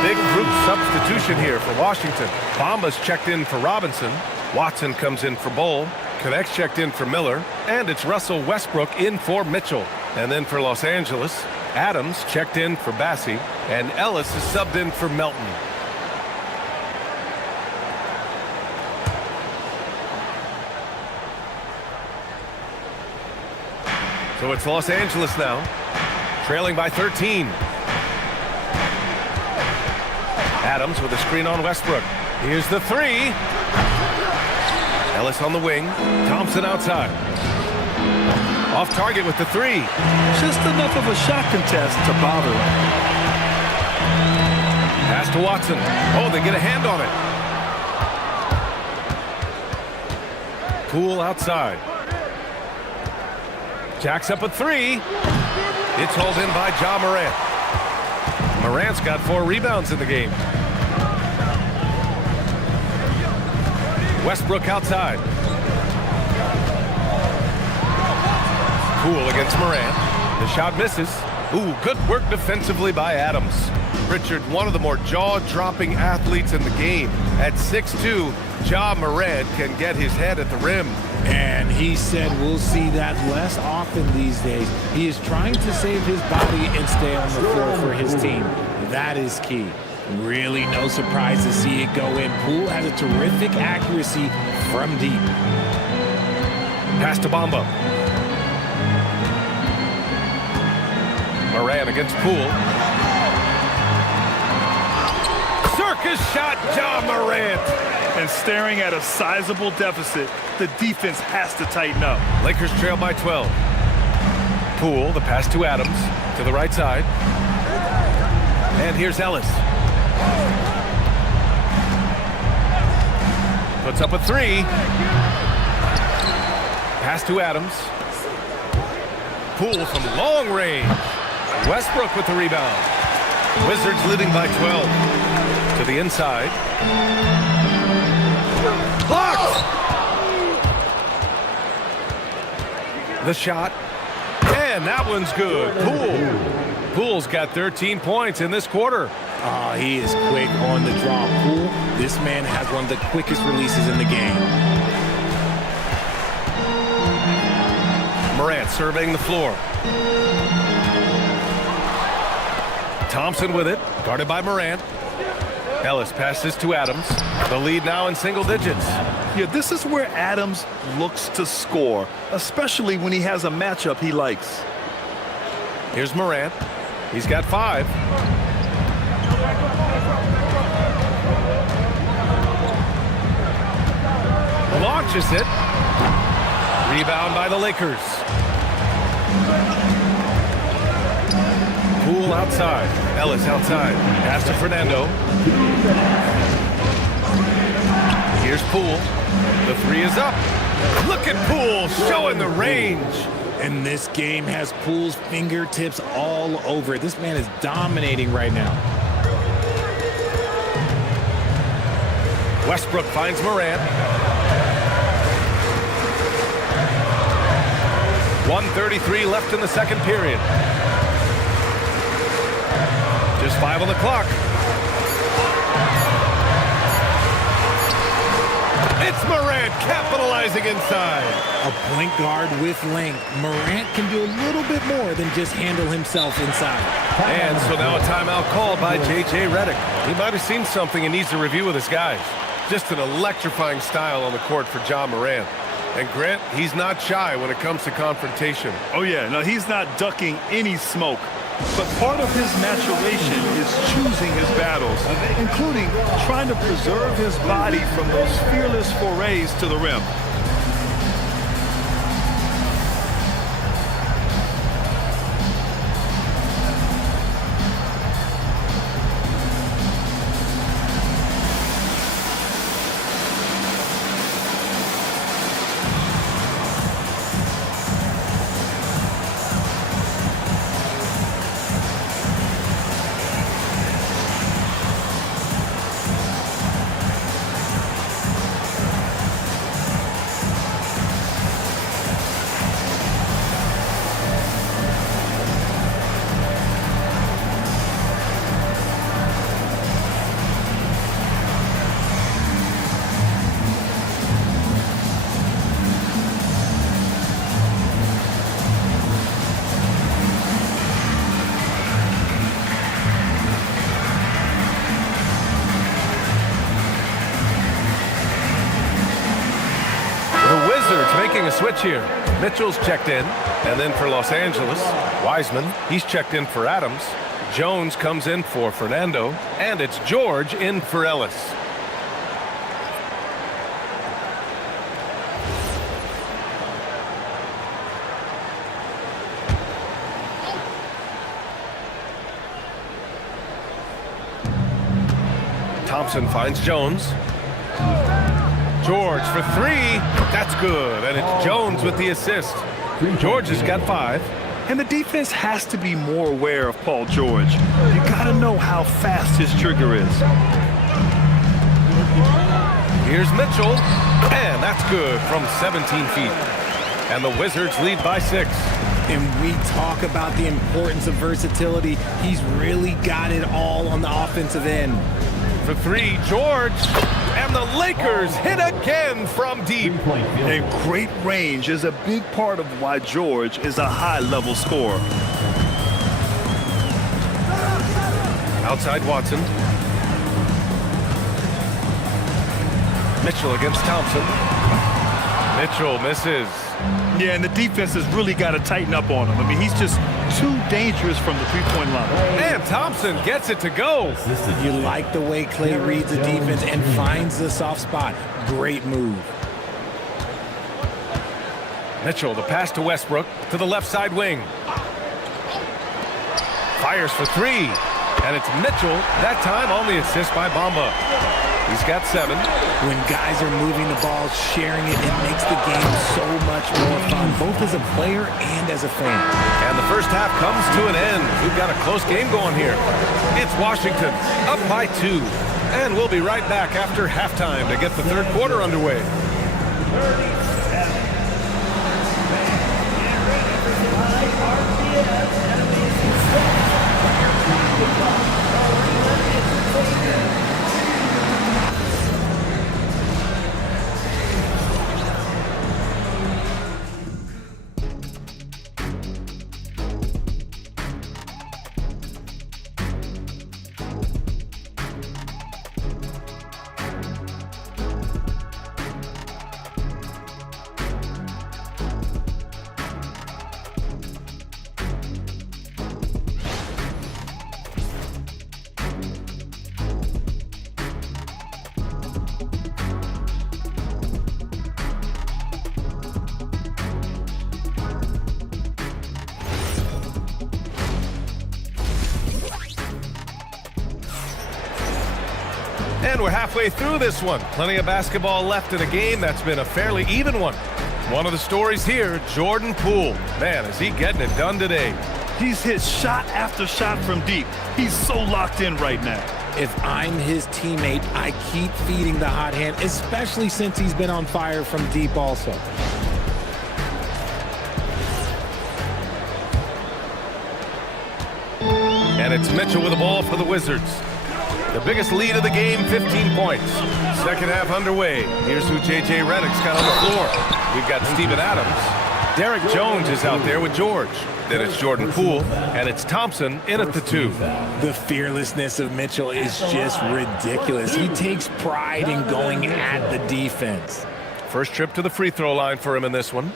Big group substitution here for Washington. Bamba's checked in for Robinson. Watson comes in for Bol. Connect's checked in for Miller. And it's Russell Westbrook in for Mitchell. And then for Los Angeles, Adams checked in for Bassie. And Ellis is subbed in for Melton. So it's Los Angeles now, trailing by 13. Adams with a screen on Westbrook. Here's the 3. Ellis on the wing. Thompson outside. Off target with the 3. Just enough of a shot contest to bother him. Pass to Watson. Oh, they get a hand on it. Poole outside. Jacks up a 3. It's hauled in by Ja Morant. Morant's got 4 rebounds in the game. Westbrook outside. Poole against Morant. The shot misses. Ooh, good work defensively by Adams. Richard, one of the more jaw-dropping athletes in the game. At 6'2", Ja Morant can get his head at the rim. And he said we'll see that less often these days. He is trying to save his body and stay on the floor for his team. That is key. Really no surprise to see it go in. Poole has a terrific accuracy from deep. Pass to Bamba. Morant against Poole. Circus shot, Ja Morant. And staring at a sizable deficit, the defense has to tighten up. Lakers trail by 12. Poole, the pass to Adams, to the right side. And here's Ellis. Puts up a 3. Pass to Adams. Poole from long range. Westbrook with the rebound. Wizards leading by 12. To the inside. Blocked! The shot. And that one's good. Poole. Poole's got 13 points in this quarter. He is quick on the draw. Poole, this man has one of the quickest releases in the game. Morant surveying the floor. Thompson with it, guarded by Morant. Ellis passes to Adams. The lead now in single digits. Yeah, this is where Adams looks to score, especially when he has a matchup he likes. Here's Morant. He's got 5. launches it. Rebound by the Lakers. Poole outside. Ellis outside. Pass to Fernando. Here's Poole. The three is up. Look at Poole showing the range. And this game has Poole's fingertips all over it. This man is dominating right now. Westbrook finds Morant. 1:33 left in the second period. Just 5 on the clock. It's Morant capitalizing inside. A point guard with length. Morant can do a little bit more than just handle himself inside. And so now a timeout called by J.J. Redick. He might have seen something and needs to review with his guys. Just an electrifying style on the court for Ja Morant. And Grant, he's not shy when it comes to confrontation. Oh, yeah. No, he's not ducking any smoke. But part of his maturation is choosing his battles, including trying to preserve his body from those fearless forays to the rim. Making a switch here. Mitchell's checked in, and then for Los Angeles, Wiseman, he's checked in for Adams. Jones comes in for Fernando, and it's George in for Ellis. Thompson finds Jones. George for three. That's good. And it's Jones with the assist. George has got 5. And the defense has to be more aware of Paul George. You got to know how fast his trigger is. Here's Mitchell. And that's good from 17 feet. And the Wizards lead by 6. And we talk about the importance of versatility. He's really got it all on the offensive end. For 3, George. And the Lakers hit again from deep. And great range is a big part of why George is a high-level scorer. Outside Watson. Mitchell against Thompson. Mitchell misses. Yeah, and the defense has really got to tighten up on him. I mean, he's just too dangerous from the three-point line. And Thompson gets it to go. You like the way Clay reads the defense and finds the soft spot. Great move. Mitchell, the pass to Westbrook to the left side wing. Fires for 3. And it's Mitchell, that time on the assist by Bamba. He's got 7. When guys are moving the ball, sharing it, it makes the game so much more fun, both as a player and as a fan. And the first half comes to an end. We've got a close game going here. It's Washington up by 2. And we'll be right back after halftime to get the third quarter underway. And we're halfway through this one. Plenty of basketball left in a game that's been a fairly even one. One of the stories here, Jordan Poole. Man, is he getting it done today. He's hit shot after shot from deep. He's so locked in right now. If I'm his teammate, I keep feeding the hot hand, especially since he's been on fire from deep also. And it's Mitchell with the ball for the Wizards. The biggest lead of the game, 15 points. Second half underway. Here's who J.J. Redick's got on the floor. We've got Steven Adams. Derek Jones is out there with George. Then it's Jordan Poole, and it's Thompson in at the 2. The fearlessness of Mitchell is just ridiculous. He takes pride in going at the defense. First trip to the free throw line for him in this one.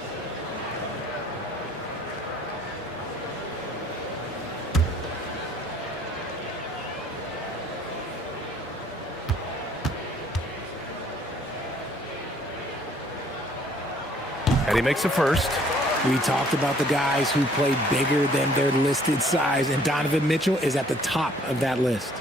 And he makes the first. We talked about the guys who play bigger than their listed size, and Donovan Mitchell is at the top of that list.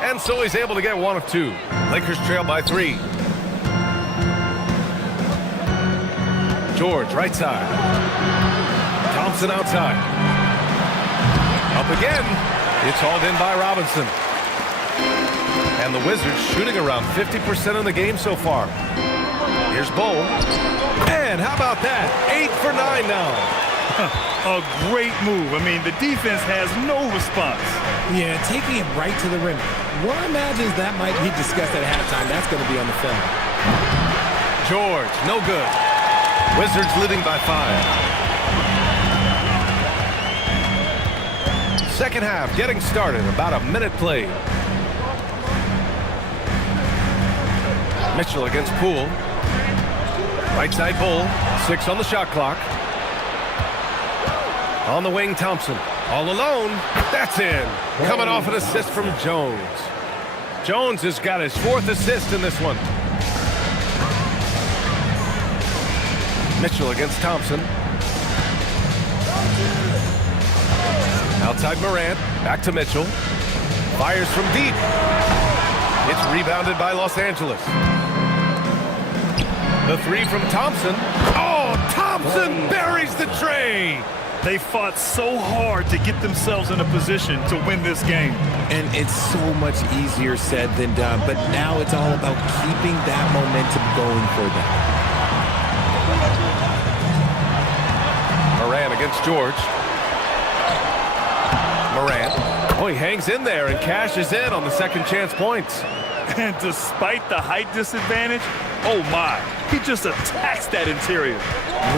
And so he's able to get one of 2. Lakers trail by 3. George, right side. Thompson outside. Up again. It's hauled in by Robinson. And the Wizards shooting around 50% in the game so far. Here's Bull. And how about that? 8 for 9 now. A great move. I mean, the defense has no response. Yeah, taking it right to the rim. One imagines that might be discussed at halftime. That's going to be on the film. George, no good. Wizards leading by 5. Second half getting started, about a minute played. Mitchell against Poole. Right side Bull, 6 on the shot clock. On the wing, Thompson. All alone, that's in. Coming off an assist from Jones. Jones has got his 4th assist in this one. Mitchell against Thompson. Outside Morant, back to Mitchell. Fires from deep. It's rebounded by Los Angeles. The 3 from Thompson. Oh, Thompson buries the tray. They fought so hard to get themselves in a position to win this game. And it's so much easier said than done, but now it's all about keeping that momentum going for them. Morant against George. Morant. Oh, he hangs in there and cashes in on the second chance points. And despite the height disadvantage, oh my, he just attacks that interior.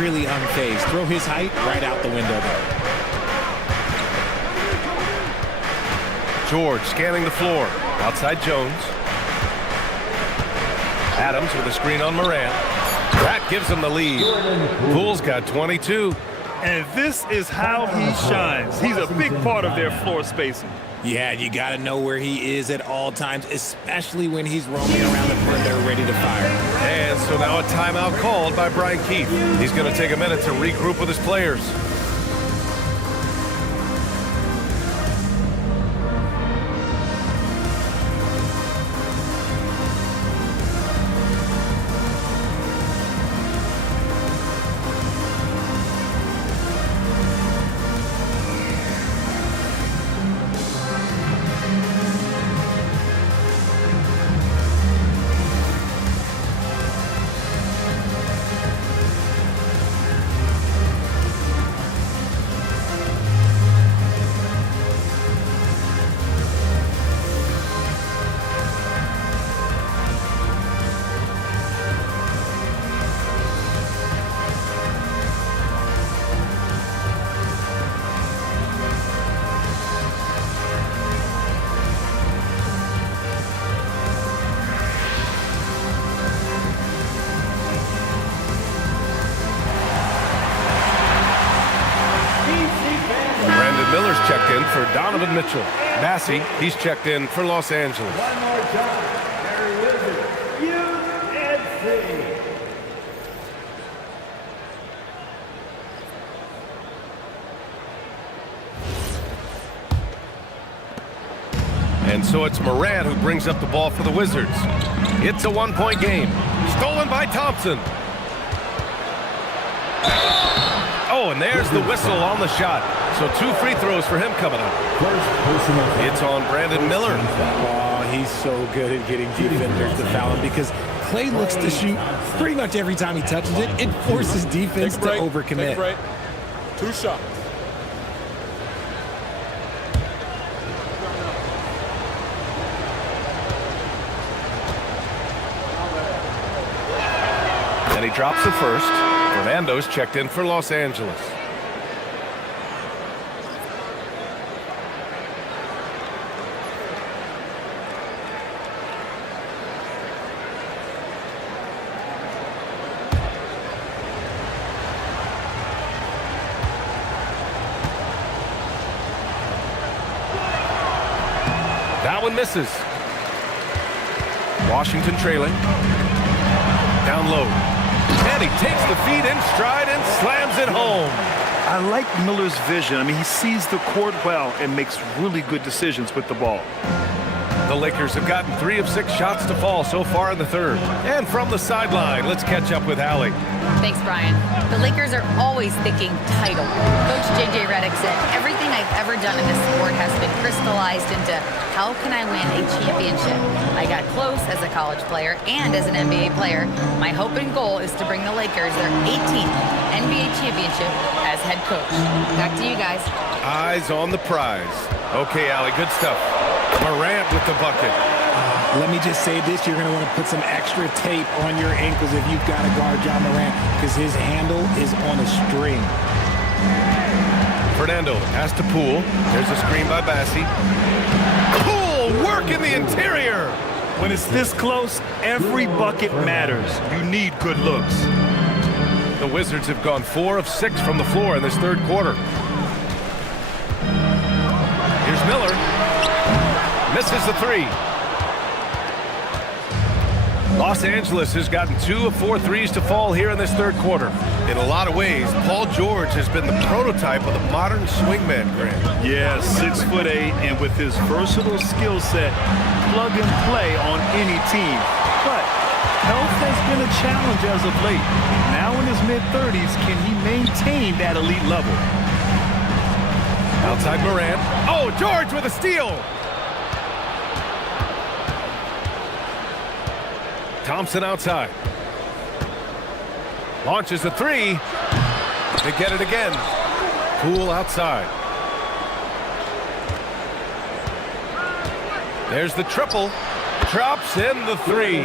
Really unfazed. Throw his height right out the window there. George scanning the floor. Outside Jones. Adams with a screen on Morant. That gives him the lead. Poole's got 22. And this is how he shines. He's a big part of their floor spacing. Yeah, you got to know where he is at all times, especially when he's roaming around the perimeter ready to fire. And so now a timeout called by Brian Keefe. He's going to take a minute to regroup with his players. Miller's checked in for Donovan Mitchell. Massey, he's checked in for Los Angeles. One more time, Barry Wizard. And so it's Morant who brings up the ball for the Wizards. It's a one-point game. Stolen by Thompson. Oh, and there's the whistle on the shot. So 2 free throws for him coming up. It's on Brandon Miller. Oh, he's so good at getting defenders to foul him because Clay looks to shoot pretty much every time he touches it. It forces defense to overcommit. Take a break. 2 shots. And he drops the first. Fernando's checked in for Los Angeles. That one misses. Washington trailing. Down low. And he takes the feed in stride and slams it home. I like Miller's vision. I mean, he sees the court well and makes really good decisions with the ball. The Lakers have gotten 3 of 6 shots to fall so far in the third. And from the sideline, let's catch up with Allie. Thanks, Brian. The Lakers are always thinking title. Coach J.J. Redick said, everything I've ever done in this sport has been crystallized into how can I win a championship? I got close as a college player and as an NBA player. My hope and goal is to bring the Lakers their 18th NBA championship as head coach. Back to you guys. Eyes on the prize. Okay, Allie, good stuff. Morant with the bucket. Let me just say this. You're going to want to put some extra tape on your ankles if you've got to guard Ja Morant because his handle is on a string. Fernando pass to Poole. There's a screen by Bassi. Poole work in the interior. When it's this close, every bucket matters. You need good looks. The Wizards have gone 4 of 6 from the floor in this third quarter. Here's Miller. Misses the 3. Los Angeles has gotten 2 of 4 threes to fall here in this third quarter. In a lot of ways, Paul George has been the prototype of the modern swingman, Grant. Yeah, 6'8", and with his versatile skill set, plug and play on any team. But health has been a challenge as of late. Now in his mid-30s, can he maintain that elite level? Outside Morant. Oh, George with a steal. Thompson outside. Launches the 3. They get it again. Poole outside. There's the triple. Drops in the 3.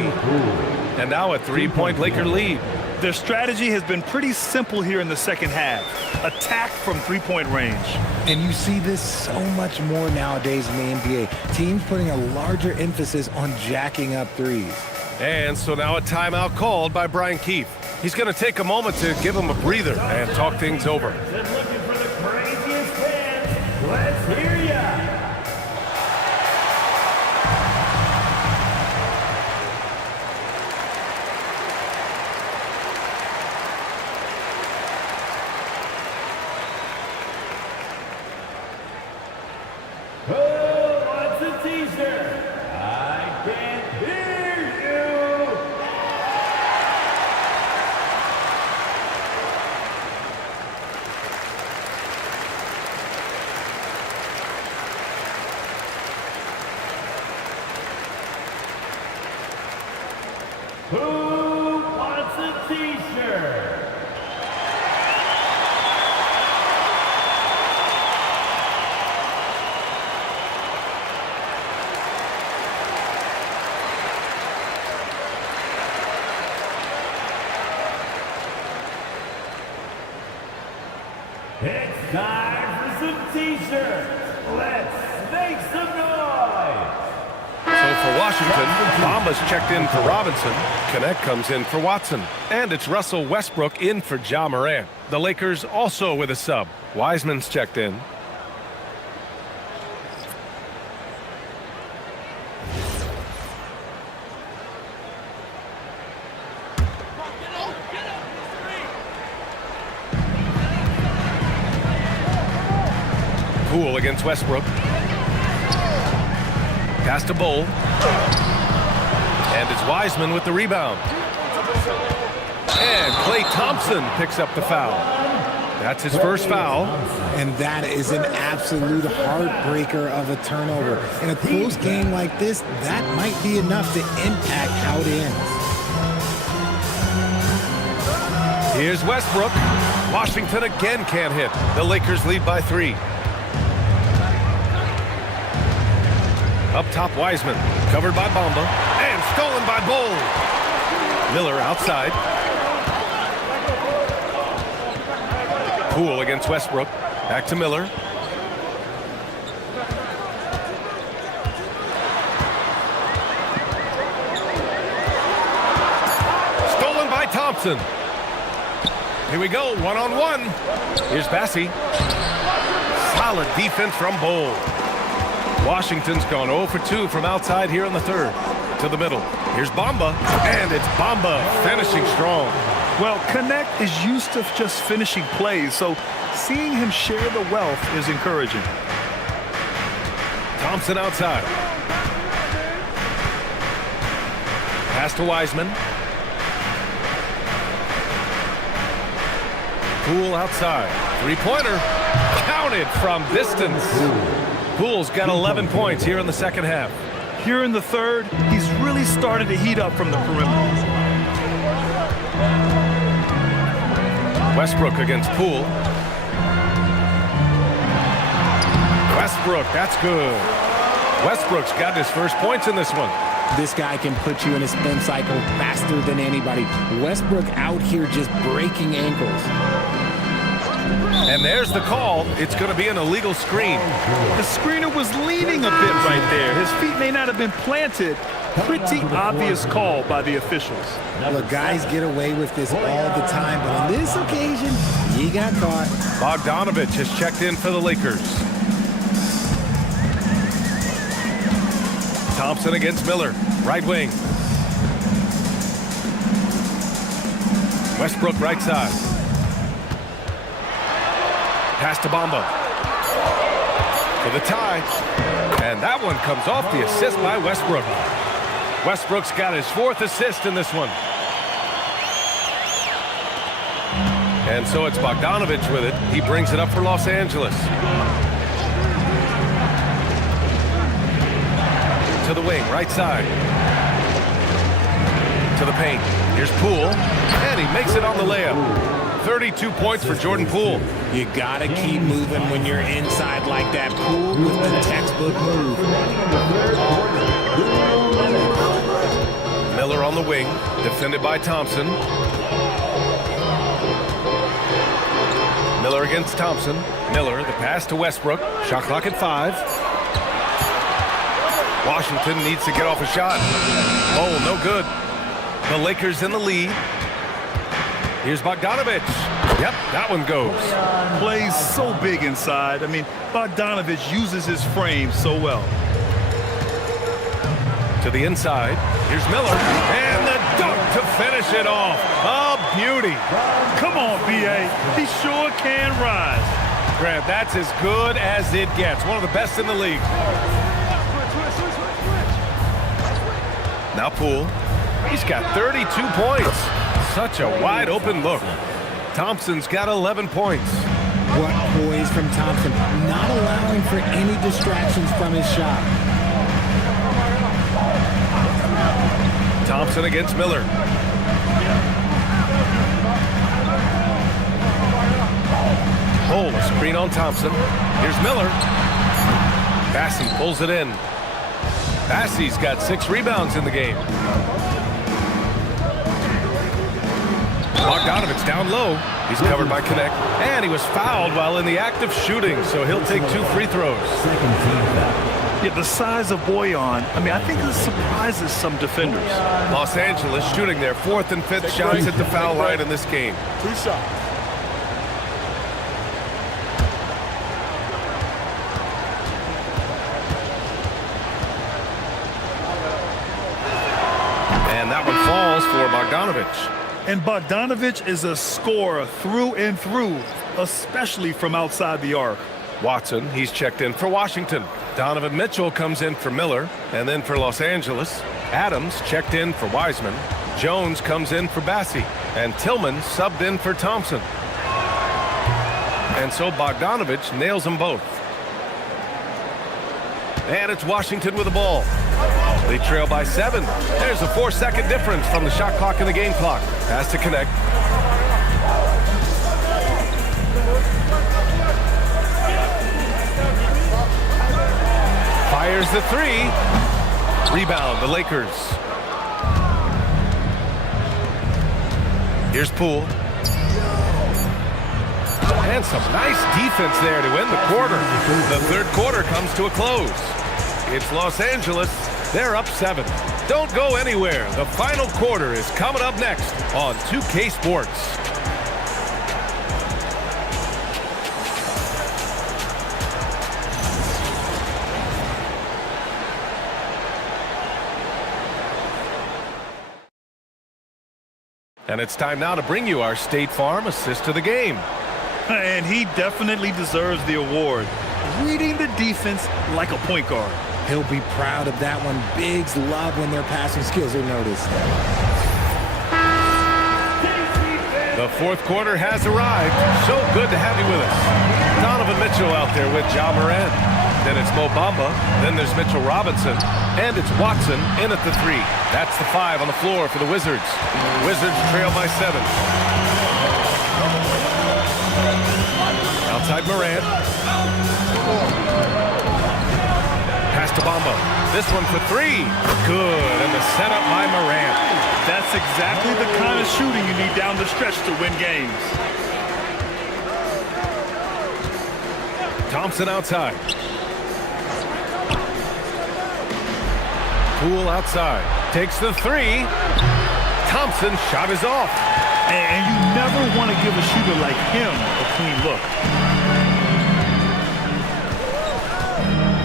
And now a 3-point Laker lead. Their strategy has been pretty simple here in the second half. Attack from 3-point range. And you see this so much more nowadays in the NBA. Teams putting a larger emphasis on jacking up threes. And so now a timeout called by Brian Keefe. He's going to take a moment to give him a breather and talk things over. Looking for the craziest fans. Let's hear ya. Who wants a t-shirt? I can't hear you. Who wants a t-shirt? It's time for some t-shirts. Let's make some noise. So for Washington, Bamba's checked in for Robinson. Connect comes in for Watson. And it's Russell Westbrook in for Ja Morant. The Lakers also with a sub. Wiseman's checked in. Poole against Westbrook. Pass to Bowl. And it's Wiseman with the rebound. And Klay Thompson picks up the foul. That's his first foul. And that is an absolute heartbreaker of a turnover. In a close game like this, that might be enough to impact how it ends. Here's Westbrook. Washington again can't hit. The Lakers lead by 3. Up top, Wiseman. Covered by Bamba. And stolen by Bowl. Miller outside. Poole against Westbrook. Back to Miller. Stolen by Thompson. Here we go, one-on-one. Here's Bassey. Solid defense from Bowl. Washington's gone 0 for 2 from outside here in the third. To the middle. Here's Bamba. And it's Bamba finishing strong. Well, Connect is used to just finishing plays, so seeing him share the wealth is encouraging. Thompson outside. Pass to Wiseman. Poole outside. Three-pointer. Counted from distance. Poole's got 11 points here in the second half. Here in the third, he's really started to heat up from the perimeter. Westbrook against Poole. Westbrook, that's good. Westbrook's got his first points in this one. This guy can put you in a spin cycle faster than anybody. Westbrook out here just breaking ankles. And there's the call. It's going to be an illegal screen. The screener was leaning a bit right there. His feet may not have been planted. Pretty obvious call by the officials. Look, guys get away with this all the time, but on this occasion, he got caught. Bogdanovich has checked in for the Lakers. Thompson against Miller. Right wing. Westbrook right side. Pass to Bamba. For the tie. And that one comes off the assist by Westbrook. Westbrook's got his 4th assist in this one. And so it's Bogdanovich with it. He brings it up for Los Angeles. To the wing, right side. To the paint. Here's Poole. And he makes it on the layup. 32 points for Jordan Poole. You gotta keep moving when you're inside like that. Poole with the textbook move. Miller on the wing, defended by Thompson. Miller against Thompson. Miller, the pass to Westbrook. Shot clock at 5. Washington needs to get off a shot. Oh, no good. The Lakers in the lead. Here's Bogdanovich. Yep, that one goes. Plays so big inside. I mean, Bogdanovich uses his frame so well. To the inside. Here's Miller. And the dunk to finish it off. A beauty. Come on, B.A. He sure can rise. Grant, that's as good as it gets. One of the best in the league. Now Poole. He's got 32 points. Such a wide open look. Thompson's got 11 points. What poise from Thompson. Not allowing for any distractions from his shot. Thompson against Miller. Oh, a screen on Thompson. Here's Miller. Bassey pulls it in. Bassey's got 6 rebounds in the game. Bogdanovich down low. He's covered by Connect. And he was fouled while in the act of shooting, so he'll take 2 free throws. Yeah, the size of Boyan, I mean, I think this surprises some defenders. Los Angeles shooting their 4th and 5th shots at the foul line in this game. 2 shots. And that one falls for Bogdanovich. And Bogdanovich is a scorer through and through, especially from outside the arc. Watson, he's checked in for Washington. Donovan Mitchell comes in for Miller, and then for Los Angeles, Adams checked in for Wiseman, Jones comes in for Bassie, and Tillman subbed in for Thompson. And so Bogdanovich nails them both. And it's Washington with the ball. They trail by 7. There's a 4-second difference from the shot clock and the game clock. Has to connect. Fires the 3. Rebound, the Lakers. Here's Poole. And some nice defense there to end the quarter. The third quarter comes to a close. It's Los Angeles. They're up 7. Don't go anywhere. The final quarter is coming up next on 2K Sports. And it's time now to bring you our State Farm assist of the game. And he definitely deserves the award. Reading the defense like a point guard. He'll be proud of that one. Bigs love when their passing skills are noticed. The fourth quarter has arrived. So good to have you with us. Donovan Mitchell out there with Ja Morant. Then it's Mo Bamba. Then there's Mitchell Robinson. And it's Watson in at the 3. That's the 5 on the floor for the Wizards. Wizards trail by 7. Outside Morant. Pass to Bamba. This one for 3. Good. And the setup by Morant. That's exactly the kind of shooting you need down the stretch to win games. Thompson outside. Poole outside. Takes the 3. Thompson shot is off. And you never want to give a shooter like him a clean look.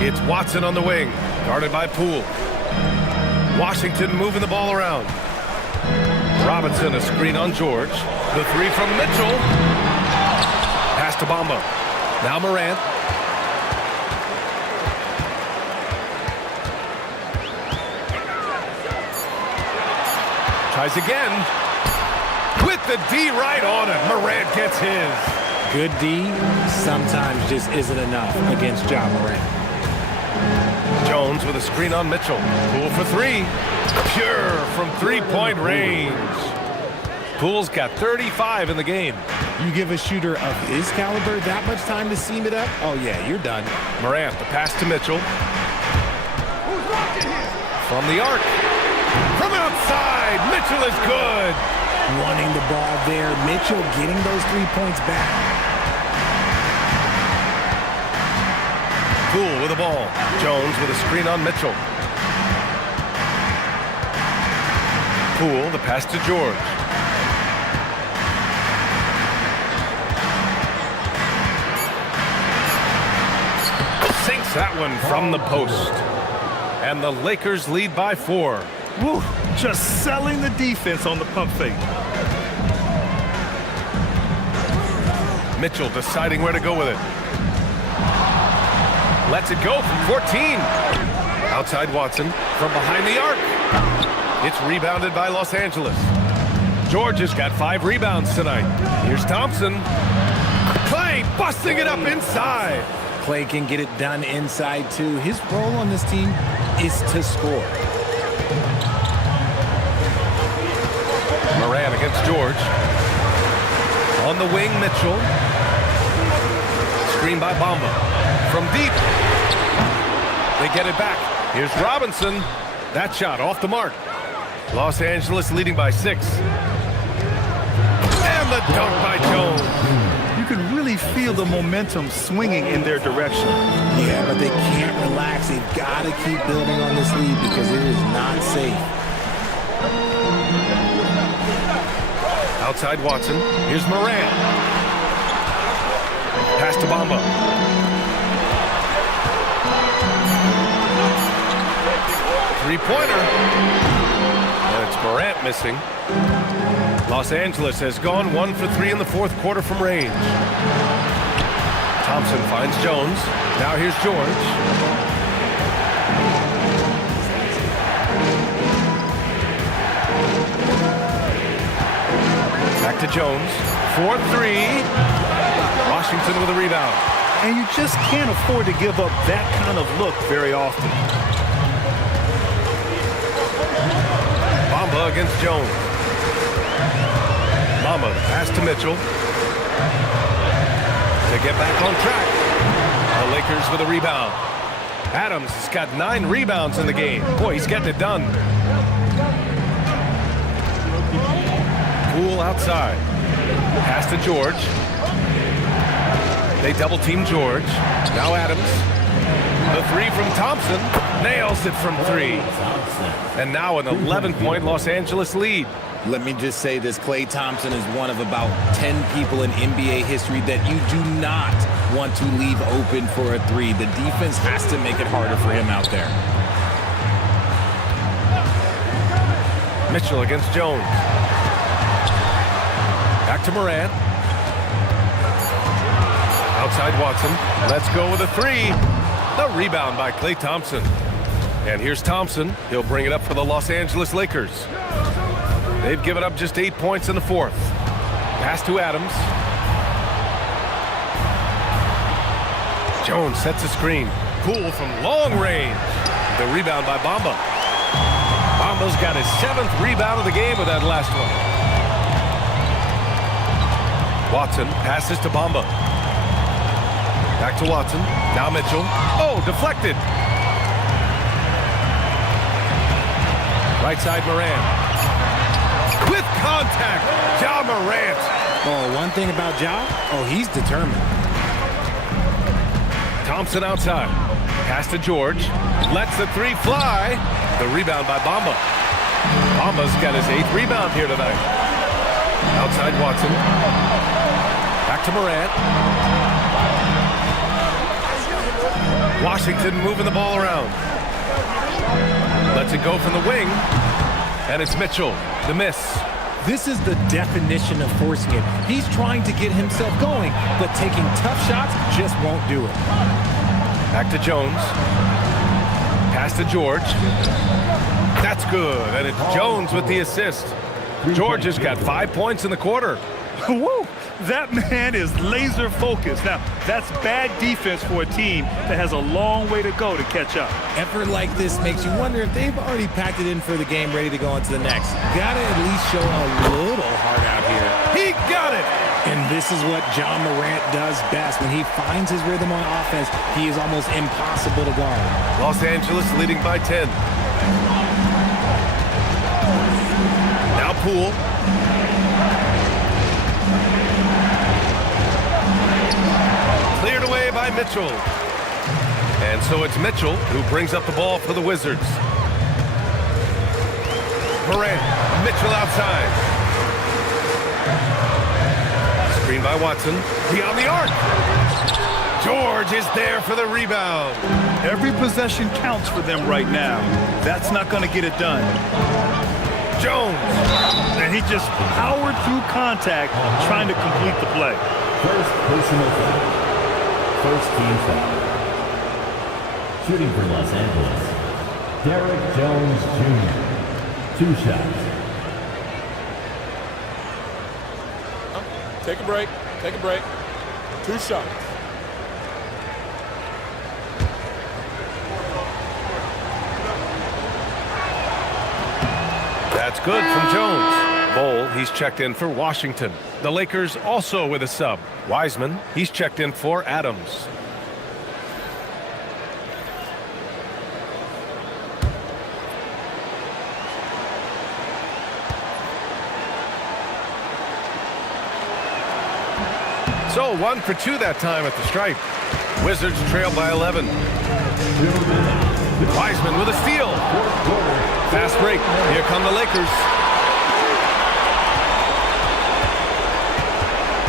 It's Watson on the wing, guarded by Poole. Washington moving the ball around. Robinson a screen on George. The 3 from Mitchell. Pass to Bamba. Now Morant. Tries again. With the D right on it. Morant gets his. Good D sometimes just isn't enough against Ja Morant. Jones with a screen on Mitchell. Poole for 3. Pure from three-point range. Poole's got 35 in the game. You give a shooter of his caliber that much time to seam it up? Oh, yeah, you're done. Morant, the pass to Mitchell. From the arc. From outside. Mitchell is good. Wanting the ball there. Mitchell getting those 3 points back. Poole with the ball. Jones with a screen on Mitchell. Poole, the pass to George. Sinks that one from the post. And the Lakers lead by 4. Woo, just selling the defense on the pump fake. Mitchell deciding where to go with it. Lets it go from 14. Outside Watson from behind the arc. It's rebounded by Los Angeles. George has got 5 rebounds tonight. Here's Thompson. Clay busting it up inside. Clay can get it done inside, too. His role on this team is to score. Morant against George. On the wing, Mitchell. Screen by Bamba. From deep. They get it back. Here's Robinson. That shot off the mark. Los Angeles leading by 6. And the dunk by Jones. You can really feel the momentum swinging in their direction. Yeah, but they can't relax. They've got to keep building on this lead because it is not safe. Outside Watson. Here's Morant. Pass to Bamba. Three-pointer. And it's Morant missing. Los Angeles has gone 1 for 3 in the fourth quarter from range. Thompson finds Jones. Now here's George. to Jones. 4-3. Washington with a rebound. And you just can't afford to give up that kind of look very often. Bamba against Jones. Bamba pass to Mitchell. To get back on track. The Lakers with a rebound. Adams has got 9 rebounds in the game. Boy, he's getting it done. Poole outside. Pass to George. They double team George. Now Adams. The 3 from Thompson. Nails it from 3. And now an 11-point Los Angeles lead. Let me just say this, Klay Thompson is one of about 10 people in NBA history that you do not want to leave open for a 3. The defense has to make it harder for him out there. Mitchell against Jones. Back to Morant. Outside Watson. Let's go with a 3. The rebound by Klay Thompson. And here's Thompson. He'll bring it up for the Los Angeles Lakers. They've given up just 8 points in the 4th. Pass to Adams. Jones sets a screen. Poole from long range. The rebound by Bamba. Bamba's got his 7th rebound of the game with that last one. Watson passes to Bamba. Back to Watson. Now Mitchell. Oh, deflected. Right side Morant. With contact, Ja Morant. Oh, one thing about Ja, he's determined. Thompson outside. Pass to George. Lets the 3 fly. The rebound by Bamba. Bamba's got his 8th rebound here tonight. Outside Watson. Back to Morant. Washington moving the ball around. Lets it go from the wing. And it's Mitchell. The miss. This is the definition of forcing it. He's trying to get himself going, but taking tough shots just won't do it. Back to Jones. Pass to George. That's good. And it's Jones with the assist. George has got 5 points in the quarter. Woo! That man is laser focused. Now, that's bad defense for a team that has a long way to go to catch up. Effort like this makes you wonder if they've already packed it in for the game, ready to go into the next. Gotta at least show a little heart out here. He got it! And this is what Ja Morant does best. When he finds his rhythm on offense, he is almost impossible to guard. Los Angeles leading by 10. Now Poole. Cleared away by Mitchell. And so it's Mitchell who brings up the ball for the Wizards. Morant, Mitchell outside. Screen by Watson. Beyond the arc. George is there for the rebound. Every possession counts for them right now. That's not going to get it done. Jones. And he just powered through contact trying to complete the play. First personal foul. First team foul. Shooting for Los Angeles, Derrick Jones Jr. 2 shots. Take a break. Take a break. 2 shots. That's good from Jones. Bol, he's checked in for Washington. The Lakers also with a sub. Wiseman, he's checked in for Adams. So 1 for 2 that time at the stripe. Wizards trail by 11. Wiseman with a steal. Fast break. Here come the Lakers.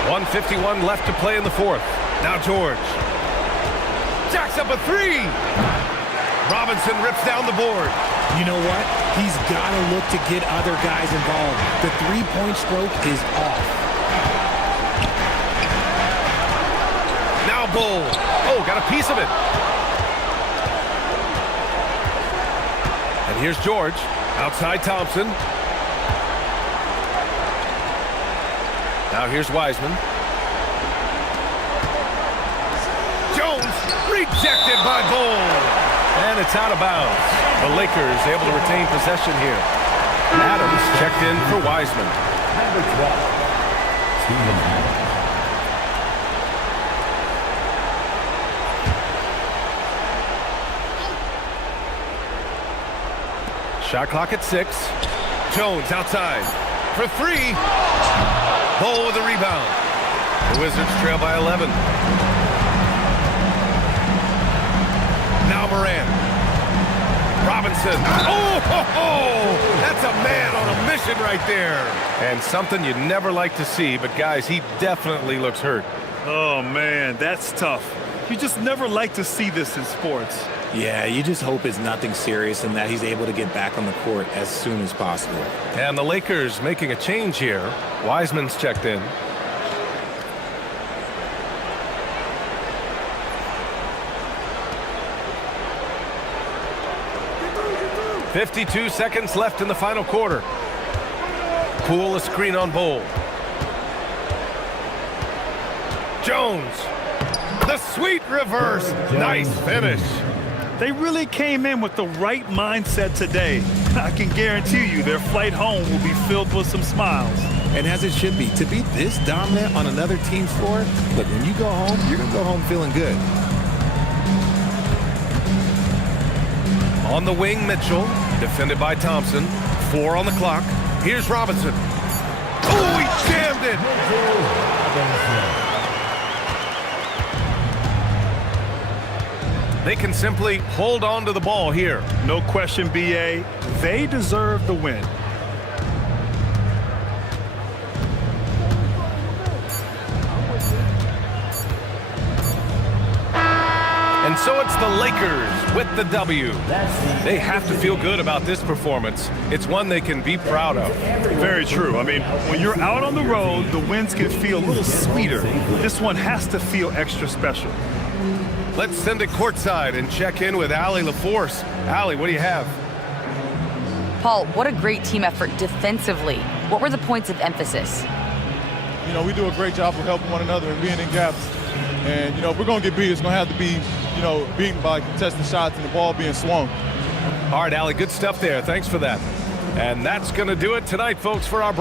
1:51 left to play in the 4th. Now George. Jacks up a 3. Robinson rips down the board. You know what? He's got to look to get other guys involved. The three-point stroke is off. Now Bol. Oh, got a piece of it. And here's George. Outside Thompson. Now here's Wiseman. Jones rejected by Bull. And it's out of bounds. The Lakers able to retain possession here. Adams checked in for Wiseman. Number 12, Steven Adams. Shot clock at 6. Jones outside for 3. Bull with a rebound. The Wizards trail by 11. Now Morant. Robinson. Oh, ho, ho! That's a man on a mission right there. And something you never like to see, but guys, he definitely looks hurt. Oh, man, that's tough. You just never like to see this in sports. Yeah, you just hope it's nothing serious and that he's able to get back on the court as soon as possible. And the Lakers making a change here. Wiseman's checked in. .52 seconds left in the final quarter. Poole a screen on Bull. Jones. The sweet reverse. Nice finish. They really came in with the right mindset today. I can guarantee you their flight home will be filled with some smiles. And as it should be, to be this dominant on another team's floor, look, when you go home, you're going to go home feeling good. On the wing, Mitchell, defended by Thompson. 4 on the clock. Here's Robinson. Oh, he jammed it. They can simply hold on to the ball here. No question, B.A. They deserve the win. And so it's the Lakers with the W. They have to feel good about this performance. It's one they can be proud of. Very true. I mean, when you're out on the road, the wins can feel a little sweeter. This one has to feel extra special. Let's send it courtside and check in with Allie LaForce. Allie, what do you have? Paul, what a great team effort defensively. What were the points of emphasis? You know, we do a great job of helping one another and being in gaps. And, you know, if we're going to get beat, it's going to have to be, you know, beaten by contested shots and the ball being swung. All right, Allie, good stuff there. Thanks for that. And that's going to do it tonight, folks, for our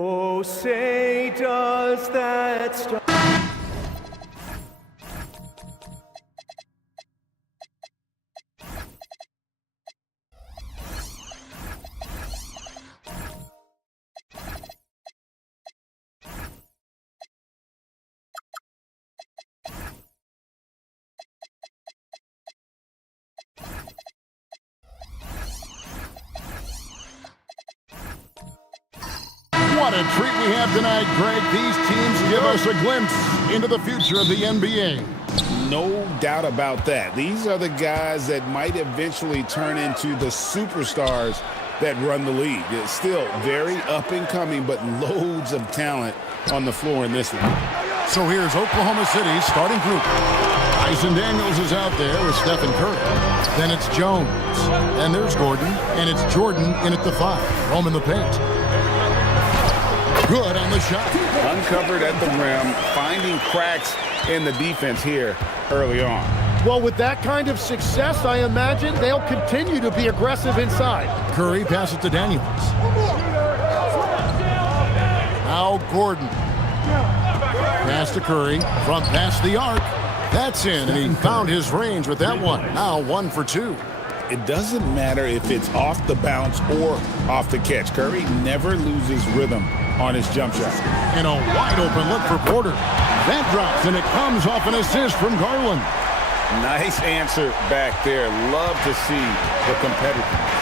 Oh, say does that star... What a treat we have tonight, Greg. These teams give us a glimpse into the future of the NBA. No doubt about that. These are the guys that might eventually turn into the superstars that run the league. It's still very up and coming, but loads of talent on the floor in this one. So here's Oklahoma City's starting group. Tyson Daniels is out there with Stephen Curry. Then it's Jones. And there's Gordon. And it's Jordan in at the 5. Roaming the paint. Good on the shot. Uncovered at the rim, finding cracks in the defense here early on. Well, with that kind of success, I imagine they'll continue to be aggressive inside. Curry passes to Daniels. Now Gordon. Pass to Curry. Front pass the arc. That's in, and he found his range with that one. Now 1 for 2. It doesn't matter if it's off the bounce or off the catch. Curry never loses rhythm on his jump shot. And a wide open look for Porter. That drops, and it comes off an assist from Garland. Nice answer back there. Love to see the competitiveness.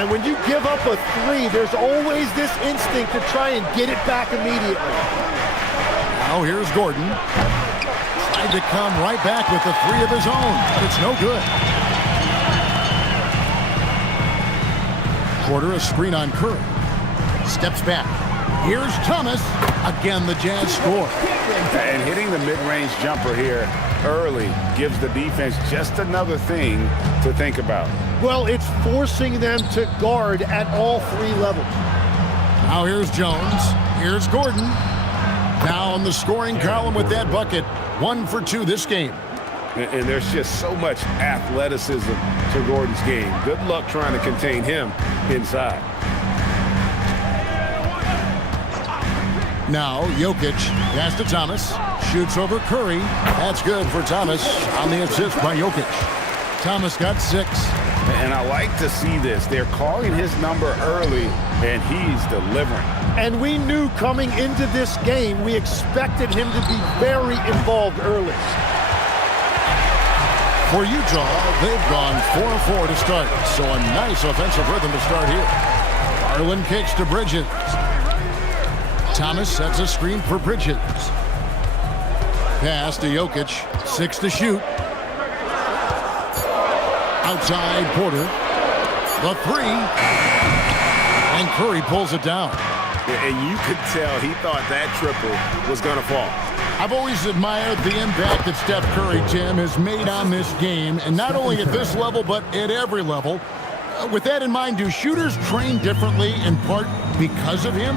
And when you give up a three, there's always this instinct to try and get it back immediately. Now here's Gordon. Tried to come right back with the three of his own, but it's no good. Porter, a screen on Curry. Steps back. Here's Thomas. Again, the Jazz score. And hitting the mid-range jumper here early gives the defense just another thing to think about. Well, it's forcing them to guard at all three levels. Now here's Jones. Here's Gordon. Now on the scoring column with that bucket. 1 for 2 this game. And there's just so much athleticism to Gordon's game. Good luck trying to contain him inside. Now Jokic pass to Thomas. Shoots over Curry. That's good for Thomas on the assist by Jokic. Thomas got 6. And I like to see this. They're calling his number early, and he's delivering. And we knew coming into this game, we expected him to be very involved early. For Utah, they've gone 4-4 to start, so a nice offensive rhythm to start here. Garland kicks to Bridges. Thomas sets a screen for Bridges. Pass to Jokic, 6 to shoot. Outside Porter. The 3. And Curry pulls it down. And you could tell he thought that triple was going to fall. I've always admired the impact that Steph Curry, Tim, has made on this game, and not only at this level, but at every level. With that in mind, do shooters train differently in part because of him?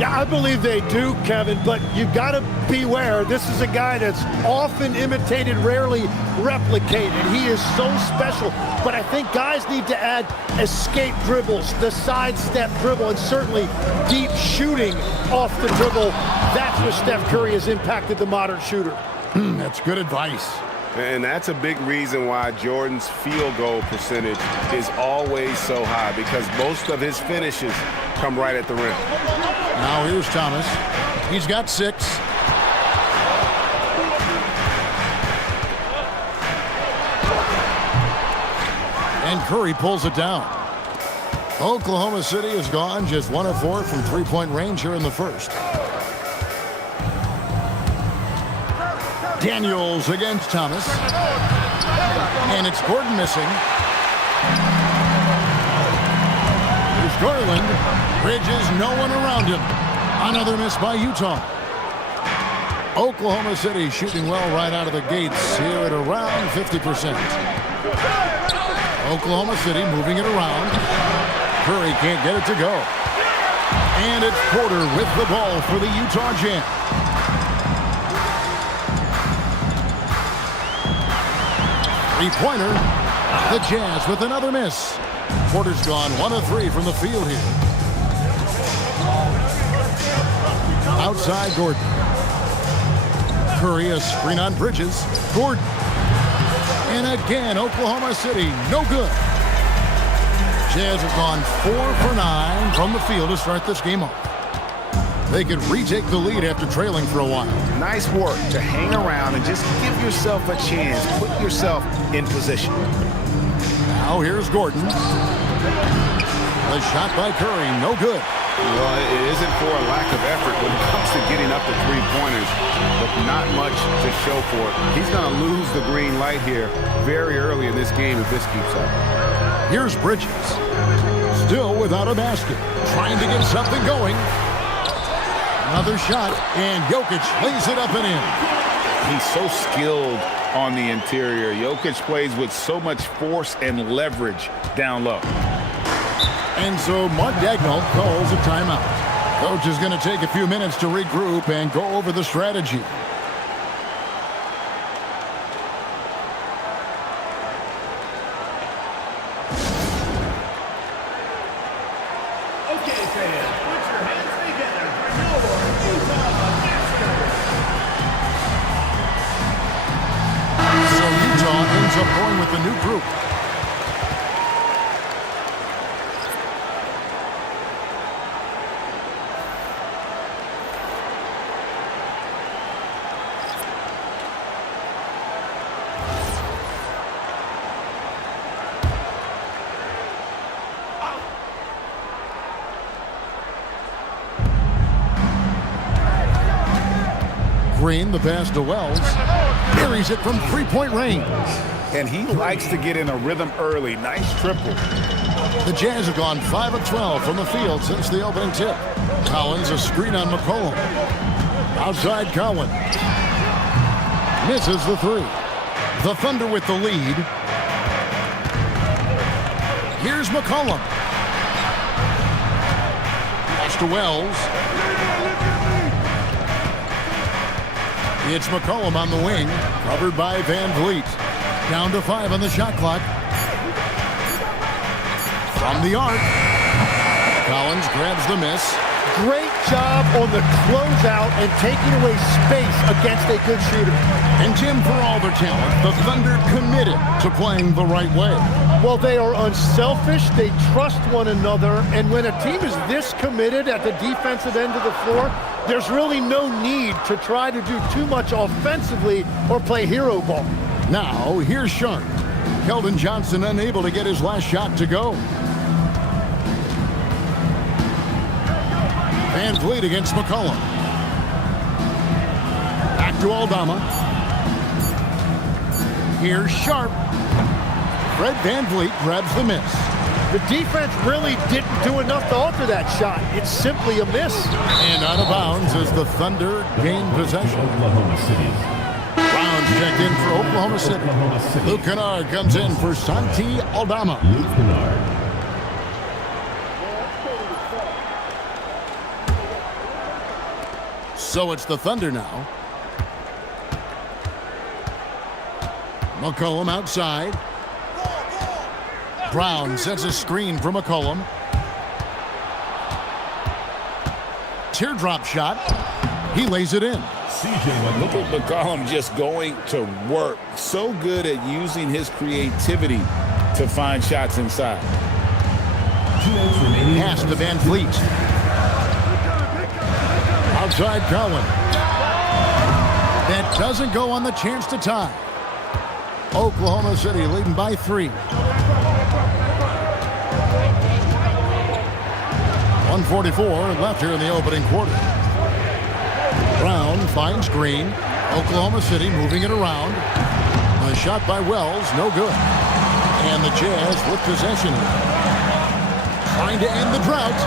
Yeah, I believe they do, Kevin, but you got to beware. This is a guy that's often imitated, rarely replicated. He is so special, but I think guys need to add escape dribbles, the sidestep dribble, and certainly deep shooting off the dribble. That's where Steph Curry has impacted the modern shooter. That's good advice. And that's a big reason why Jordan's field goal percentage is always so high, because most of his finishes come right at the rim. Now here's Thomas. He's got 6. And Curry pulls it down. Oklahoma City has gone just 1 of 4 from three-point range here in the first. Daniels against Thomas. And it's Gordon missing. Here's Garland. Bridges, no one around him. Another miss by Utah. Oklahoma City shooting well right out of the gates here at around 50%. Oklahoma City moving it around. Curry can't get it to go. And it's Porter with the ball for the Utah Jazz. Three-pointer. The Jazz with another miss. Porter's gone 1 of 3 from the field here. Outside Gordon. Curry, a screen on Bridges. Gordon. And again, Oklahoma City, no good. Jazz have gone 4 for 9 from the field to start this game off. They could retake the lead after trailing for a while. Nice work to hang around and just give yourself a chance. Put yourself in position. Now here's Gordon. The shot by Curry, no good. Well, it isn't for a lack of effort when it comes to getting up to three-pointers, but not much to show for it. He's going to lose the green light here very early in this game if this keeps up. Here's Bridges. Still without a basket. Trying to get something going. Another shot, and Jokic lays it up and in. He's so skilled on the interior. Jokic plays with so much force and leverage down low. And so Mark Daigneault calls a timeout. Coach is going to take a few minutes to regroup and go over the strategy. Okay, fans, put your hands together for your Utah Massacre. So Utah ends up going with the new group. Green, the pass to Wells. Carries it from three-point range. And he likes to get in a rhythm early. Nice triple. The Jazz have gone 5 of 12 from the field since the opening tip. Collins a screen on McCollum. Outside Collins. Misses the three. The Thunder with the lead. Here's McCollum. Pass to Wells. It's McCollum on the wing, covered by Van Vliet. Down to 5 on the shot clock. From the arc. Collins grabs the miss. Great job on the closeout and taking away space against a good shooter. And Jim, for all their talent, the Thunder committed to playing the right way. Well, they are unselfish, they trust one another, and when a team is this committed at the defensive end of the floor, there's really no need to try to do too much offensively or play hero ball. Now, here's Sharp. Keldon Johnson unable to get his last shot to go. Van Vliet against McCollum. Back to Aldama. Here's Sharp. Fred Van Vliet grabs the miss. The defense really didn't do enough to alter that shot. It's simply a miss. And out of bounds as the Thunder gain possession. Oklahoma City. Brown checked in for Oklahoma City. Oklahoma City. Luke Kennard comes in for Santi Aldama. Luke Kennard. So it's the Thunder now. McCollum outside. Brown sets a screen for McCollum. Teardrop shot. He lays it in. Look at McCollum just going to work. So good at using his creativity to find shots inside. Pass to Van Vliet. Outside Cowan. That doesn't go on the chance to tie. Oklahoma City leading by 3. 1:44 left here in the opening quarter. Brown finds Green. Oklahoma City moving it around. A shot by Wells, no good. And the Jazz with possession. Trying to end the drought.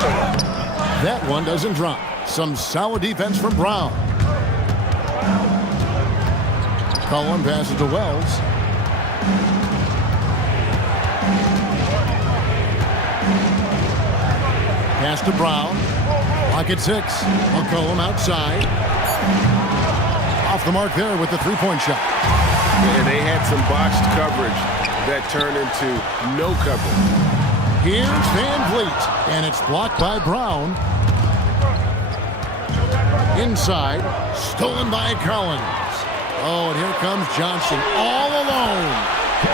That one doesn't drop. Some solid defense from Brown. Cullen passes to Wells. Pass to Brown. Lock at 6. McCollum outside. Off the mark there with the three-point shot. And they had some botched coverage that turned into no coverage. Here's Van Vliet, and it's blocked by Brown. Inside, stolen by Collins. Oh, and here comes Johnson all alone.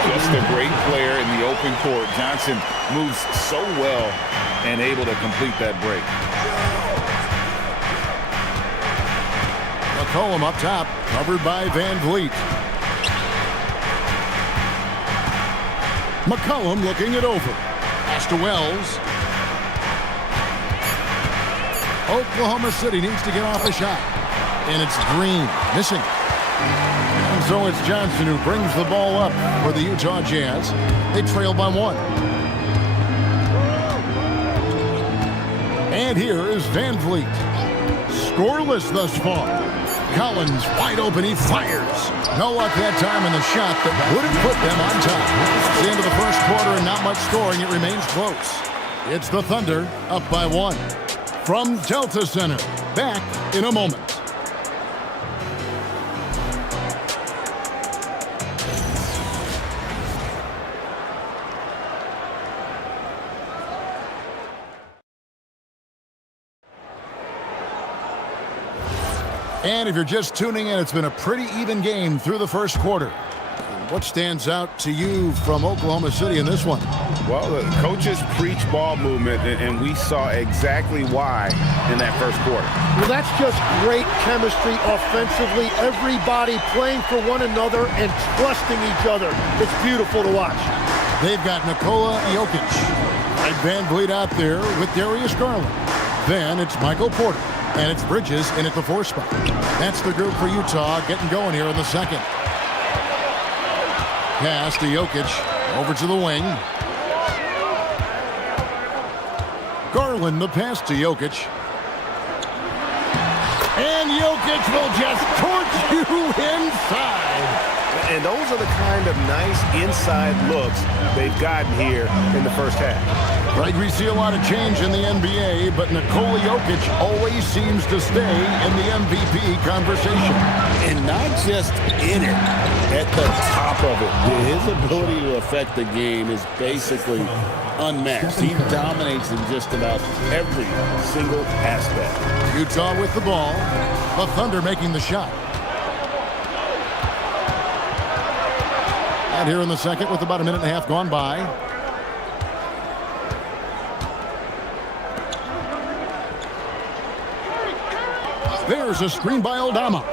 Just a great player in the open court. Johnson moves so well and able to complete that break. McCollum up top, covered by Van Vliet. McCollum looking it over. Pass to Wells. Oklahoma City needs to get off a shot. And it's Green, missing. And so it's Johnson who brings the ball up for the Utah Jazz. They trail by 1. And here is Van Vliet. Scoreless thus far. Collins wide open, he fires. No luck that time in the shot that would have put them on top. It's the end of the first quarter and not much scoring. It remains close. It's the Thunder up by 1. From Delta Center, back in a moment. And if you're just tuning in, it's been a pretty even game through the first quarter. What stands out to you from Oklahoma City in this one? Well, the coaches preach ball movement, and we saw exactly why in that first quarter. Well, that's just great chemistry offensively. Everybody playing for one another and trusting each other. It's beautiful to watch. They've got Nikola Jokic and Van Vliet out there with Darius Garland. Then it's Michael Porter. And it's Bridges in at the 4 spot. That's the group for Utah getting going here in the second. Pass to Jokic. Over to the wing. Garland, the pass to Jokic. And Jokic will just torch you inside. And those are the kind of nice inside looks they've gotten here in the first half. Right, we see a lot of change in the NBA, but Nikola Jokic always seems to stay in the MVP conversation. And not just in it, at the top of it. His ability to affect the game is basically unmatched. He dominates in just about every single aspect. Utah with the ball. The Thunder making the shot. And here in the second with about a minute and a half gone by. There's a screen by Aldama.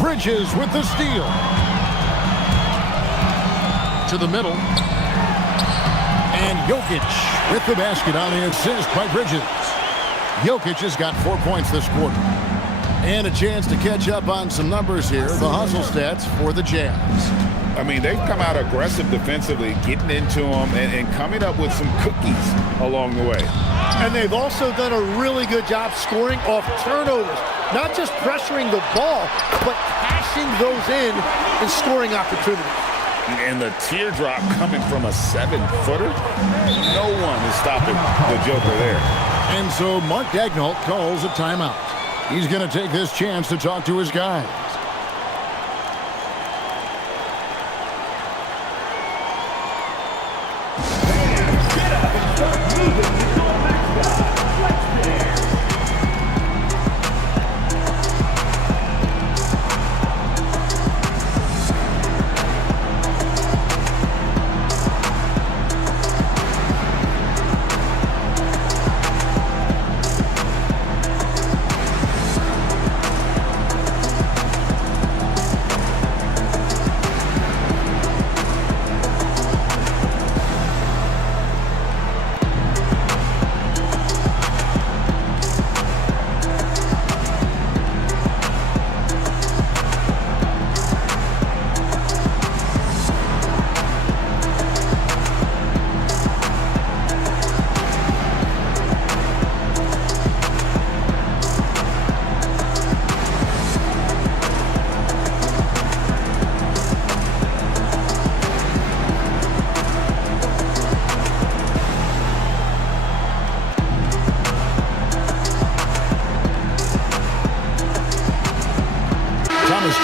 Bridges with the steal. To the middle. And Jokic with the basket on the assist by Bridges. Jokic has got 4 points this quarter. And a chance to catch up on some numbers here. The hustle stats for the Jazz. I mean, they've come out aggressive defensively, getting into them and coming up with some cookies along the way. And they've also done a really good job scoring off turnovers. Not just pressuring the ball, but cashing those in and scoring opportunities. And the teardrop coming from a 7-footer, no one is stopping the Joker there. And so Mark Daigneault calls a timeout. He's going to take this chance to talk to his guys.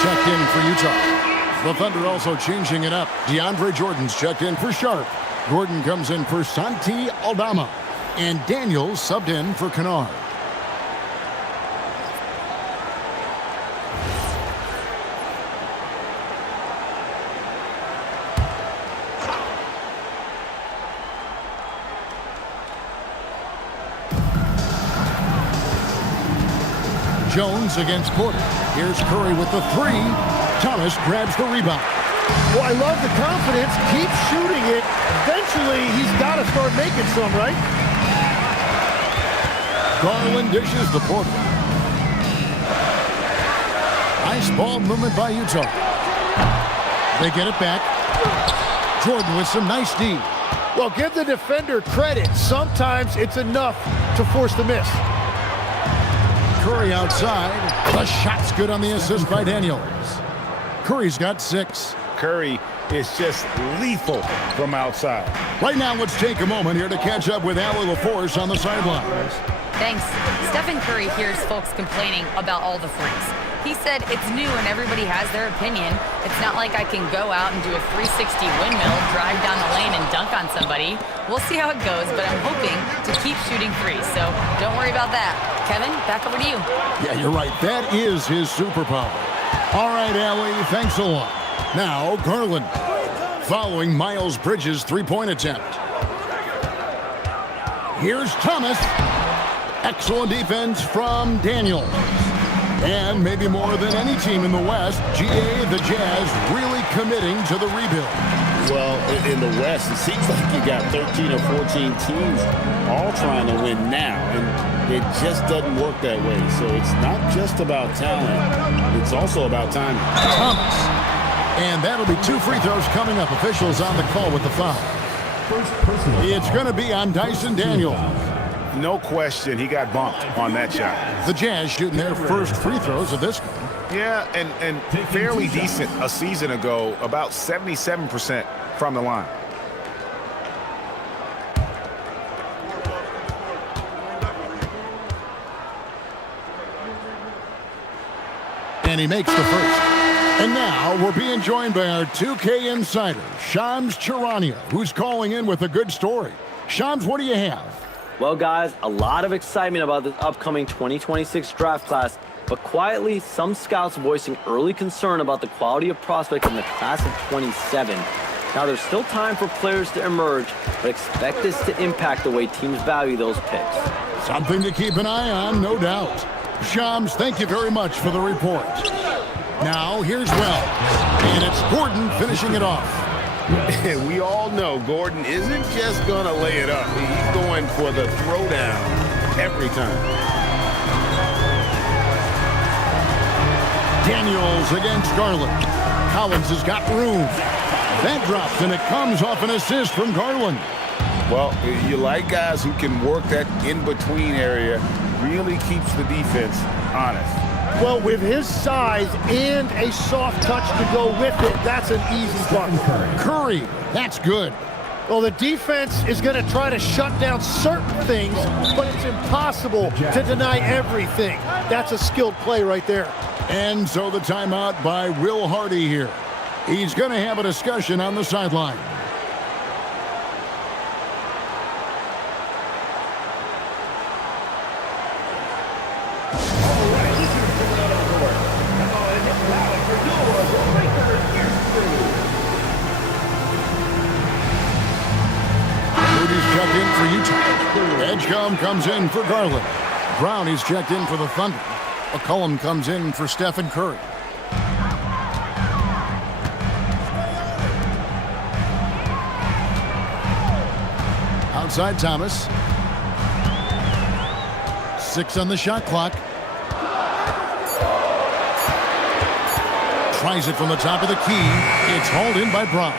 Checked in for Utah. The Thunder also changing it up. DeAndre Jordan's checked in for Sharp. Gordon comes in for Santi Aldama. And Daniels subbed in for Kennard. Jones against Porter. Here's Curry with the 3. Thomas grabs the rebound. Well, I love the confidence. Keep shooting it. Eventually, he's got to start making some, right? Garland dishes to Porter. Nice ball movement by Utah. They get it back. Jordan with some nice D. Well, give the defender credit. Sometimes it's enough to force the miss. Curry outside. The shot's good on the assist by Daniels. Curry's got 6. Curry is just lethal from outside. Right now, let's take a moment here to catch up with Allie LaForce on the sidelines. Thanks. Stephen Curry hears folks complaining about all the threes. He said it's new and everybody has their opinion. It's not like I can go out and do a 360 windmill, drive down the lane and dunk on somebody. We'll see how it goes, but I'm hoping to keep shooting threes, so don't worry about that. Kevin, back over to you. Yeah, you're right. That is his superpower. All right, Allie, thanks a lot. Now, Garland, following Miles Bridges' three-point attempt. Here's Thomas. Excellent defense from Daniels. And maybe more than any team in the West, GA, the Jazz, really committing to the rebuild. Well, in the West, it seems like you got 13 or 14 teams all trying to win now, and it just doesn't work that way. So it's not just about talent. It's also about timing. Thomas. And that'll be 2 free throws coming up. Officials on the call with the foul. It's going to be on Dyson Daniel. No question, he got bumped on that shot. The Jazz shooting their first free throws of this game. Yeah, and fairly decent a season ago, about 77% from the line. And he makes the first. And now we're being joined by our 2K insider, Shams Charania, who's calling in with a good story. Shams, what do you have? Well, guys, a lot of excitement about this upcoming 2026 draft class, but quietly, some scouts voicing early concern about the quality of prospects in the class of 27. Now, there's still time for players to emerge, but expect this to impact the way teams value those picks. Something to keep an eye on, no doubt. Shams, thank you very much for the report. Now, here's Wells, and it's Gordon finishing it off. We all know Gordon isn't just going to lay it up. He's going for the throwdown every time. Daniels against Garland. Collins has got room. That drops, and it comes off an assist from Garland. Well, you like guys who can work that in-between area, really keeps the defense honest. Well, with his size and a soft touch to go with it, that's an easy bucket. Curry, that's good. Well, the defense is going to try to shut down certain things, but it's impossible to deny everything. That's a skilled play right there. And so the timeout by Will Hardy here. He's going to have a discussion on the sideline. Checked in for Utah. Edgecombe comes in for Garland. Brown is checked in for the Thunder. McCollum comes in for Stephen Curry. Outside Thomas. 6 on the shot clock. Tries it from the top of the key. It's hauled in by Brown.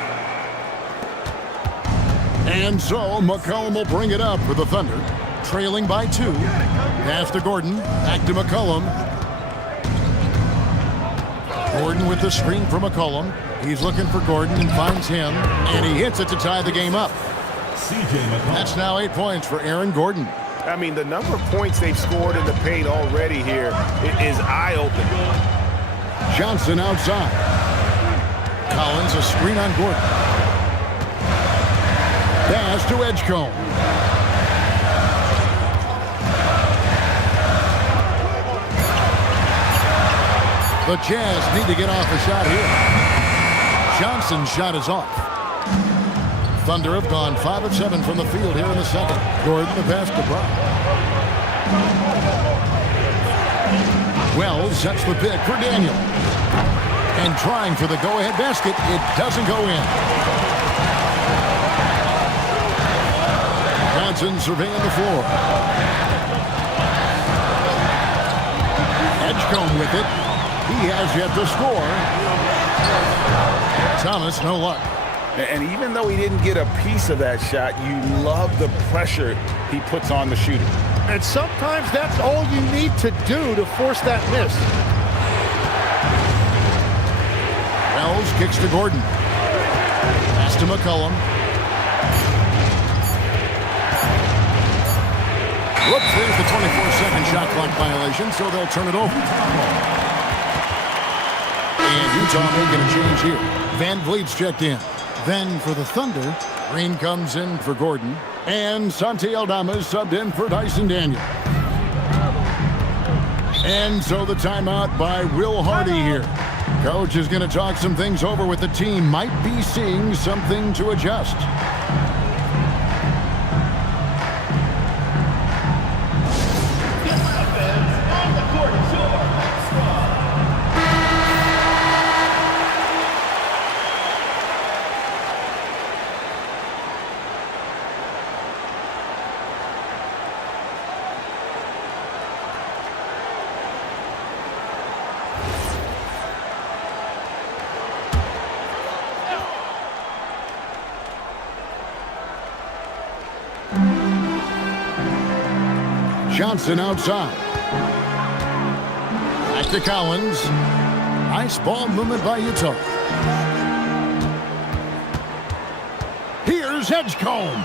And so McCollum will bring it up for the Thunder, trailing by 2. Pass to Gordon, back to McCollum. Gordon with the screen for McCollum. He's looking for Gordon and finds him, and he hits it to tie the game up. That's now 8 points for Aaron Gordon. I mean, the number of points they've scored in the paint already here is eye-opening. Johnson outside. Collins a screen on Gordon. Pass to Edgecombe. The Jazz need to get off a shot here. Johnson's shot is off. Thunder have gone 5 of 7 from the field here in the second. Gordon the pass to Brown. Wells sets the pick for Daniel. And trying for the go-ahead basket, it doesn't go in. Johnson surveying the floor. Edgecombe with it. He has yet to score. Thomas, no luck. And even though he didn't get a piece of that shot, you love the pressure he puts on the shooter. And sometimes that's all you need to do to force that miss. Wells kicks to Gordon. Pass to McCollum. Whoops, there's the 24-second shot clock violation, so they'll turn it over. And Utah making a change here. Van Vliet's checked in. Then for the Thunder, Green comes in for Gordon. And Santi Aldama is subbed in for Dyson Daniel. And so the timeout by Will Hardy here. Coach is going to talk some things over with the team. Might be seeing something to adjust. Johnson outside. Back to Collins. Nice ball movement by Utah. Here's Edgecombe.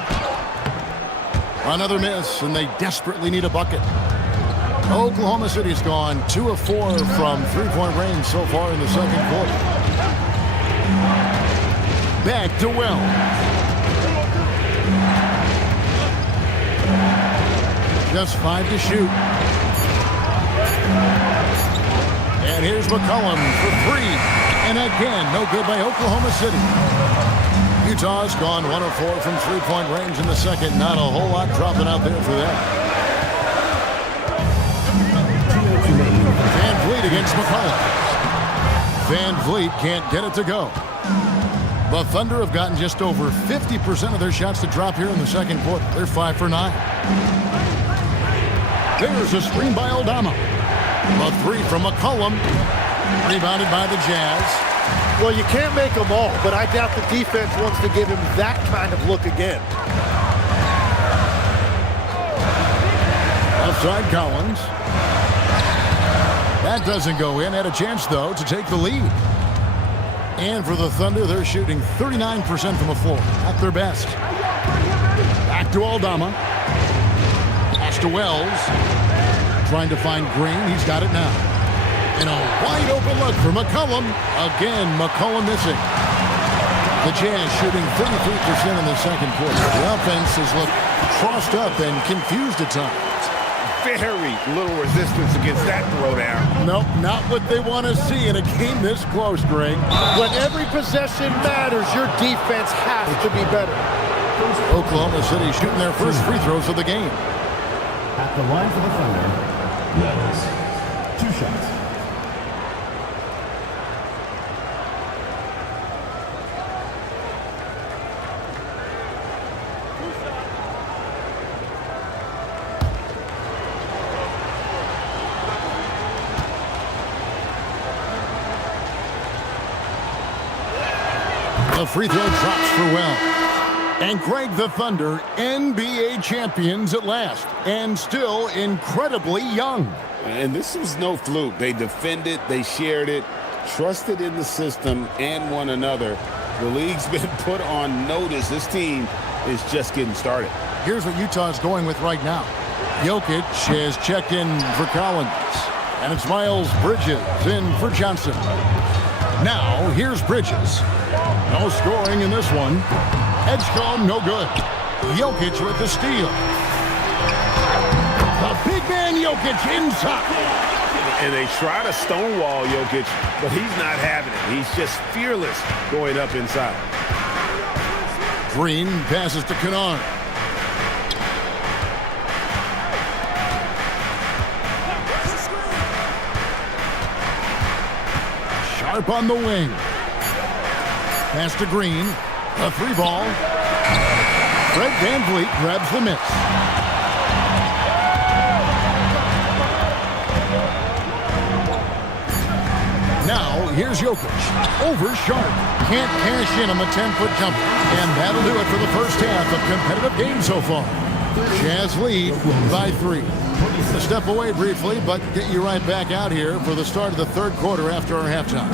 Another miss, and they desperately need a bucket. Oklahoma City's gone 2 of 4 from three-point range so far in the second quarter. Back to Will. Just 5 to shoot. And here's McCollum for 3. And again, no good by Oklahoma City. Utah's gone 1 of 4 from three-point range in the second. Not a whole lot dropping out there for them. Van Vliet against McCollum. Van Vliet can't get it to go. The Thunder have gotten just over 50% of their shots to drop here in the second quarter. They're 5 for 9. There's a screen by Aldama. A 3 from McCollum. Rebounded by the Jazz. Well, you can't make them all, but I doubt the defense wants to give him that kind of look again. Outside Collins. That doesn't go in. Had a chance, though, to take the lead. And for the Thunder, they're shooting 39% from the floor. At their best. Back to Aldama. Pass to Wells. Trying to find Green. He's got it now. And a wide open look for McCollum. Again, McCollum missing. The Jazz shooting 33% in the second quarter. The offense has looked crossed up and confused at times. Very little resistance against that throwdown. Nope, not what they want to see in a game this close, Greg. When every possession matters, your defense has to be better. Oklahoma City shooting their first free throws of the game. At the line for the Thunder, Wells. 2 shots. The free throw drops for Wells. And Greg, the Thunder, NBA champions at last, and still incredibly young. And this was no fluke. They defended, they shared it, trusted in the system and one another. The league's been put on notice. This team is just getting started. Here's what Utah's going with right now. Jokic has checked in for Collins. And it's Miles Bridges in for Johnson. Now, here's Bridges. No scoring in this one. Edgecombe, no good. Jokic with the steal. The big man Jokic inside. And they try to stonewall Jokic, but he's not having it. He's just fearless going up inside. Green passes to Kennard. Sharp on the wing. Pass to Green. A 3-ball. Fred VanVleet grabs the miss. Now, here's Jokic. Over Sharp. Can't cash in on the 10-foot jumper. And that'll do it for the first half of competitive game so far. Jazz lead by 3. A step away briefly, but get you right back out here for the start of the third quarter after our halftime.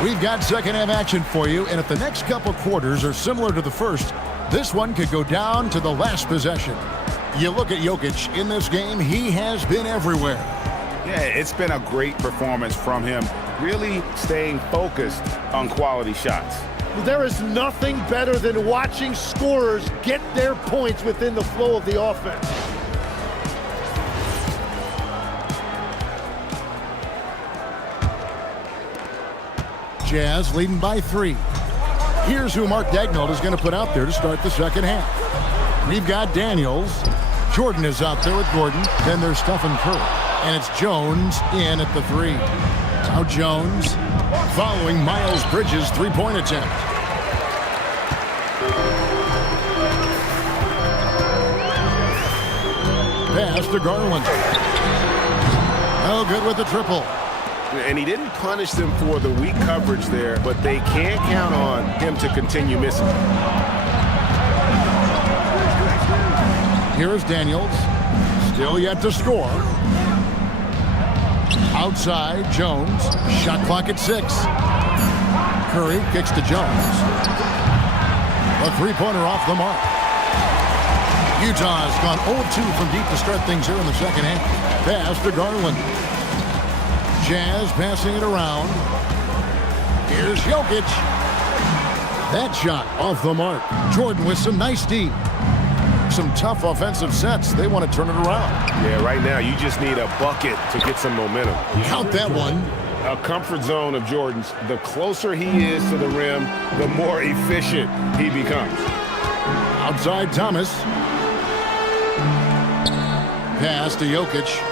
We've got second half action for you, and if the next couple quarters are similar to the first, this one could go down to the last possession. You look at Jokic in this game, he has been everywhere. Yeah, it's been a great performance from him. really staying focused on quality shots. There is nothing better than watching scorers get their points within the flow of the offense. Jazz leading by 3. Here's who Mark Daigneault is going to put out there to start the second half. We've got Daniels. Jordan is out there with Gordon. Then there's Stephen Curry. And it's Jones in at the 3. Now Jones following Miles Bridges' three-point attempt. Pass to Garland. Oh, good with the triple. And he didn't punish them for the weak coverage there, but they can't count on him to continue missing. Here is Daniels. Still yet to score. Outside, Jones. Shot clock at 6. Curry kicks to Jones. A three-pointer off the mark. Utah has gone 0-2 from deep to start things here in the second half. Pass to Garland. Jazz passing it around. Here's Jokic. That shot off the mark. Jordan with some nice D. Some tough offensive sets. They want to turn it around. Yeah, right now you just need a bucket to get some momentum. Count that one. A comfort zone of Jordan's. The closer he is to the rim, the more efficient he becomes. Outside Thomas. Pass to Jokic.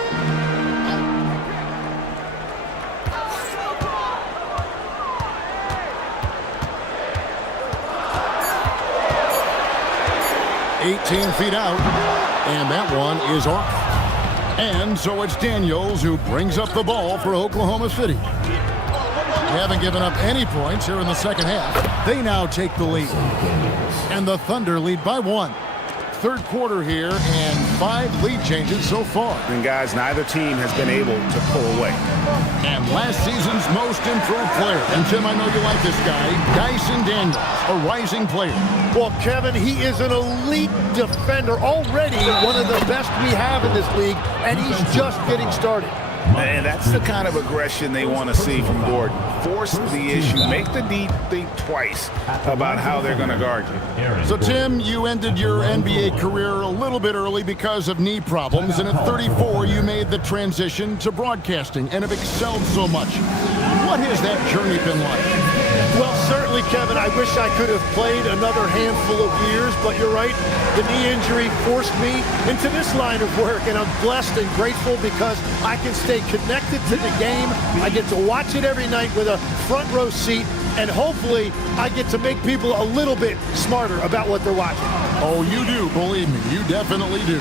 $18 feet out, and that one is off. And so it's Daniels who brings up the ball for Oklahoma City. They haven't given up any points here in the second half. They now take the lead. And the Thunder lead by 1. Third quarter here, and 5 lead changes so far. And guys, neither team has been able to pull away. And last season's most improved player. And Tim, I know you like this guy, Dyson Daniels, a rising player. Well, Kevin, he is an elite defender, already one of the best we have in this league, and he's just getting started. And that's the kind of aggression they want to see from Gordon. Force the issue. Make the D think twice about how they're going to guard you. So, Tim, you ended your NBA career a little bit early because of knee problems, and at 34, you made the transition to broadcasting and have excelled so much. What has that journey been like? Well, certainly, Kevin, I wish I could have played another handful of years, but you're right. The knee injury forced me into this line of work, and I'm blessed and grateful because I can stay connected to the game. I get to watch it every night with a front row seat, and hopefully I get to make people a little bit smarter about what they're watching. Oh, you do, believe me, you definitely do.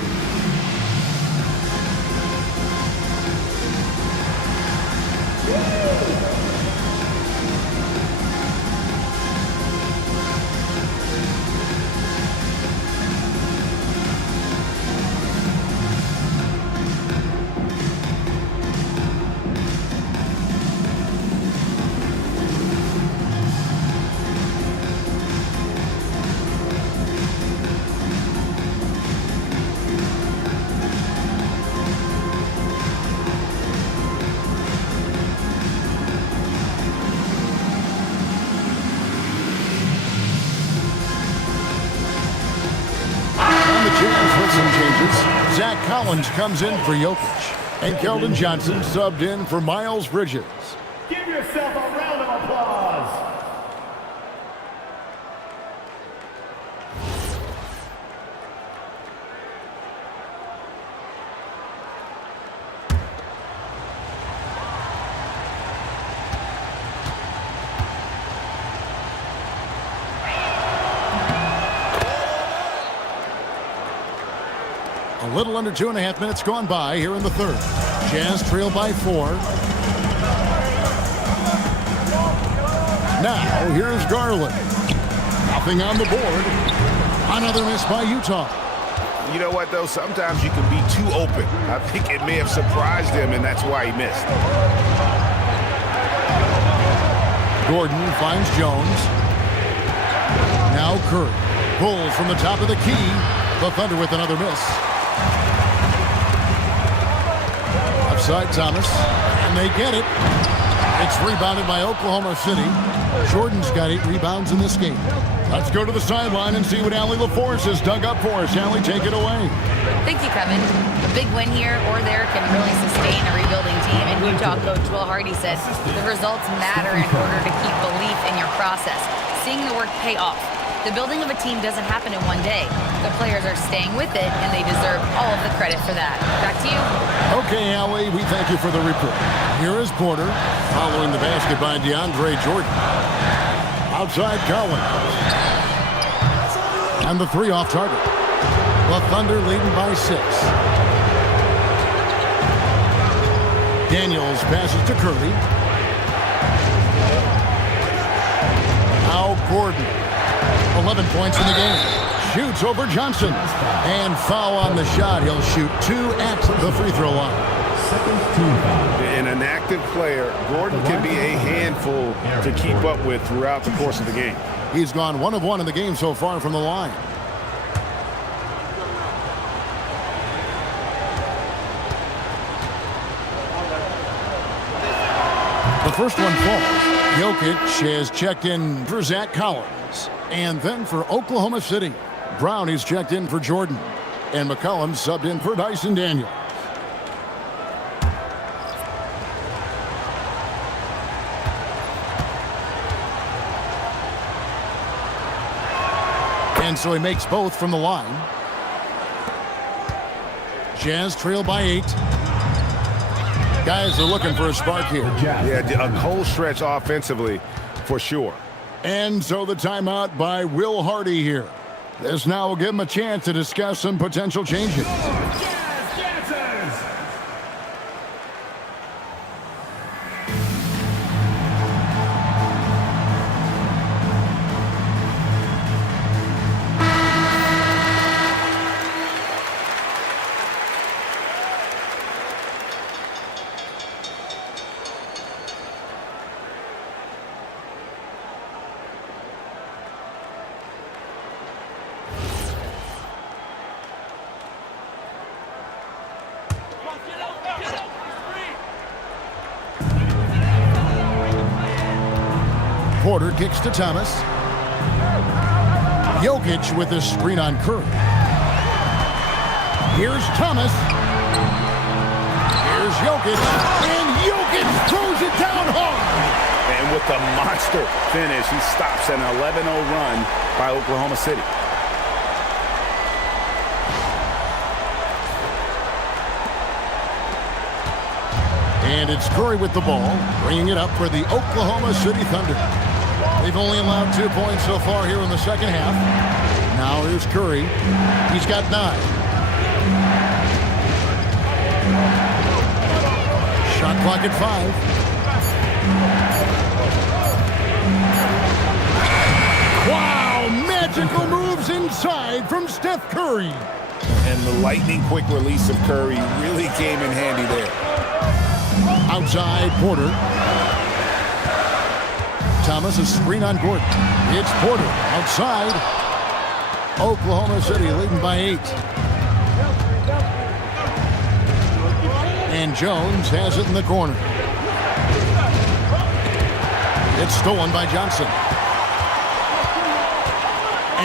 Zach Collins comes in for Jokic, and Keldon Johnson subbed in for Miles Bridges. Give yourself a round of applause. A little under 2.5 minutes gone by here in the third. Jazz trail by 4. Now here's Garland. Nothing on the board. Another miss by Utah. You know what, though? Sometimes you can be too open. I think it may have surprised him, and that's why he missed. Gordon finds Jones. Now Curry pulls from the top of the key. The Thunder with another miss. Outside Thomas, and they get it. It's rebounded by Oklahoma City. Jordan's got 8 rebounds in this game. Let's go to the sideline and see what Allie LaForce has dug up for us. Allie, take it away. Thank you, Kevin. A big win here or there can really sustain a rebuilding team. And Utah coach Will Hardy said the results matter in order to keep belief in your process, seeing the work pay off. The building of a team doesn't happen in one day. The players are staying with it, and they deserve all of the credit for that. Back to you. Okay, Allie, we thank you for the report. Here is Porter, following the basket by DeAndre Jordan. Outside Collins. And the 3 off target. The Thunder leading by 6. Daniels passes to Curry. Now Gordon. 11 points in the game. Shoots over Johnson. And foul on the shot. He'll shoot 2 at the free throw line. And an active player, Gordon can be a handful to keep up with throughout the course of the game. He's gone 1 of 1 in the game so far from the line. The first one falls. Jokic has checked in for Zach Collins. And then for Oklahoma City, Brown is checked in for Jordan. And McCollum subbed in for Dyson Daniels. And so he makes both from the line. Jazz trail by 8. Guys are looking for a spark here. Yeah, a cold stretch offensively for sure. And so the timeout by Will Hardy here. This now will give him a chance to discuss some potential changes. Porter kicks to Thomas. Jokic with a screen on Curry. Here's Thomas. Here's Jokic. And Jokic throws it down hard. And with the monster finish, he stops an 11-0 run by Oklahoma City. And it's Curry with the ball, bringing it up for the Oklahoma City Thunder. They've only allowed 2 points so far here in the second half. Now here's Curry. He's got 9. Shot clock at 5. Wow, magical moves inside from Steph Curry. And the lightning quick release of Curry really came in handy there. Outside Porter. Thomas, a screen on Gordon. It's Porter outside. Oklahoma City leading by 8. And Jones has it in the corner. It's stolen by Johnson.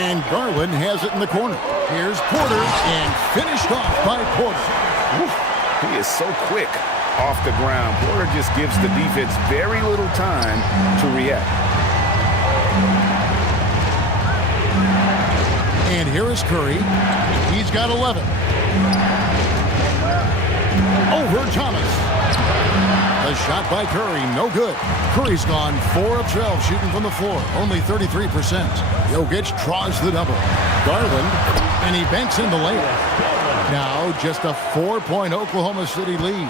And Garland has it in the corner. Here's Porter, and finished off by Porter. He is so quick off the ground. Porter just gives the defense very little time to react. And here is Curry. He's got 11. Over Thomas. The shot by Curry, no good. Curry's gone 4 of 12 shooting from the floor, only 33%. Jokic draws the double. Garland, and he banks in the layup. Now just a 4-point Oklahoma City lead.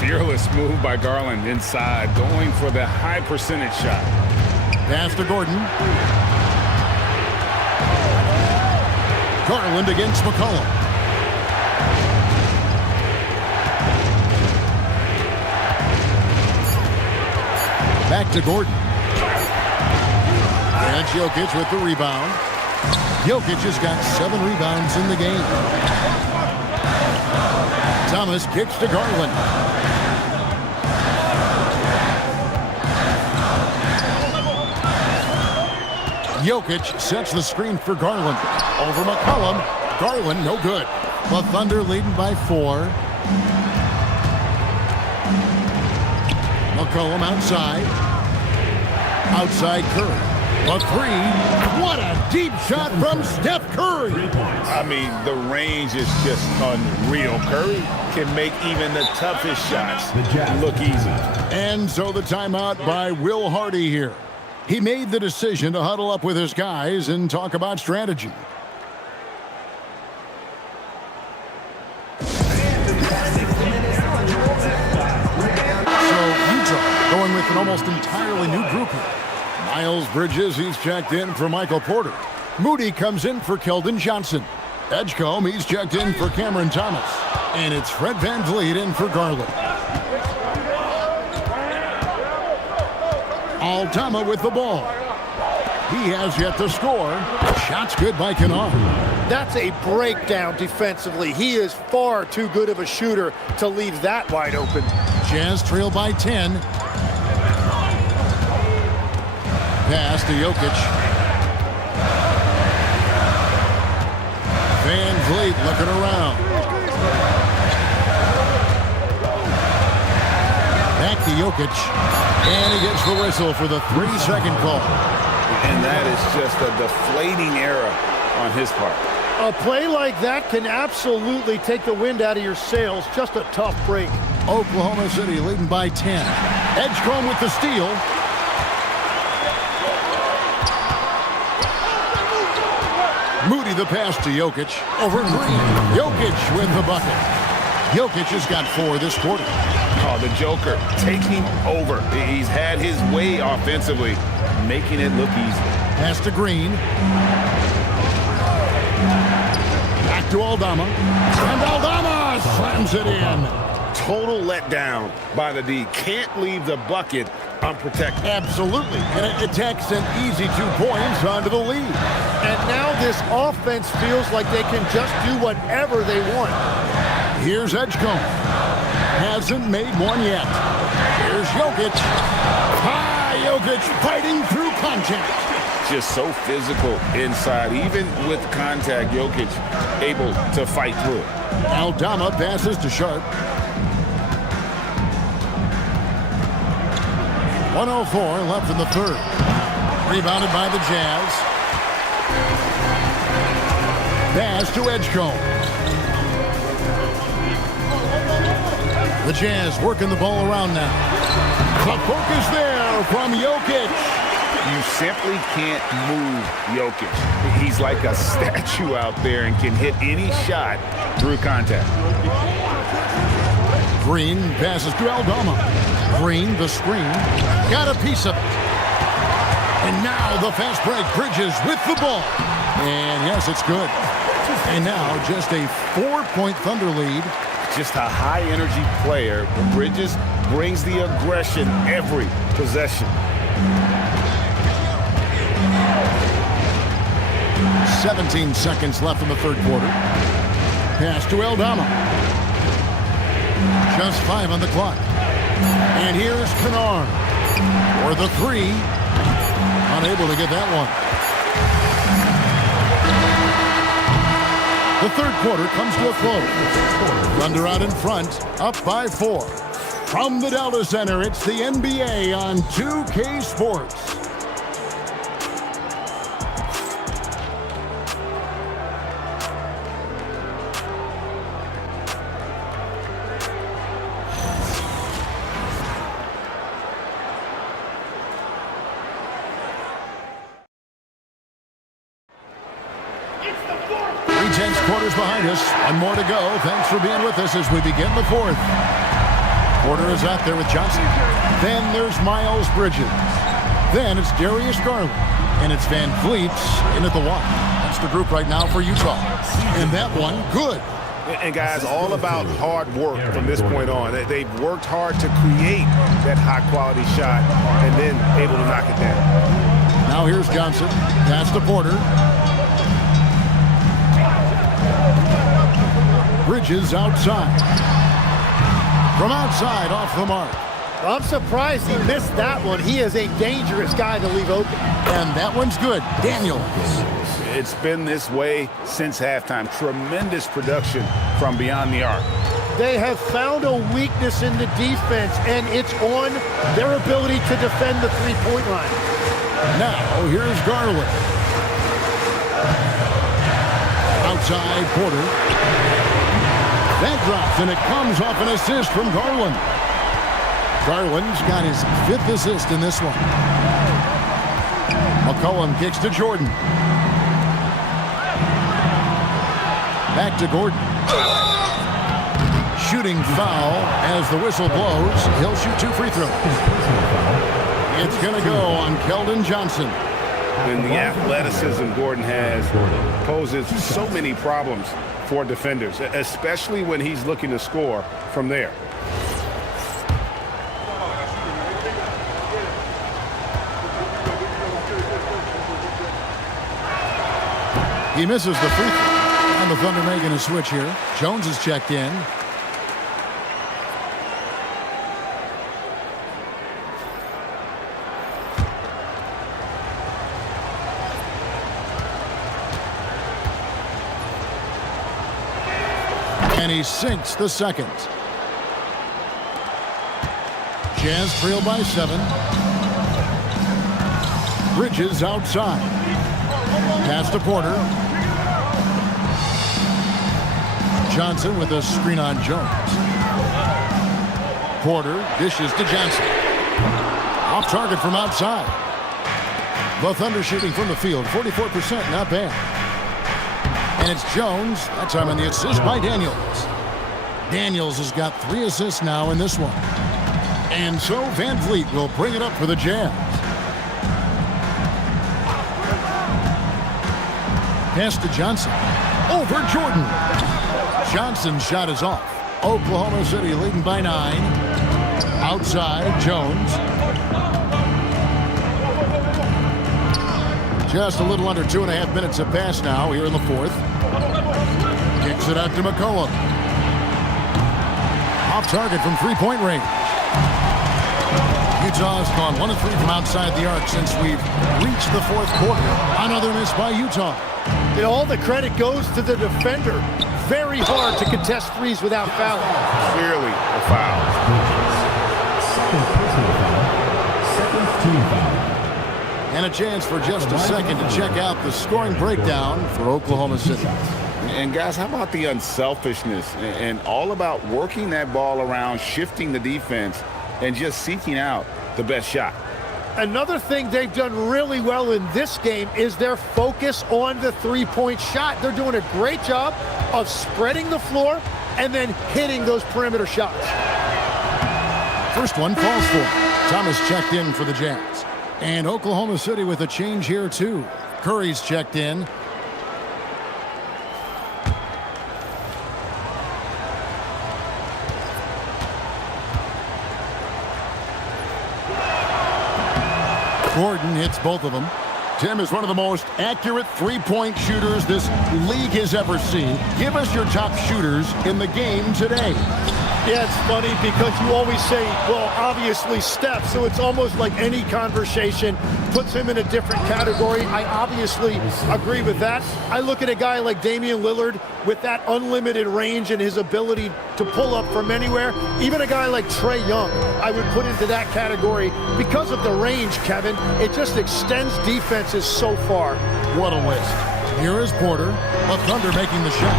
Fearless move by Garland inside, going for the high percentage shot. Pass to Gordon. Garland against McCollum. Back to Gordon. And Jokic with the rebound. Jokic has got 7 rebounds in the game. Thomas kicks to Garland. Jokic sets the screen for Garland. Over McCollum. Garland, no good. The Thunder leading by 4. McCollum outside. Outside Curry. A 3. What a deep shot from Steph Curry. I mean, the range is just unreal. Curry can make even the toughest shots look easy. And so the timeout by Will Hardy here. He made the decision to huddle up with his guys and talk about strategy. So Utah going with an almost entirely new group here. Miles Bridges, he's checked in for Michael Porter. Moody comes in for Keldon Johnson. Edgecombe, he's checked in for Cameron Thomas. And it's Fred VanVleet in for Garland. Aldama with the ball. He has yet to score. Shot's good by Kennard. That's a breakdown defensively. He is far too good of a shooter to leave that wide open. Jazz trail by 10. Pass to Jokic. VanVleet looking around. Back to Jokic. And he gets the whistle for the 3-second call. And that is just a deflating error on his part. A play like that can absolutely take the wind out of your sails. Just a tough break. Oklahoma City leading by 10. Edgecombe with the steal. Moody the pass to Jokic. Over Green. Jokic with the bucket. Jokic has got 4 this quarter. Oh, the Joker taking over. He's had his way offensively, making it look easy. Pass to Green. Back to Aldama. And Aldama slams it in. Total letdown by the D. Can't leave the bucket unprotected. Absolutely. And it takes an easy 2 points onto the lead. And now this offense feels like they can just do whatever they want. Here's Edgecombe. Hasn't made one yet. Here's Jokic. Jokic fighting through contact. Just so physical inside. Even with contact, Jokic able to fight through it. Aldama passes to Sharp. 1:04 left in the third. Rebounded by the Jazz. Pass to Edgecombe. The Jazz working the ball around now. The focus there from Jokic. You simply can't move Jokic. He's like a statue out there and can hit any shot through contact. Green passes to Aldama. Green, the screen. Got a piece of it. And now the fast break. Bridges with the ball. And yes, it's good. And now just a 4-point Thunder lead. Just a high-energy player. Bridges brings the aggression every possession. 17 seconds left in the third quarter. Pass to Aldama. Just 5 on the clock. And here's Kennard for the 3. Unable to get that one. The third quarter comes to a close. Thunder out in front, up by 4. From the Delta Center, it's the NBA on 2K Sports. Quarters behind us. One more to go. Thanks for being with us as we begin the fourth. Porter is out there with Johnson. Then there's Miles Bridges. Then it's Darius Garland. And it's VanVleet in at the 1. That's the group right now for Utah. And that one, good. And guys, all about hard work from this point on. They've worked hard to create that high-quality shot and then able to knock it down. Now here's Johnson. Pass to Porter. Bridges outside. From outside, off the mark. I'm surprised he missed that one. He is a dangerous guy to leave open. And that one's good. Daniels. It's been this way since halftime. Tremendous production from beyond the arc. They have found a weakness in the defense, and it's on their ability to defend the three-point line. Now, here's Garland. Outside, Porter. That drops, and it comes off an assist from Garland. Garland's got his 5th assist in this one. McCollum kicks to Jordan. Back to Gordon. Shooting foul as the whistle blows. He'll shoot 2 free throws. It's going to go on Keldon Johnson. And the athleticism Gordon has poses so many problems for defenders, especially when he's looking to score from there. He misses the free throw. And the Thunder making a switch here. Jones is checked in. And he sinks the second. Jazz trail by 7. Bridges outside. Pass to Porter. Johnson with a screen on Jones. Porter dishes to Johnson. Off target from outside. The Thunder shooting from the field, 44%, not bad. And it's Jones, that time on the assist by Daniels. Daniels has got 3 assists now in this one. And so Van Vliet will bring it up for the Jazz. Pass to Johnson. Over Jordan. Johnson's shot is off. Oklahoma City leading by 9. Outside, Jones. Just a little under 2.5 minutes have passed now here in the 4th. Kicks it out to McCollum. Off target from 3-point range. Utah's gone 1 of 3 from outside the arc since we've reached the 4th quarter. Another miss by Utah. And all the credit goes to the defender. Very hard to contest threes without fouling. Clearly a foul. Second personal foul. Second team foul. And a chance for just a second to check out the scoring breakdown for Oklahoma City. And guys, how about the unselfishness and all about working that ball around, shifting the defense, and just seeking out the best shot. Another thing they've done really well in this game is their focus on the three-point shot. They're doing a great job of spreading the floor and then hitting those perimeter shots. First one falls for. Thomas checked in for the Jazz. And Oklahoma City with a change here too. Curry's checked in. Gordon hits both of them. Tim is one of the most accurate three-point shooters this league has ever seen. Give us your top shooters in the game today. Yeah, it's funny because you always say, well, obviously Steph, so it's almost like any conversation puts him in a different category. I obviously agree with that. I look at a guy like Damian Lillard with that unlimited range and his ability to pull up from anywhere. Even a guy like Trae Young, I would put into that category because of the range, Kevin. It just extends defenses so far. What a list. Here is Porter, the Thunder making the shot.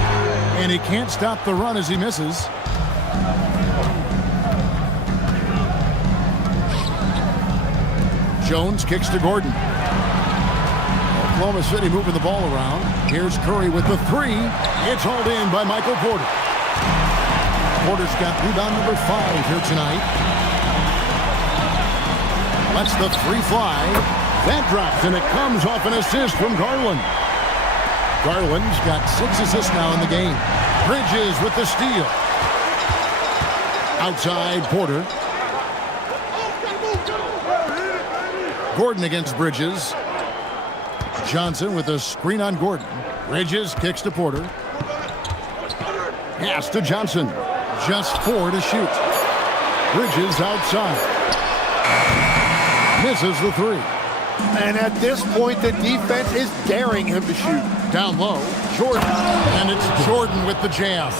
And he can't stop the run as he misses. Jones kicks to Gordon. Oklahoma City moving the ball around. Here's Curry with the three. It's hauled in by Michael Porter. Porter's got rebound number 5 here tonight. Lets the three fly. That drops, and it comes off an assist from Garland. Garland's got 6 assists now in the game. Bridges with the steal. Outside, Porter. Gordon against Bridges. Johnson with a screen on Gordon. Bridges kicks to Porter. Pass to Johnson. Just 4 to shoot. Bridges outside. Misses the three. And at this point, the defense is daring him to shoot. Down low, Jordan. And it's Jordan with the jam.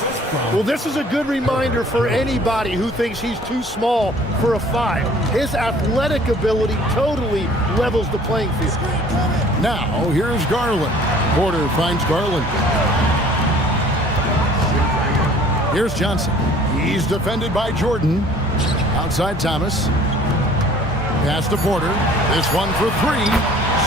Well, this is a good reminder for anybody who thinks he's too small for a 5. His athletic ability totally levels the playing field. Now, here's Garland. Porter finds Garland. Here's Johnson. He's defended by Jordan. Outside Thomas. Pass to Porter. This one for 3.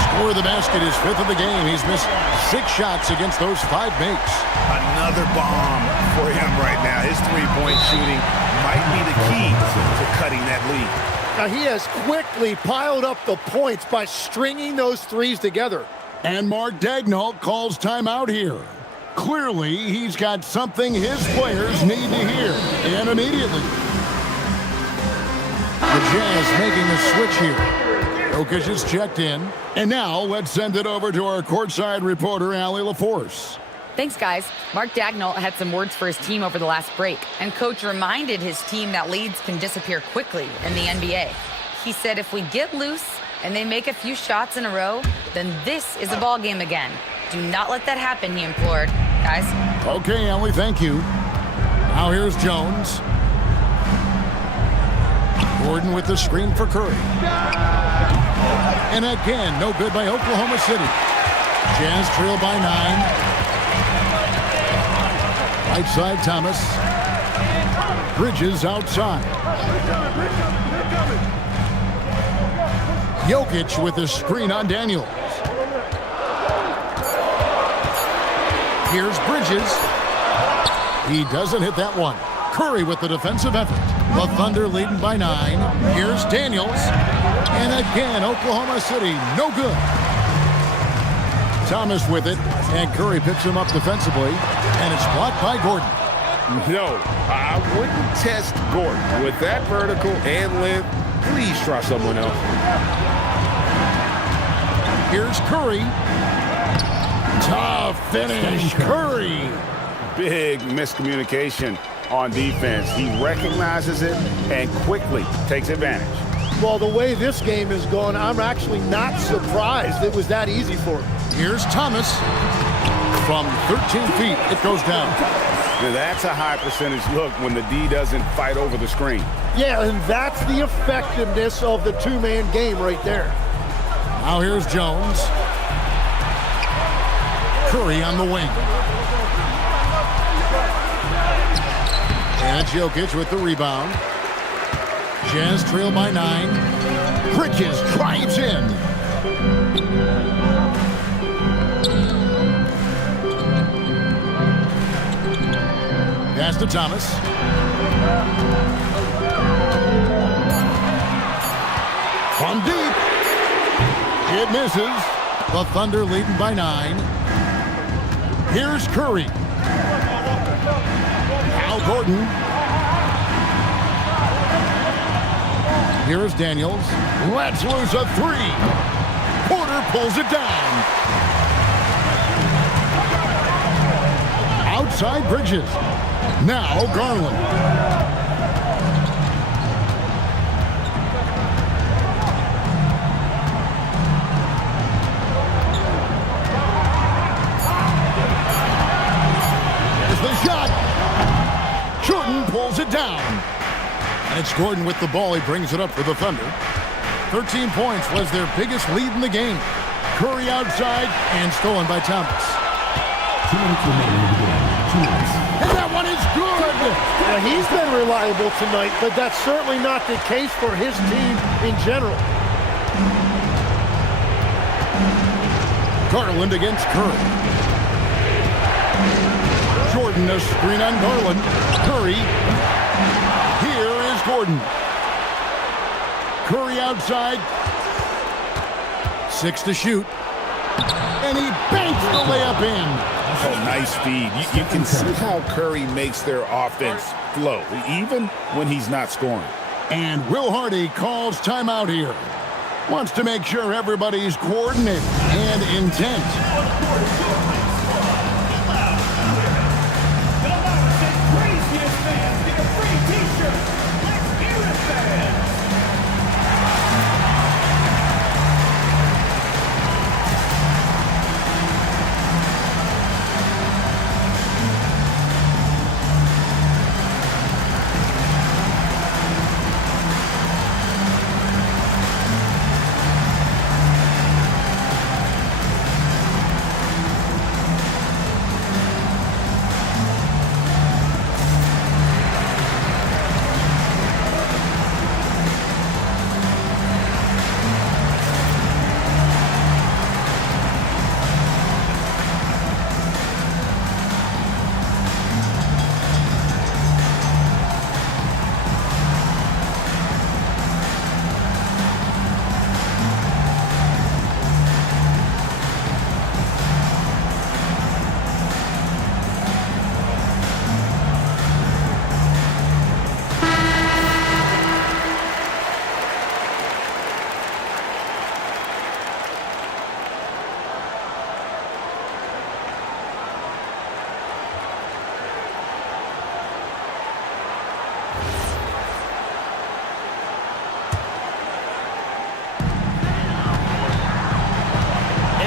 Score of the basket is 5th of the game. He's missed 6 shots against those 5 makes. Another bomb for him right now. His three-point shooting might be the key to cutting that lead. Now, he has quickly piled up the points by stringing those threes together. And Mark Daigneault calls timeout here. Clearly, he's got something his players need to hear, and immediately. The Jazz making a switch here. Jokic is checked in. And now, let's send it over to our courtside reporter, Allie LaForce. Thanks, guys. Mark Daigneault had some words for his team over the last break, and Coach reminded his team that leads can disappear quickly in the NBA. He said if we get loose and they make a few shots in a row, then this is a ball game again. Do not let that happen, he implored. Guys? Okay, Allie, thank you. Now here's Jones. Gordon with the screen for Curry. And again, no good by Oklahoma City. Jazz trail by 9. Right side, Thomas. Bridges outside. Jokic with the screen on Daniels. Here's Bridges. He doesn't hit that one. Curry with the defensive effort. The Thunder leading by 9. Here's Daniels. And again, Oklahoma City, no good. Thomas with it, and Curry picks him up defensively, and it's blocked by Gordon. No, I wouldn't test Gordon. With that vertical and length, please try someone else. Here's Curry. Tough finish, Curry. Big miscommunication on defense. He recognizes it and quickly takes advantage. Well, the way this game is going, I'm actually not surprised it was that easy for him. Here's Thomas. From 13 feet, it goes down. Now that's a high percentage look when the D doesn't fight over the screen. Yeah, and that's the effectiveness of the two-man game right there. Now here's Jones. Curry on the wing. And Jokic with the rebound. Jazz trail by 9. Bridges drives in. Pass to Thomas. From deep. It misses. The Thunder leading by 9. Here's Curry. Al Gordon. Here's Daniels. Let's lose a 3. Porter pulls it down. Outside Bridges. Now Garland. There's the shot. Jordan pulls it down. And it's Gordon with the ball. He brings it up for the Thunder. 13 points was their biggest lead in the game. Curry outside and stolen by Thomas. 2 minutes remaining in the game. 2 minutes. And that one is good. Now, he's been reliable tonight, but that's certainly not the case for his team in general. Garland against Curry. Jordan a screen on Garland. Curry. Here is Gordon. Curry outside. 6 to shoot. And he banks the layup in. Oh, nice speed. You can see how Curry makes their offense flow, even when he's not scoring. And Will Hardy calls timeout here. Wants to make sure everybody's coordinated and intent.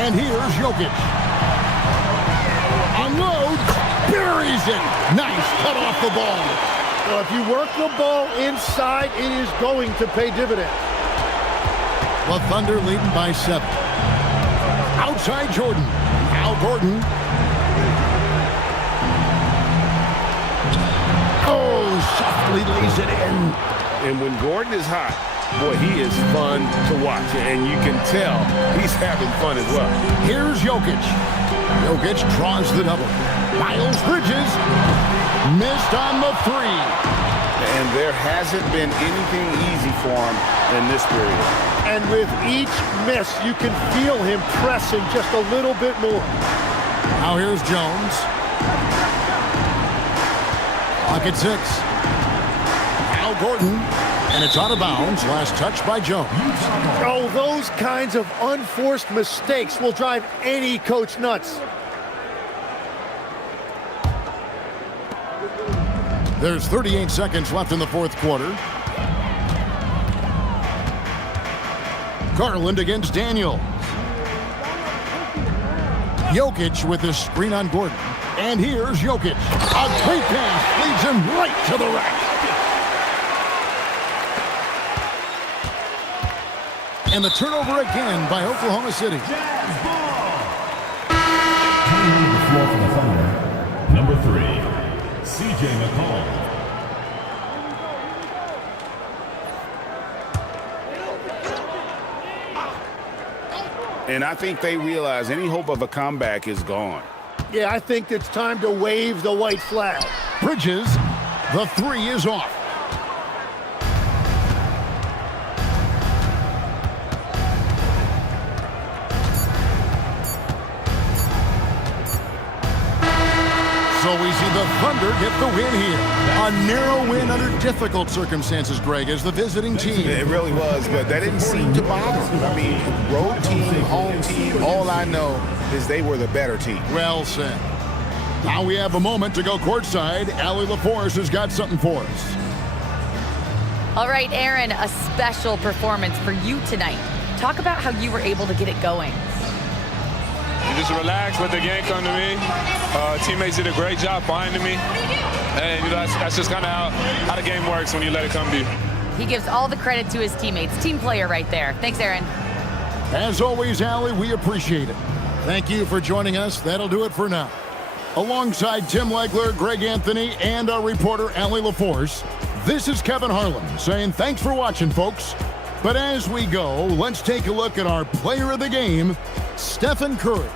And here's Jokic. Unloads, buries it. Nice cut off the ball. Well, if you work the ball inside, it is going to pay dividends. The Thunder leading by 7. Outside Jordan. Al Gordon. Oh, softly lays it in. And when Gordon is hot, boy, he is fun to watch. And you can tell he's having fun as well. Here's Jokic. Jokic draws the double. Miles Bridges missed on the 3. And there hasn't been anything easy for him in this period. And with each miss, you can feel him pressing just a little bit more. Now here's Jones. Clock at 6. Al Gordon. And it's out of bounds. Last touch by Jones. Oh, those kinds of unforced mistakes will drive any coach nuts. There's 38 seconds left in the fourth quarter. Garland against Daniels. Jokic with the screen on Gordon. And here's Jokic. A great pass leads him right to the rack. And the turnover again by Oklahoma City. Coming into the floor for the Thunder, number 3, C.J. McCollum. And I think they realize any hope of a comeback is gone. Yeah, I think it's time to wave the white flag. Bridges, the 3 is off. So we see the Thunder get the win here. A narrow win under difficult circumstances, Greg, as the visiting team. It really was, but that didn't seem to bother them. I mean, road team, home team, all I know is they were the better team. Well said. Now we have a moment to go courtside. Allie LaForce has got something for us. All right, Aaron, a special performance for you tonight. Talk about how you were able to get it going. You just relax, let the game come to me. Teammates did a great job finding me. And that's just kind of how the game works when you let it come to you. He gives all the credit to his teammates. Team player right there. Thanks, Aaron. As always, Allie, we appreciate it. Thank you for joining us. That'll do it for now. Alongside Tim Legler, Greg Anthony, and our reporter, Allie LaForce, this is Kevin Harlan saying thanks for watching, folks. But as we go, let's take a look at our player of the game, Stephen Curry.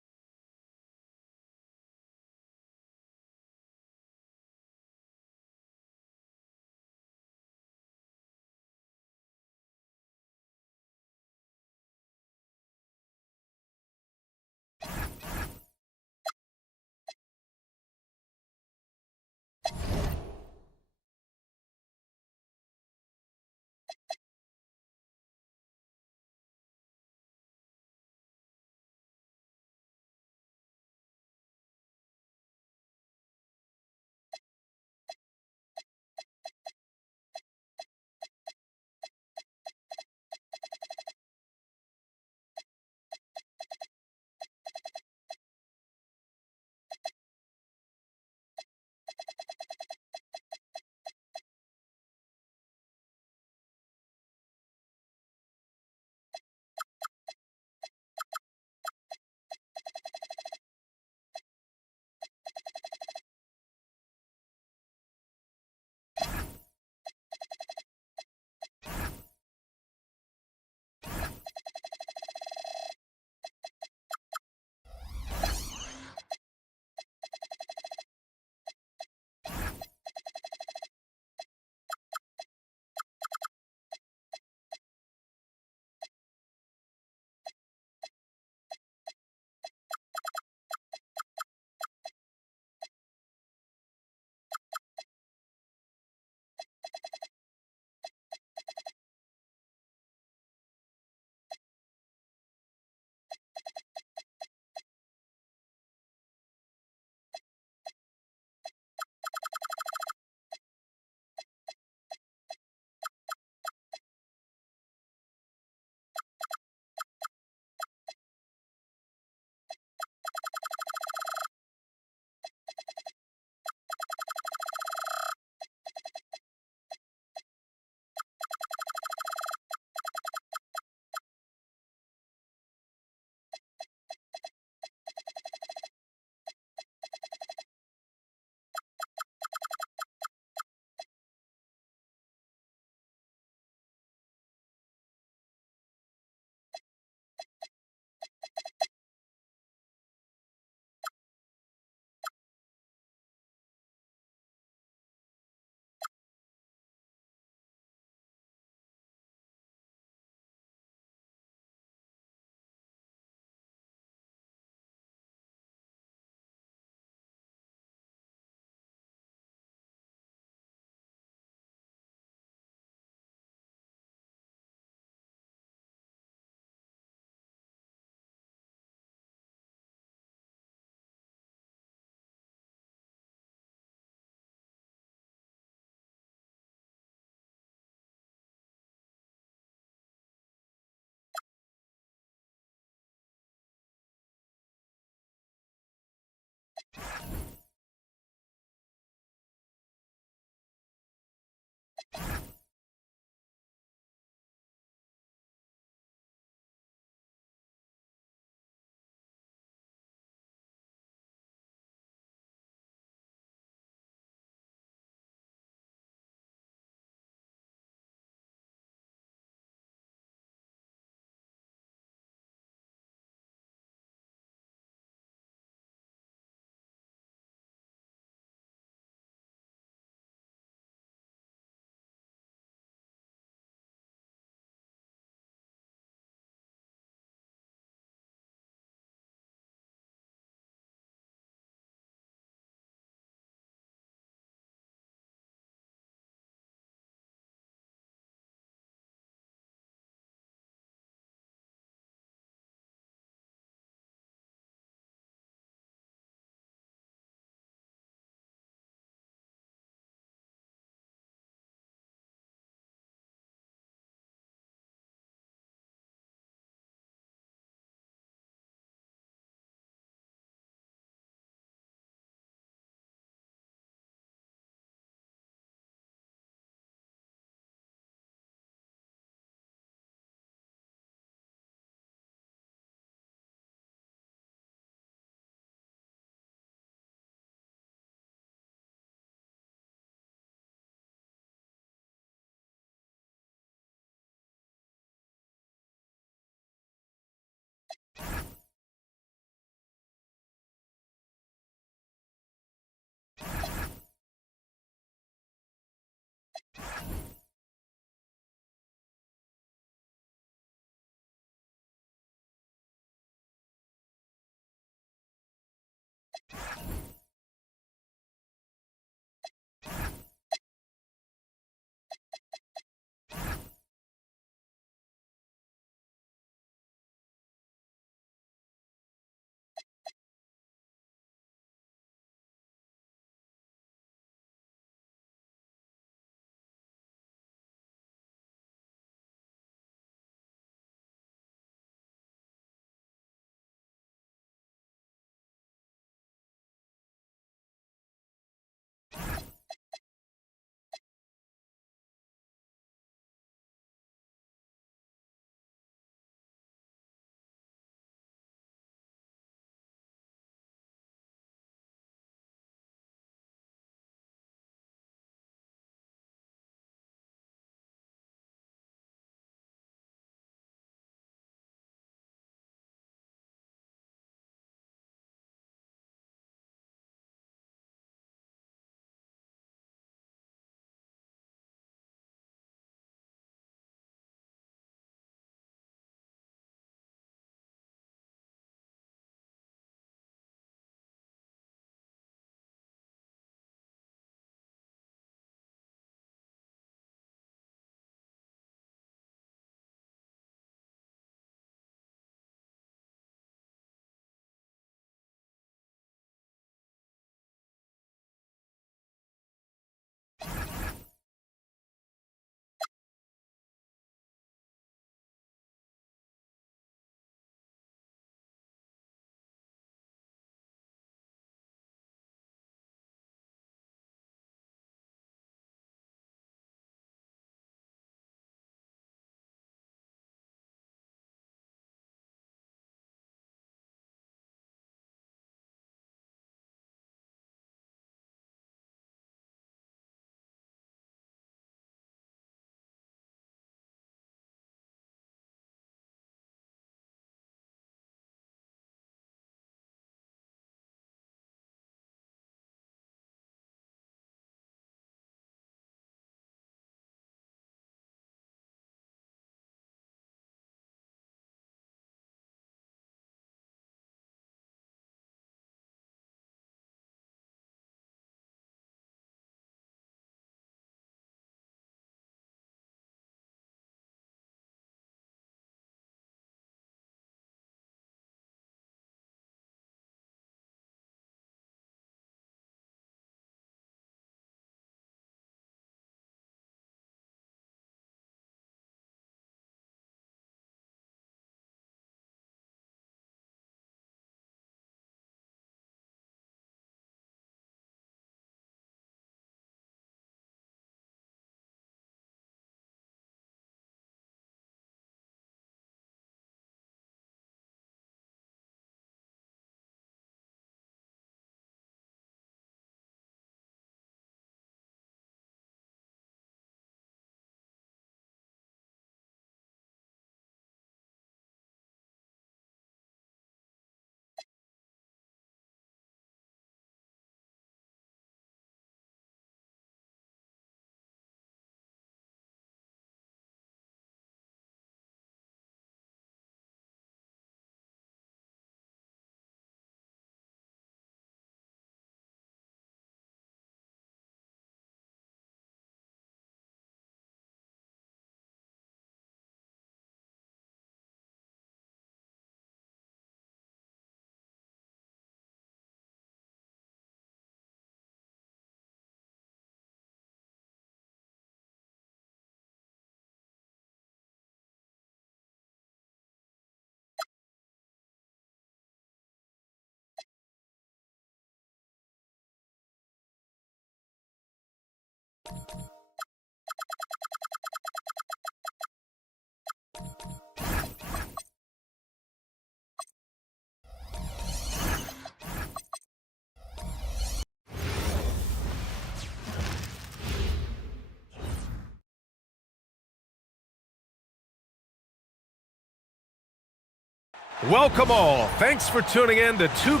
Welcome all. Thanks for tuning in to two.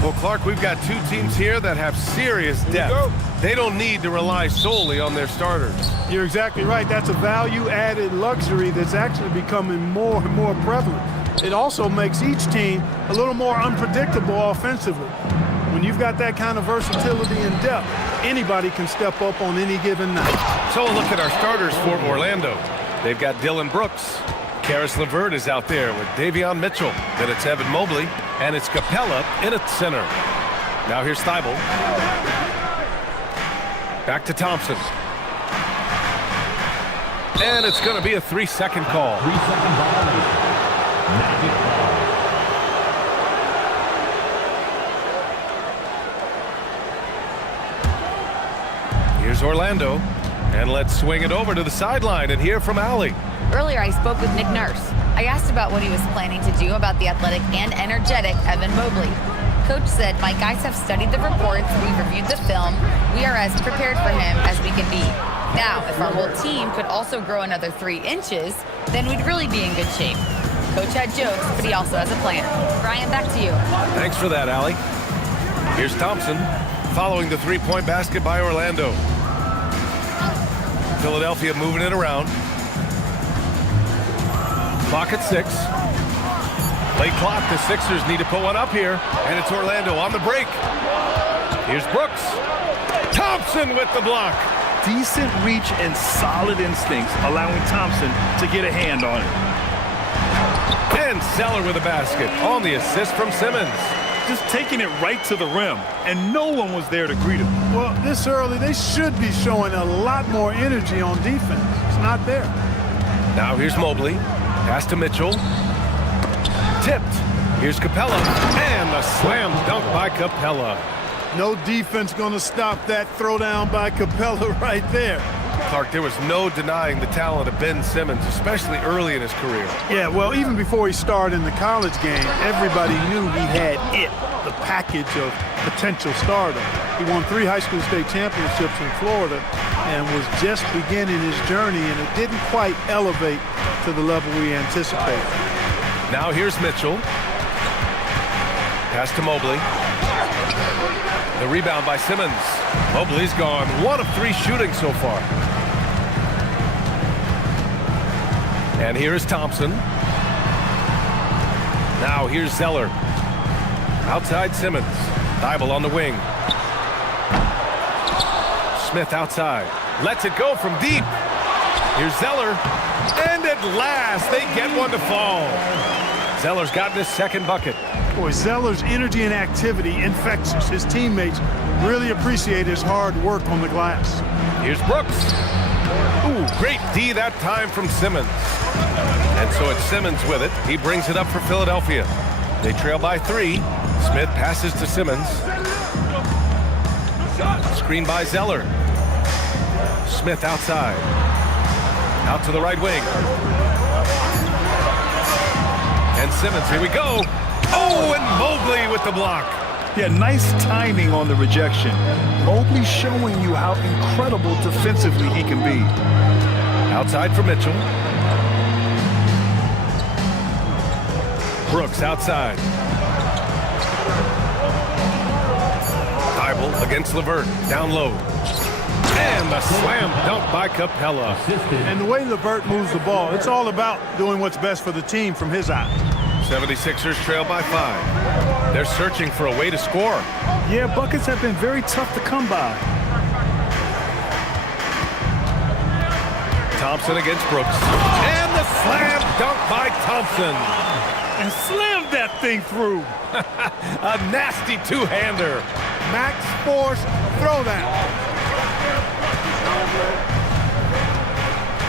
Well, Clark, we've got two teams here that have serious depth. They don't need to rely solely on their starters. You're exactly right. That's a value-added luxury that's actually becoming more and more prevalent. It also makes each team a little more unpredictable offensively. When you've got that kind of versatility and depth, anybody can step up on any given night. So a look at our starters for Orlando. They've got Dylan Brooks. Karis LeVert is out there with Davion Mitchell. Then it's Evan Mobley, and it's Capella in at center. Now here's Thibault. Back to Thompson. And it's going to be a 3-second call. 3-second violation. Magic ball. Here's Orlando. And let's swing it over to the sideline and hear from Allie. Earlier, I spoke with Nick Nurse. I asked about what he was planning to do about the athletic and energetic Evan Mobley. Coach said, my guys have studied the reports, we've reviewed the film, we are as prepared for him as we can be. Now, if our whole team could also grow another 3 inches, then we'd really be in good shape. Coach had jokes, but he also has a plan. Brian, back to you. Thanks for that, Allie. Here's Thompson following the three-point basket by Orlando. Philadelphia moving it around. Clock at 6. Late clock. The Sixers need to put one up here. And it's Orlando on the break. Here's Brooks. Thompson with the block. Decent reach and solid instincts, allowing Thompson to get a hand on it. And Zeller with a basket on the assist from Simmons. Just taking it right to the rim, and no one was there to greet him. Well, this early, they should be showing a lot more energy on defense. It's not there. Now here's Mobley. Pass to Mitchell. Tipped. Here's Capella. And a slam dunk by Capella. No defense going to stop that throwdown by Capella right there. Clark, there was no denying the talent of Ben Simmons, especially early in his career. Yeah, well, even before he started in the college game, everybody knew he had it, the package of potential starter. He won 3 high school state championships in Florida and was just beginning his journey, and it didn't quite elevate to the level we anticipated. Now here's Mitchell. Pass to Mobley. The rebound by Simmons. Mobley's gone 1 of 3 shooting so far. And here is Thompson. Now here's Zeller. Outside Simmons. Thibault on the wing. Smith outside. Lets it go from deep. Here's Zeller. And at last, they get one to fall. Zeller's gotten his second bucket. Boy, Zeller's energy and activity infectious. His teammates really appreciate his hard work on the glass. Here's Brooks. Ooh, great D that time from Simmons. And so it's Simmons with it. He brings it up for Philadelphia. They trail by 3. Smith passes to Simmons. Screen by Zeller. Smith outside. Out to the right wing. And Simmons, here we go. Oh, and Mobley with the block. Yeah, nice timing on the rejection. Mobley showing you how incredible defensively he can be. Outside for Mitchell. Brooks outside. Thibault against LeVert. Down low. And a slam dunk by Capella. And the way LeVert moves the ball, it's all about doing what's best for the team from his eye. 76ers trail by 5. They're searching for a way to score. Yeah, buckets have been very tough to come by. Thompson against Brooks. And the slam dunk by Thompson. And slammed that thing through. A nasty two-hander. Max Force throwdown.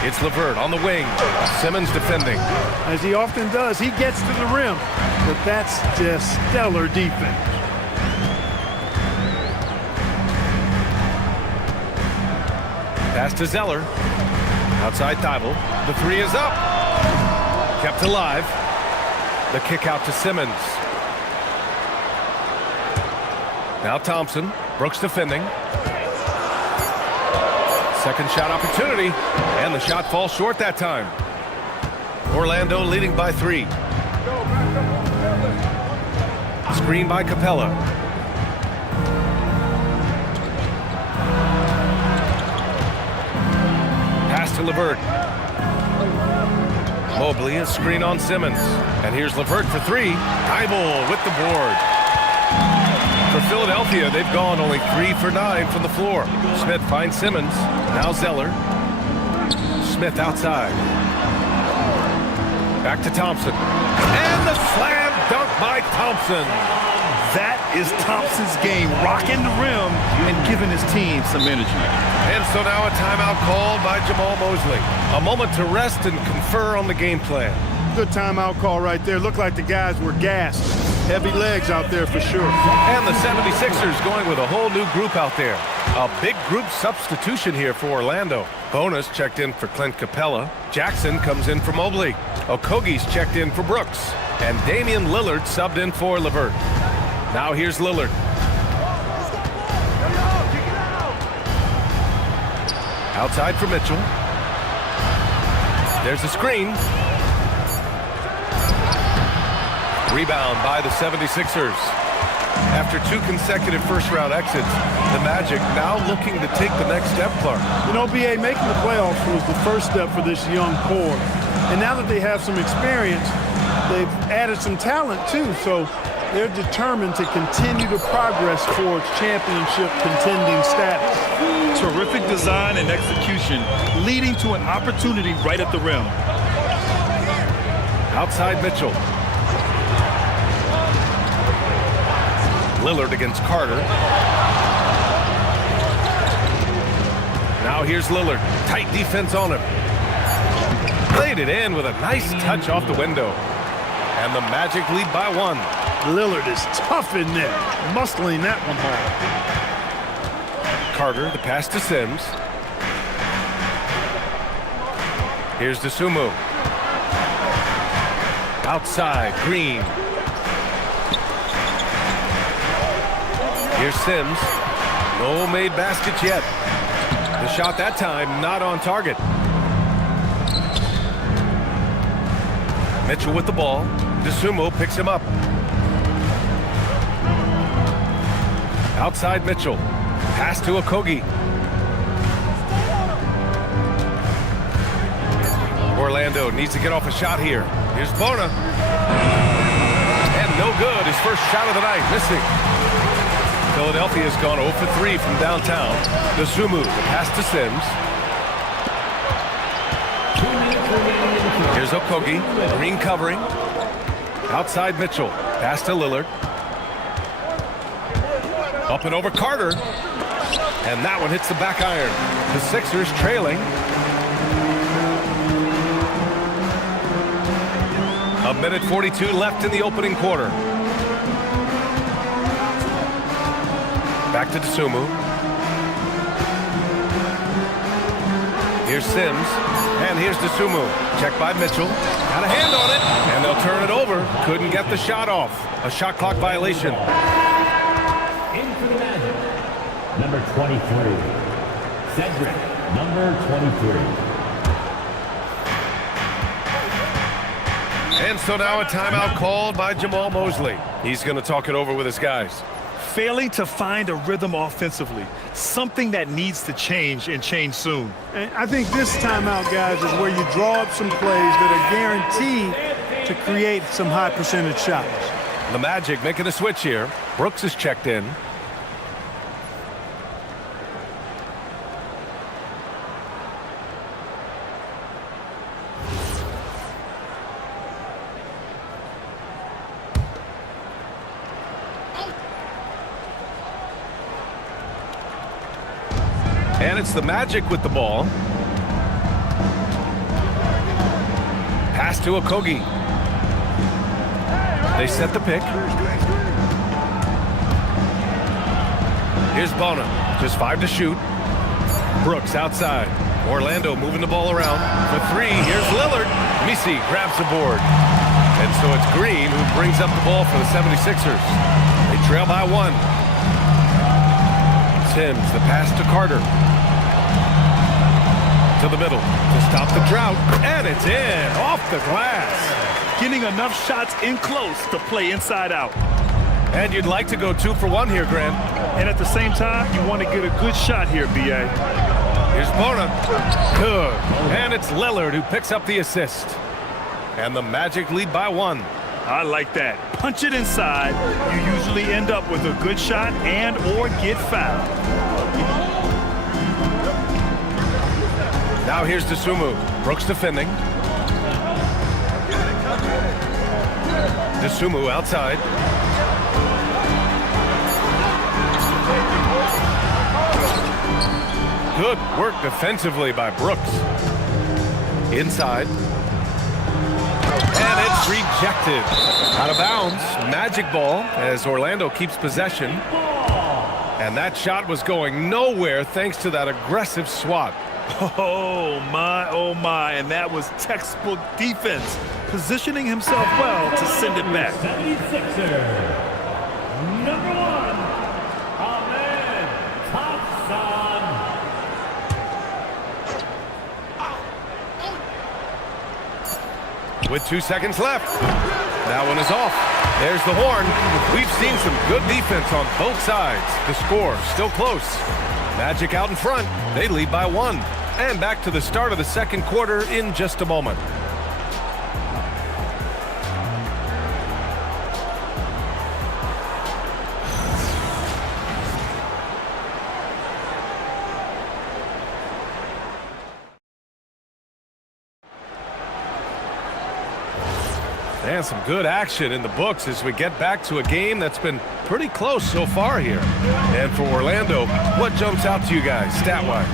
It's LeVert on the wing. Simmons defending. As he often does, he gets to the rim. But that's just stellar defense. Pass to Zeller. Outside Thibault. The three is up. Kept alive. The kick out to Simmons. Now Thompson. Brooks defending. Second shot opportunity. And the shot falls short that time. Orlando leading by 3. Screen by Capella. Pass to LeVert. Mobley, a screen on Simmons. And here's LeVert for 3. Thibault with the board. For Philadelphia, they've gone only 3 for 9 from the floor. Smith finds Simmons. Now Zeller. Smith outside. Back to Thompson. And the slam dunk by Thompson. That is Thompson's game, rocking the rim and giving his team some energy. And so now a timeout called by Jamal Mosley. A moment to rest and confer on the game plan. Good timeout call right there. Looked like the guys were gassed. Heavy legs out there for sure. And the 76ers going with a whole new group out there. A big group substitution here for Orlando. Bonus checked in for Clint Capella. Jackson comes in for Mobley. Okogie's checked in for Brooks. And Damian Lillard subbed in for LeVert. Now here's Lillard. Outside for Mitchell. There's a screen. Rebound by the 76ers. After 2 consecutive first-round exits, the Magic now looking to take the next step, Clark. You know, B.A., making the playoffs was the first step for this young core. And now that they have some experience, they've added some talent, too. So they're determined to continue to progress towards championship contending status. Terrific design and execution, leading to an opportunity right at the rim. Outside Mitchell. Lillard against Carter. Now here's Lillard. Tight defense on him. Played it in with a nice touch off the window. And the Magic lead by 1. Lillard is tough in there, muscling that one home. Carter, the pass to Sims. Here's Dosunmu. Outside, Green. Here's Sims. No made baskets yet. The shot that time not on target. Mitchell with the ball. Dosunmu picks him up. Outside Mitchell. Pass to Okogie. Orlando needs to get off a shot here. Here's Bona. And no good. His first shot of the night, missing. Philadelphia has gone 0 for 3 from downtown. Dosunmu, the pass to Sims. Here's Okogie. Green covering. Outside Mitchell. Pass to Lillard. Up and over Carter. And that one hits the back iron. The Sixers trailing. A minute 42 left in the opening quarter. Back to Dosunmu. Here's Sims. And here's DeSumo. Checked by Mitchell. Got a hand on it. And they'll turn it over. Couldn't get the shot off. A shot clock violation. In for the Magic, number 23. Cedric, number 23. And so now a timeout called by Jamal Mosley. He's going to talk it over with his guys. Failing to find a rhythm offensively, something that needs to change and change soon. And I think this timeout, guys, is where you draw up some plays that are guaranteed to create some high percentage shots. The Magic making a switch here. Brooks is checked in. And it's the Magic with the ball. Pass to Okogie. They set the pick. Here's Bona. Just 5 to shoot. Brooks outside. Orlando moving the ball around. For 3, here's Lillard. Misi grabs the board. And so it's Green who brings up the ball for the 76ers. They trail by 1. Sims, the pass to Carter. To the middle to stop the drought. And it's in. Off the glass. Getting enough shots in close to play inside out. And you'd like to go 2 for 1 here, Grant. And at the same time, you want to get a good shot here, B.A. Here's Bona. Good. And it's Lillard who picks up the assist. And the Magic lead by 1. I like that. Punch it inside. You usually end up with a good shot and or get fouled. Now here's DeSumo. Brooks defending. DeSumo outside. Good work defensively by Brooks. Inside. And it's rejected. Out of bounds. Magic ball as Orlando keeps possession. And that shot was going nowhere thanks to that aggressive swat. Oh my, and that was textbook defense, positioning himself well to send it back. 76er, number 1, Ahmed Thompson. With 2 seconds left. That one is off. There's the horn. We've seen some good defense on both sides. The score still close. Magic out in front. They lead by 1. And back to the start of the second quarter in just a moment. And some good action in the books as we get back to a game that's been pretty close so far here. And for Orlando, what jumps out to you guys stat-wise?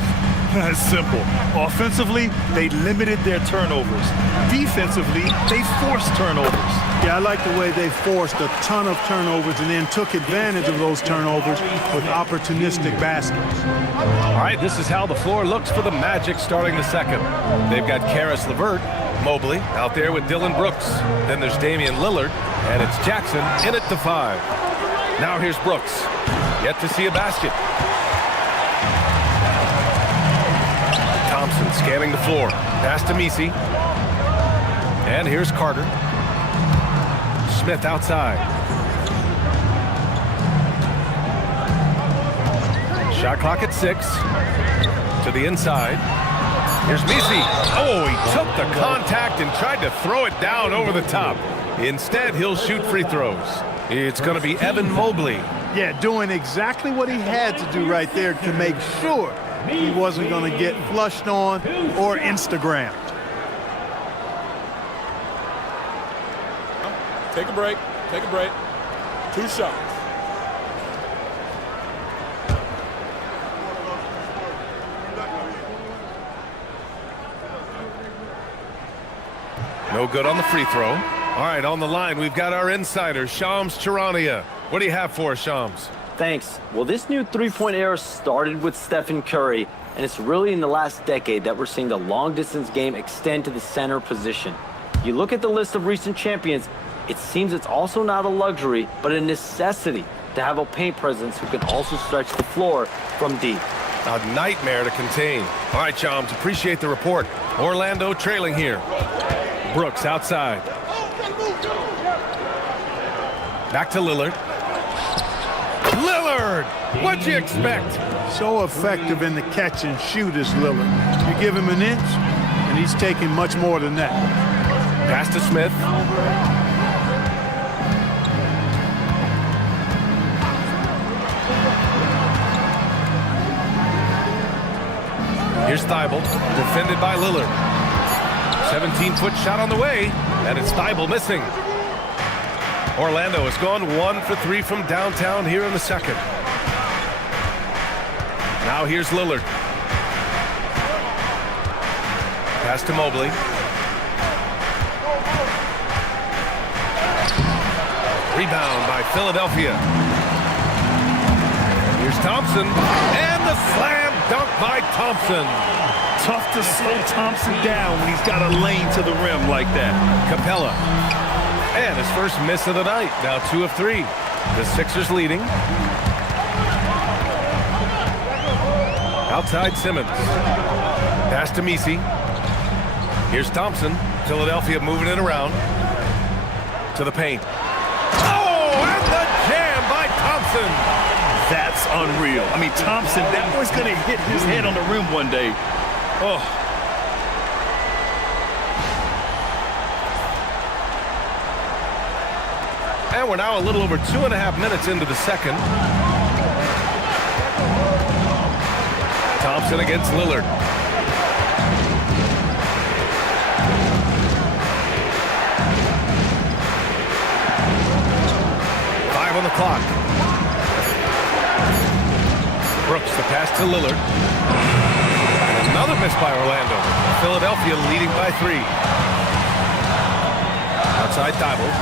It's simple. Offensively, they limited their turnovers. Defensively, they forced turnovers. Yeah, I like the way they forced a ton of turnovers and then took advantage of those turnovers with opportunistic baskets. All right, this is how the floor looks for the Magic starting the second. They've got Karis LeVert, Mobley out there with Dylan Brooks. Then there's Damian Lillard, and it's Jackson in at the 5. Now here's Brooks. Yet to see a basket. Thompson scanning the floor. Pass to Misi. And here's Carter. Smith outside. Shot clock at 6. To the inside. Here's Misi. Oh, he took the contact and tried to throw it down over the top. Instead, he'll shoot free throws. It's going to be Evan Mobley. Yeah, doing exactly what he had to do right there to make sure he wasn't going to get flushed on or Instagrammed. Take a break. Take a break. 2 shots. No good on the free throw. All right, on the line, we've got our insider, Shams Charania. What do you have for us, Shams? Thanks. Well, this new three-point era started with Stephen Curry, and it's really in the last decade that we're seeing the long-distance game extend to the center position. You look at the list of recent champions, it seems it's also not a luxury, but a necessity to have a paint presence who can also stretch the floor from deep. A nightmare to contain. All right, Chums, appreciate the report. Orlando trailing here. Brooks outside. Back to Lillard. Lillard! What'd you expect? So effective in the catch and shoot is Lillard. You give him an inch, and he's taking much more than that. Pass to Smith. Here's Thibault, defended by Lillard. 17-foot shot on the way, and it's Thibault missing. Orlando has gone 1 for 3 from downtown here in the second. Now here's Lillard. Pass to Mobley. Rebound by Philadelphia. Here's Thompson, and the slam dunk by Thompson. Tough to slow Thompson down when he's got a lane to the rim like that. Capella. And his first miss of the night, now 2 of 3. The Sixers leading. Outside Simmons. Pass to Messi. Here's Thompson. Philadelphia moving it around. To the paint. Oh, and the jam by Thompson. That's unreal. I mean, Thompson, that boy's going to hit his head on the rim one day. Oh. And we're now a little over 2.5 minutes into the second. Thompson against Lillard. On the clock. Brooks, the pass to Lillard. And another miss by Orlando. Philadelphia leading by 3. Outside Thibault.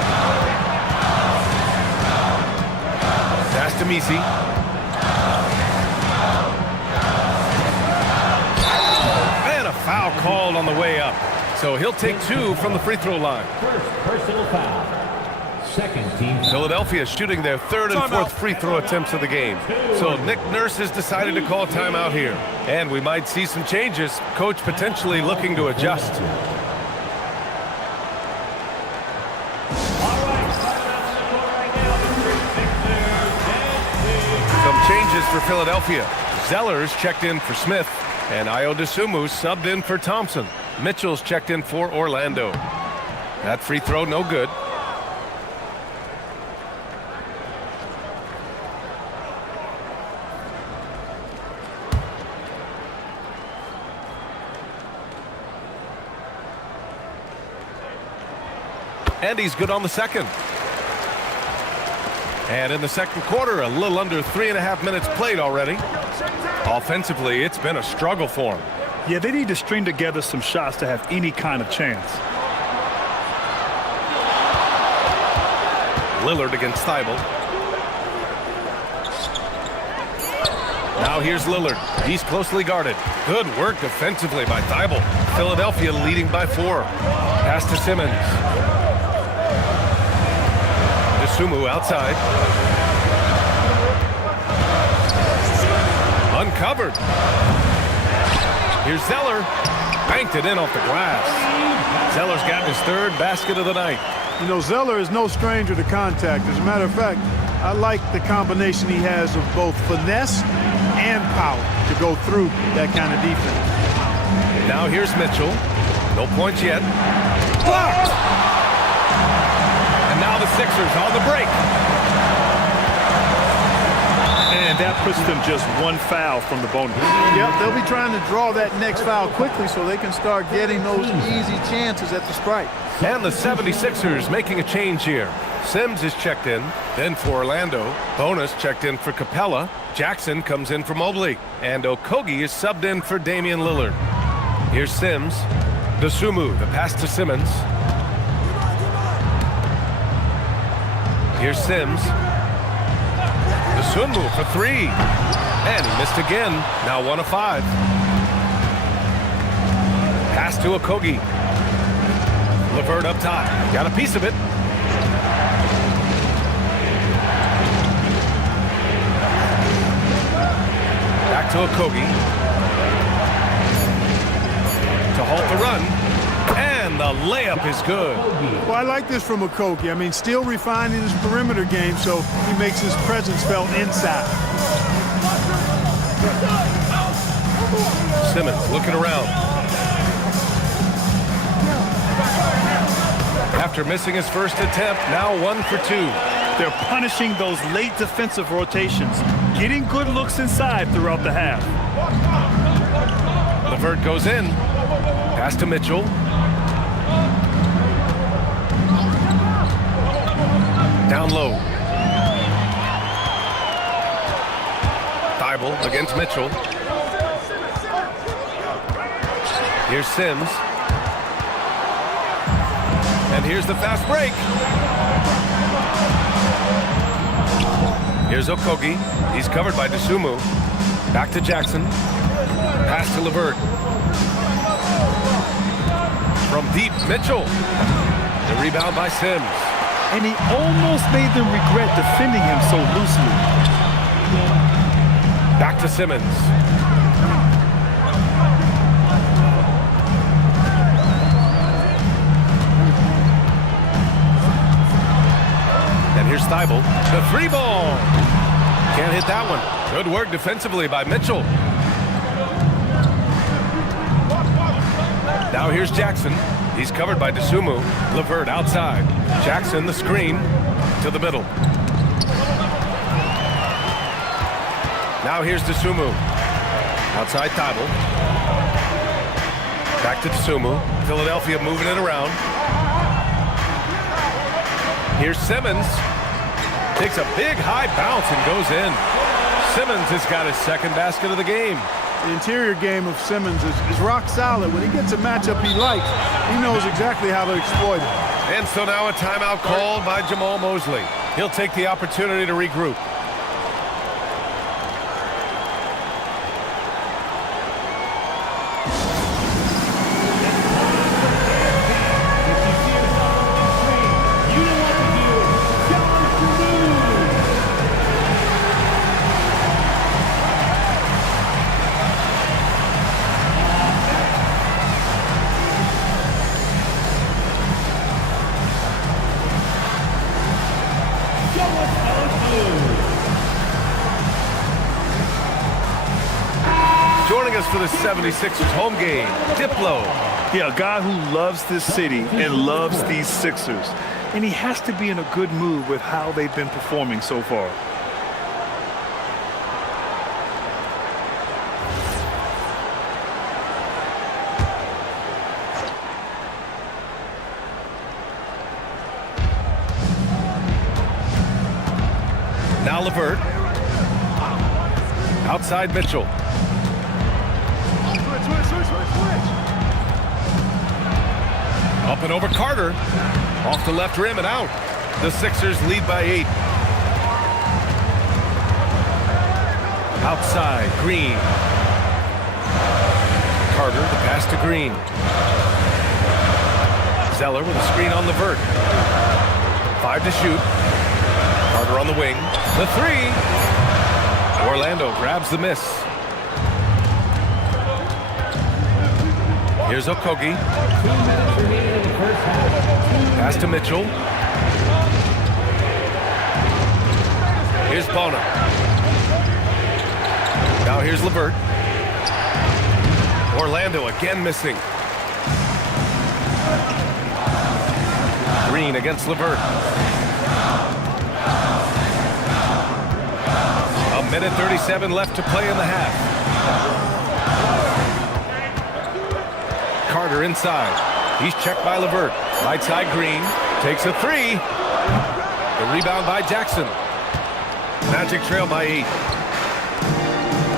Pass to Messi. And a foul called on the way up. So he'll take 2 from the free throw line. First personal foul. Second team. Philadelphia shooting their 3rd and 4th free throw attempts of the game. So Nick Nurse has decided to call timeout here. And we might see some changes. Coach potentially looking to adjust. Some changes for Philadelphia. Zellers checked in for Smith. And Ayo Dosunmu subbed in for Thompson. Mitchell's checked in for Orlando. That free throw no good. And he's good on the second. And in the second quarter, a little under 3.5 minutes played already. Offensively, it's been a struggle for him. Yeah, they need to string together some shots to have any kind of chance. Lillard against Thibault. Now here's Lillard. He's closely guarded. Good work defensively by Thibault. Philadelphia leading by 4. Pass to Simmons. Dosunmu outside. Uncovered. Here's Zeller. Banked it in off the glass. Zeller's got his 3rd basket of the night. You know, Zeller is no stranger to contact. As a matter of fact, I like the combination he has of both finesse and power to go through that kind of defense. Now here's Mitchell. No points yet. Blocked! And now the Sixers on the break. And that puts them just 1 foul from the bonus. Yep, they'll be trying to draw that next foul quickly so they can start getting those easy chances at the strike. And the 76ers making a change here. Sims is checked in, then for Orlando. Bonus checked in for Capella. Jackson comes in for Mobley. And Okogie is subbed in for Damian Lillard. Here's Sims. Dosunmu, the pass to Simmons. Here's Sims. Dosunmu for 3. And he missed again. Now 1 of 5. Pass to Okogie. LeVert up top. Got a piece of it. Back to Okogie. To halt the run. And the layup is good. Well, I like this from Okogie. I mean, still refining his perimeter game, so he makes his presence felt inside. Simmons looking around. After missing his first attempt, now 1 for 2. They're punishing those late defensive rotations, getting good looks inside throughout the half. LeVert goes in. Pass to Mitchell. Down low. Thibault against Mitchell. Here's Sims. And here's the fast break. Here's Okogie. He's covered by Dosunmu. Back to Jackson. Pass to LeVert. From deep, Mitchell. The rebound by Sims. And he almost made them regret defending him so loosely. Back to Simmons. And here's Thibault. The 3 ball. Can't hit that one. Good work defensively by Mitchell. Now here's Jackson. He's covered by Dosunmu. LeVert outside. Jackson the screen to the middle. Now here's Dosunmu. Outside Thibault. Back to Dosunmu. Philadelphia moving it around. Here's Simmons. Takes a big high bounce and goes in. Simmons has got his second basket of the game. The interior game of Simmons is rock solid. When he gets a matchup he likes, he knows exactly how to exploit it. And so now a timeout called by Jamal Mosley. He'll take the opportunity to regroup. Joining us for the 76ers home game, Diplo. Yeah, a guy who loves this city and loves these Sixers. And he has to be in a good mood with how they've been performing so far. Now LeVert. Outside Mitchell. Up and over Carter. Off the left rim and out. The Sixers lead by 8. Outside, Green. Carter, the pass to Green. Zeller with a screen on LeVert. 5 to shoot. Carter on the wing. The 3. Orlando grabs the miss. Here's Okogie. Pass to Mitchell. Here's Bona. Now here's LeVert. Orlando again missing. Green against LeVert. A minute 37 left to play in the half. Carter inside. He's checked by LeVert. Right side Green. Takes a 3. The rebound by Jackson. Magic trail by 8.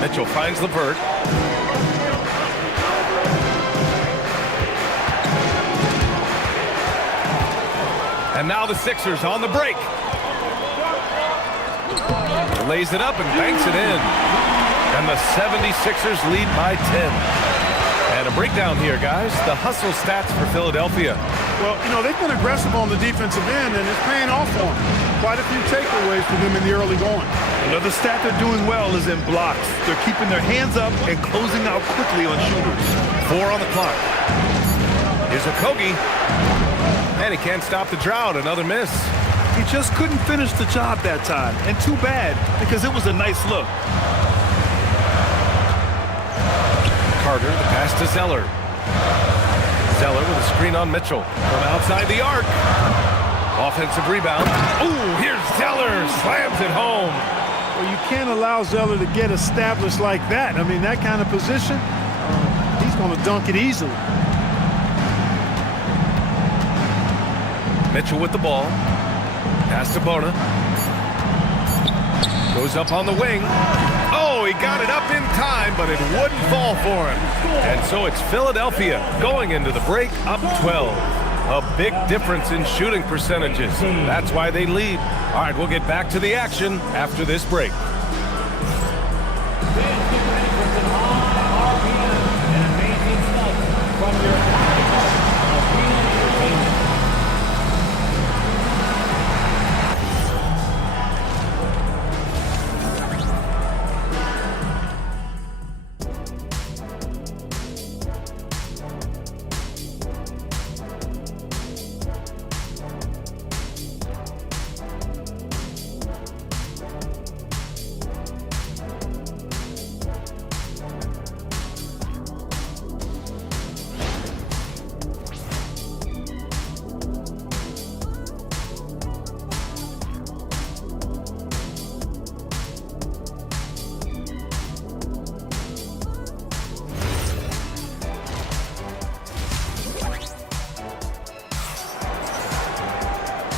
Mitchell finds LeVert. And now the Sixers on the break. Lays it up and banks it in. And the 76ers lead by 10. And And a breakdown here, guys. The hustle stats for Philadelphia. Well, you know, they've been aggressive on the defensive end, and it's paying off for them. Quite a few takeaways for them in the early going. Another stat they're doing well is in blocks. They're keeping their hands up and closing out quickly on shooters. 4 on the clock. Here's Okogie. And he can't stop the drought. Another miss. He just couldn't finish the job that time. And too bad, because it was a nice look. Carter, the pass to Zeller. Zeller with a screen on Mitchell. From outside the arc. Offensive rebound. Ooh, here's Zeller. Slams it home. Well, you can't allow Zeller to get established like that. I mean, that kind of position, he's going to dunk it easily. Mitchell with the ball. Pass to Bona. Goes up on the wing. Oh, he got it up in time, but it wouldn't fall for him. And so it's Philadelphia going into the break up 12. A big difference in shooting percentages. That's why they lead. All right, we'll get back to the action after this break.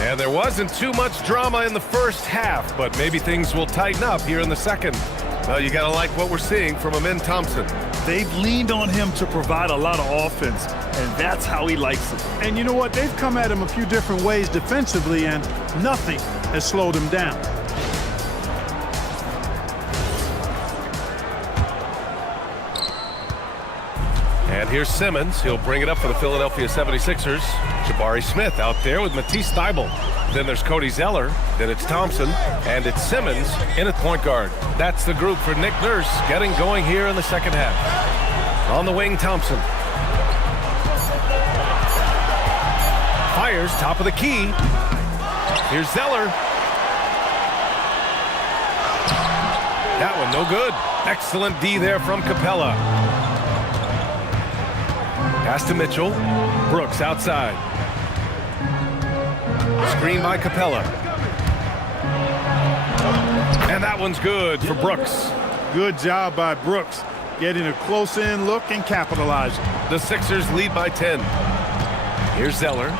And there wasn't too much drama in the first half, but maybe things will tighten up here in the second. Well, you got to like what we're seeing from Amin Thompson. They've leaned on him to provide a lot of offense, and that's how he likes it. And you know what? They've come at him a few different ways defensively, and nothing has slowed him down. And here's Simmons. He'll bring it up for the Philadelphia 76ers. Jabari Smith out there with Matisse Thybulle. Then there's Cody Zeller. Then it's Thompson. And it's Simmons in at point guard. That's the group for Nick Nurse getting going here in the second half. On the wing, Thompson. Fires, top of the key. Here's Zeller. That one no good. Excellent D there from Capella. Pass to Mitchell. Brooks outside. Screen by Capella. And that one's good for Brooks. Good job by Brooks, getting a close-in look and capitalizing. The Sixers lead by 10. Here's Zeller.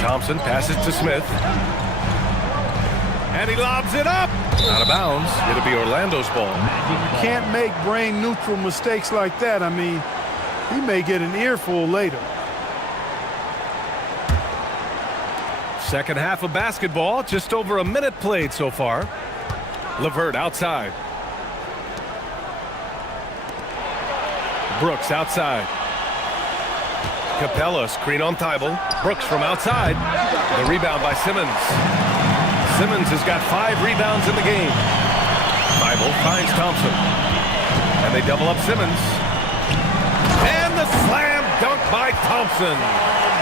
Thompson passes to Smith. And he lobs it up. Out of bounds. It'll be Orlando's ball. You can't make brain-neutral mistakes like that. I mean, he may get an earful later. Second half of basketball, just over a minute played so far. LeVert outside. Brooks outside. Capella screen on Thybulle. Brooks from outside. The rebound by Simmons. Simmons has got 5 rebounds in the game. Thybulle finds Thompson. And they double up Simmons. And the slam dunk by Thompson.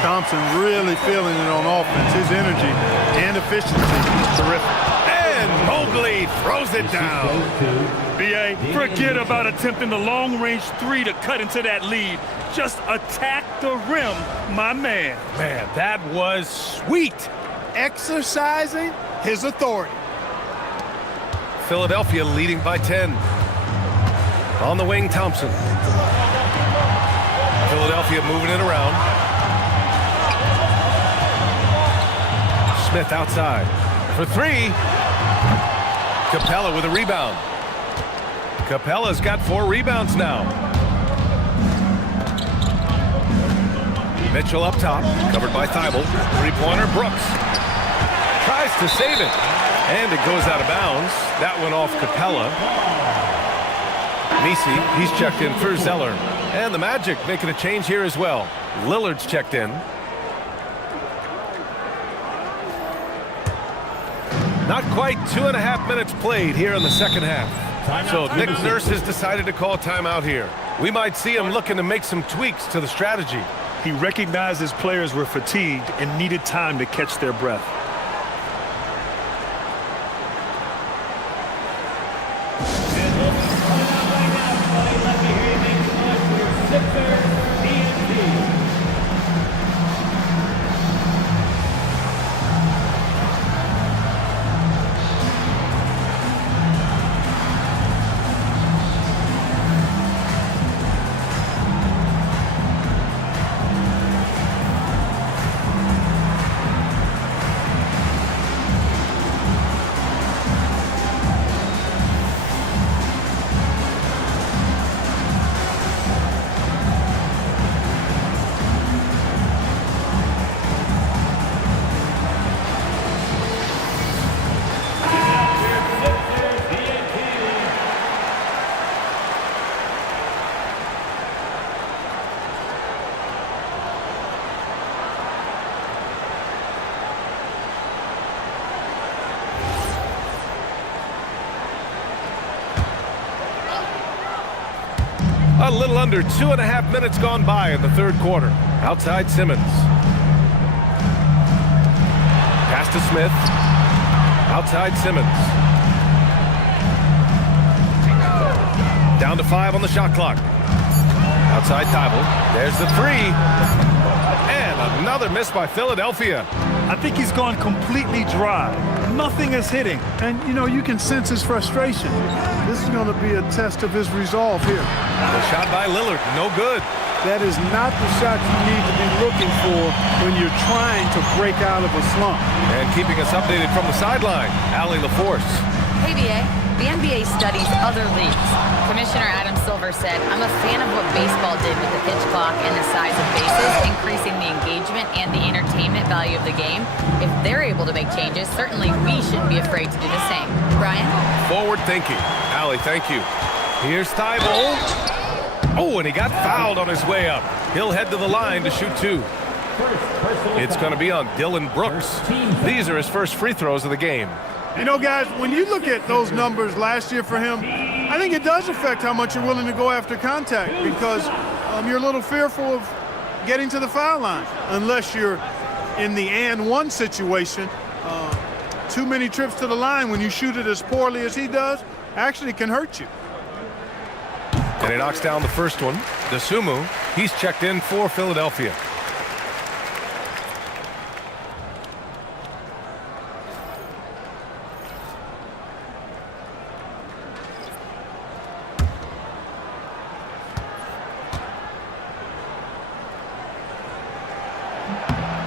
Thompson really feeling it on offense. His energy and efficiency is terrific. And Mobley throws it down. B.A., forget about attempting the long-range 3 to cut into that lead. Just attack the rim, my man. Man, that was sweet. Exercising his authority. Philadelphia leading by 10. On the wing, Thompson. Philadelphia moving it around. Smith outside for 3. Capella with a rebound. Capella's got 4 rebounds now. Mitchell up top, covered by Thybulle. 3-pointer, Brooks. Tries to save it. And it goes out of bounds. That went off Capella. Nisi, he's checked in for Zeller. And the Magic making a change here as well. Lillard's checked in. Not quite 2.5 minutes played here in the second half. So Nick Nurse has decided to call timeout here. We might see him looking to make some tweaks to the strategy. He recognized his players were fatigued and needed time to catch their breath. A little under 2.5 minutes gone by in the third quarter. Outside Simmons. Pass to Smith. Outside Simmons. Down to 5 on the shot clock. Outside Thibault. There's the three. And another miss by Philadelphia. I think he's gone completely dry. Nothing is hitting. And, you know, you can sense his frustration. This is going to be a test of his resolve here. The shot by Lillard, no good. That is not the shot you need to be looking for when you're trying to break out of a slump. And keeping us updated from the sideline, Allie LaForce. Hey, BA. The NBA studies other leagues. Commissioner Adam Silver said, I'm a fan of what baseball did with the pitch clock and the size of bases, increasing the engagement and the entertainment value of the game. If they're able to make changes, certainly we shouldn't be afraid to do the same. Brian? Forward thinking. Allie, thank you. Here's Thibault. Oh, and he got fouled on his way up. He'll head to the line to shoot two. It's going to be on Dillon Brooks. These are his first free throws of the game. You know, guys, when you look at those numbers last year for him, I think it does affect how much you're willing to go after contact because you're a little fearful of getting to the foul line unless you're in the and one situation. Too many trips to the line when you shoot it as poorly as he does actually can hurt you. And he knocks down the first one. Dosunmu, he's checked in for Philadelphia.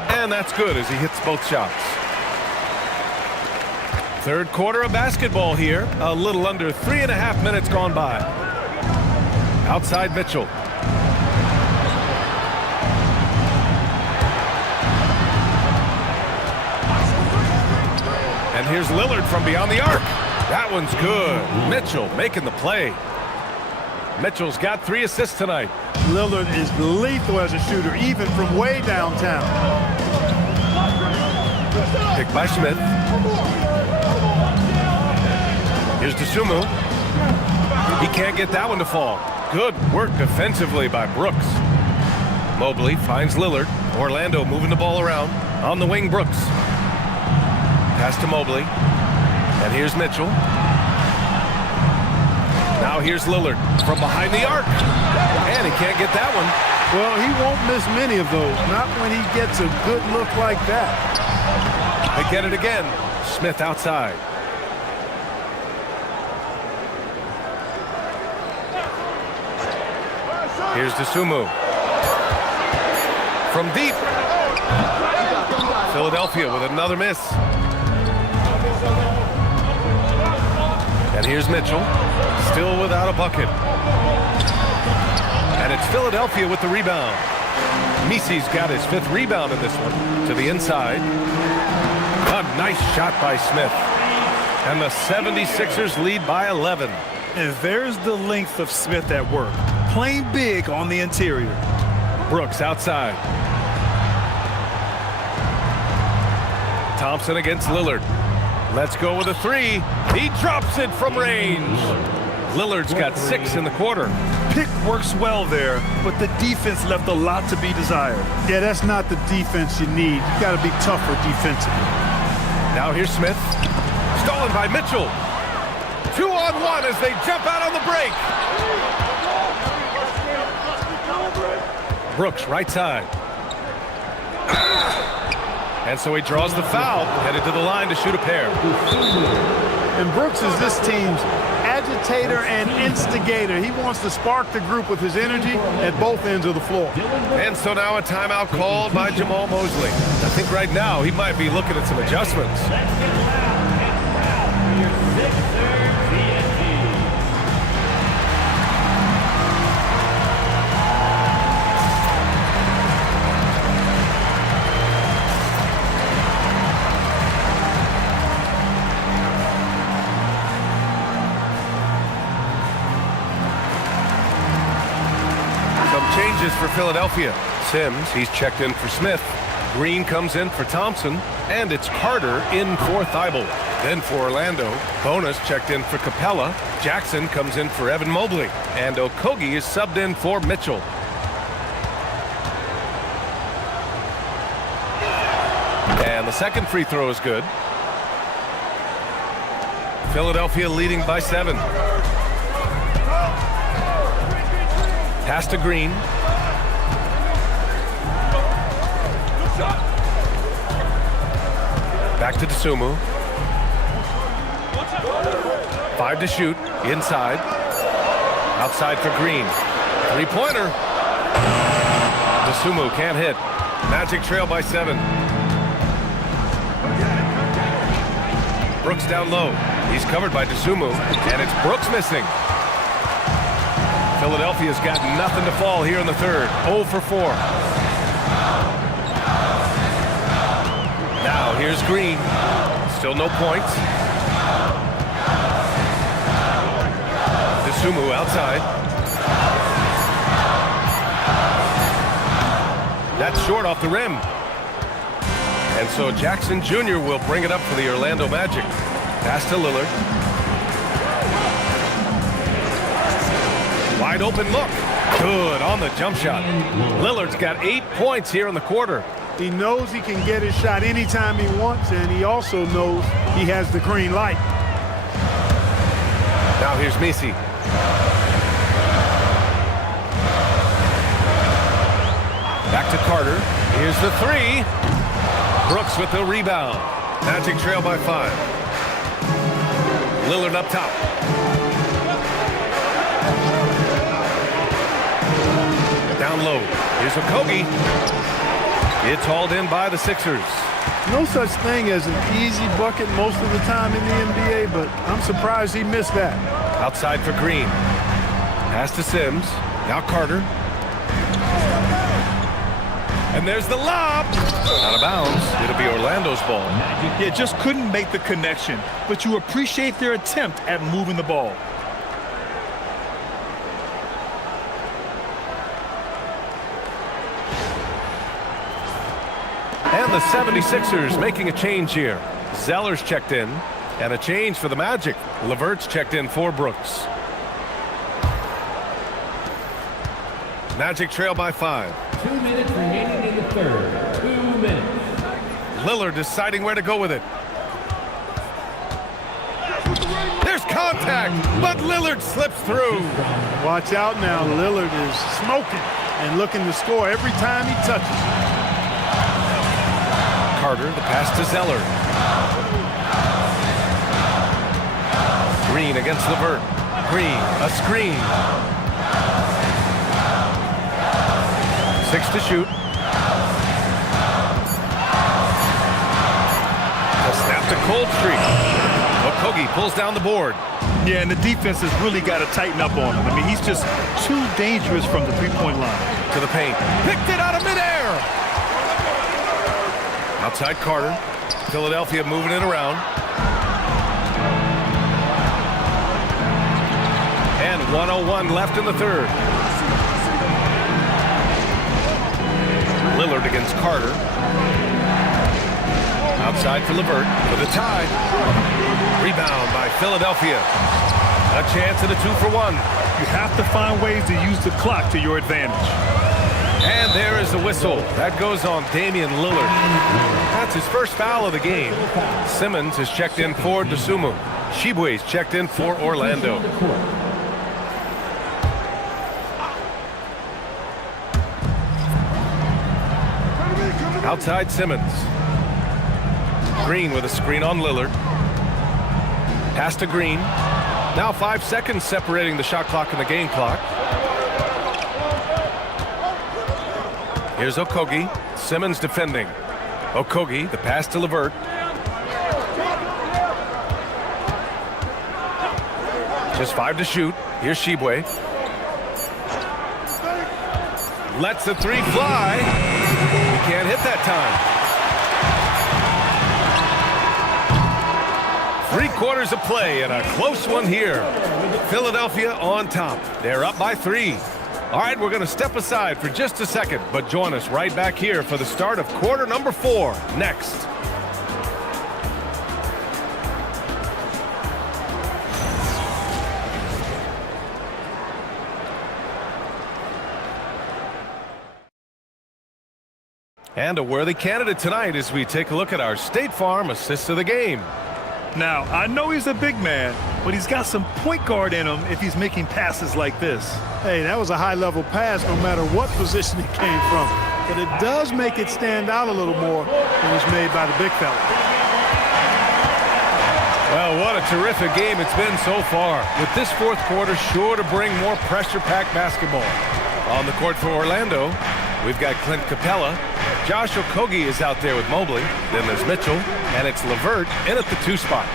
And that's good as he hits both shots. Third quarter of basketball here. A little under 3.5 minutes gone by. Outside Mitchell. And here's Lillard from beyond the arc. That one's good. Mitchell making the play. Mitchell's got 3 assists tonight. Lillard is lethal as a shooter, even from way downtown. Picked by Smith. Here's Dosunmu. He can't get that one to fall. Good work defensively by Brooks. Mobley finds Lillard. Orlando moving the ball around. On the wing, Brooks. Pass to Mobley. And here's Mitchell. Now here's Lillard from behind the arc. And he can't get that one. Well, he won't miss many of those. Not when he gets a good look like that. They get it again. Smith outside. Here's Dosunmu. From deep. Philadelphia with another miss. And here's Mitchell. Still without a bucket. And it's Philadelphia with the rebound. Misi's got his 5th rebound in this one. To the inside. A nice shot by Smith. And the 76ers lead by 11. And there's the length of Smith at work. playing big on the interior. Brooks outside. Thompson against Lillard. Let's go with a three. He drops it from range. Lillard's got 6 in the quarter. Pick works well there, but the defense left a lot to be desired. Yeah, that's not the defense you need. You got to be tougher defensively. Now here's Smith. Stolen by Mitchell. 2-on-1 as they jump out on the break. Brooks, right side. And so he draws the foul, headed to the line to shoot a pair. And Brooks is this team's agitator and instigator. He wants to spark the group with his energy at both ends of the floor. And so now a timeout called by Jamal Mosley. I think right now he might be looking at some adjustments. Changes for Philadelphia. Sims, he's checked in for Smith. Green comes in for Thompson. And it's Carter in for Thibault. Then for Orlando, Bonus checked in for Capella. Jackson comes in for Evan Mobley. And Okogie is subbed in for Mitchell. And the second free throw is good. Philadelphia leading by 7. Pass to Green. Back to Dosunmu. 5 to shoot. Inside. Outside for Green. Three-pointer. Dosunmu can't hit. Magic trail by 7. Brooks down low. He's covered by Dosunmu. And it's Brooks missing. Philadelphia's got nothing to fall here in the third. 0 for 4. Now here's Green. Still no points. Dosunmu outside. That's short off the rim. And so Jackson Jr. will bring it up for the Orlando Magic. Pass to Lillard. Wide open look. Good on the jump shot. Lillard's got 8 points here in the quarter. He knows he can get his shot anytime he wants, and he also knows he has the green light. Now here's Messi. Back to Carter. Here's the three. Brooks with the rebound. Magic trail by 5. Lillard up top. Down low. Here's Okogie. It's hauled in by the Sixers. No such thing as an easy bucket most of the time in the NBA, but I'm surprised he missed that. Outside for Green. Pass to Sims. Now Carter. And there's the lob. Out of bounds. It'll be Orlando's ball. Yeah, just couldn't make the connection, but you appreciate their attempt at moving the ball. And the 76ers making a change here. Zeller's checked in. And a change for the Magic. LeVert's checked in for Brooks. Magic trail by 5. 2 minutes remaining in the third. 2 minutes. Lillard deciding where to go with it. There's contact, but Lillard slips through. Watch out now. Lillard is smoking and looking to score every time he touches. Carter, the pass to Zeller. Green against LeVert. Green, a screen. 6 to shoot. A snap to cold streak. Okogie pulls down the board. Yeah, and the defense has really got to tighten up on him. I mean, he's just too dangerous from the three-point line. To the paint. Picked it out of midair. Outside Carter. Philadelphia moving it around. And 1:01 left in the third. Lillard against Carter. Outside for LeVert for the tie. Rebound by Philadelphia. A chance at a 2-for-1. You have to find ways to use the clock to your advantage. And there is the whistle. That goes on Damian Lillard. That's his first foul of the game. Simmons is checked in for Dosunmu. Tshiebwe's checked in for Orlando. Outside Simmons. Green with a screen on Lillard. Pass to Green. Now 5 seconds separating the shot clock and the game clock. Here's Okogie. Simmons defending. Okogie, the pass to LeVert. Just 5 to shoot. Here's Tshiebwe. Lets the 3 fly. He can't hit that time. 3/4 of play and a close one here. Philadelphia on top. They're up by 3. All right, we're going to step aside for just a second, but join us right back here for the start of quarter number 4 next. And a worthy candidate tonight as we take a look at our State Farm assists of the game. Now, I know he's a big man, but he's got some point guard in him if he's making passes like this. Hey, that was a high-level pass no matter what position it came from. But it does make it stand out a little more when it's made by the big fella. Well, what a terrific game it's been so far. With this fourth quarter sure to bring more pressure-packed basketball. On the court for Orlando, we've got Clint Capella. Josh Okogie is out there with Mobley. Then there's Mitchell, and it's LeVert in at the 2 spot.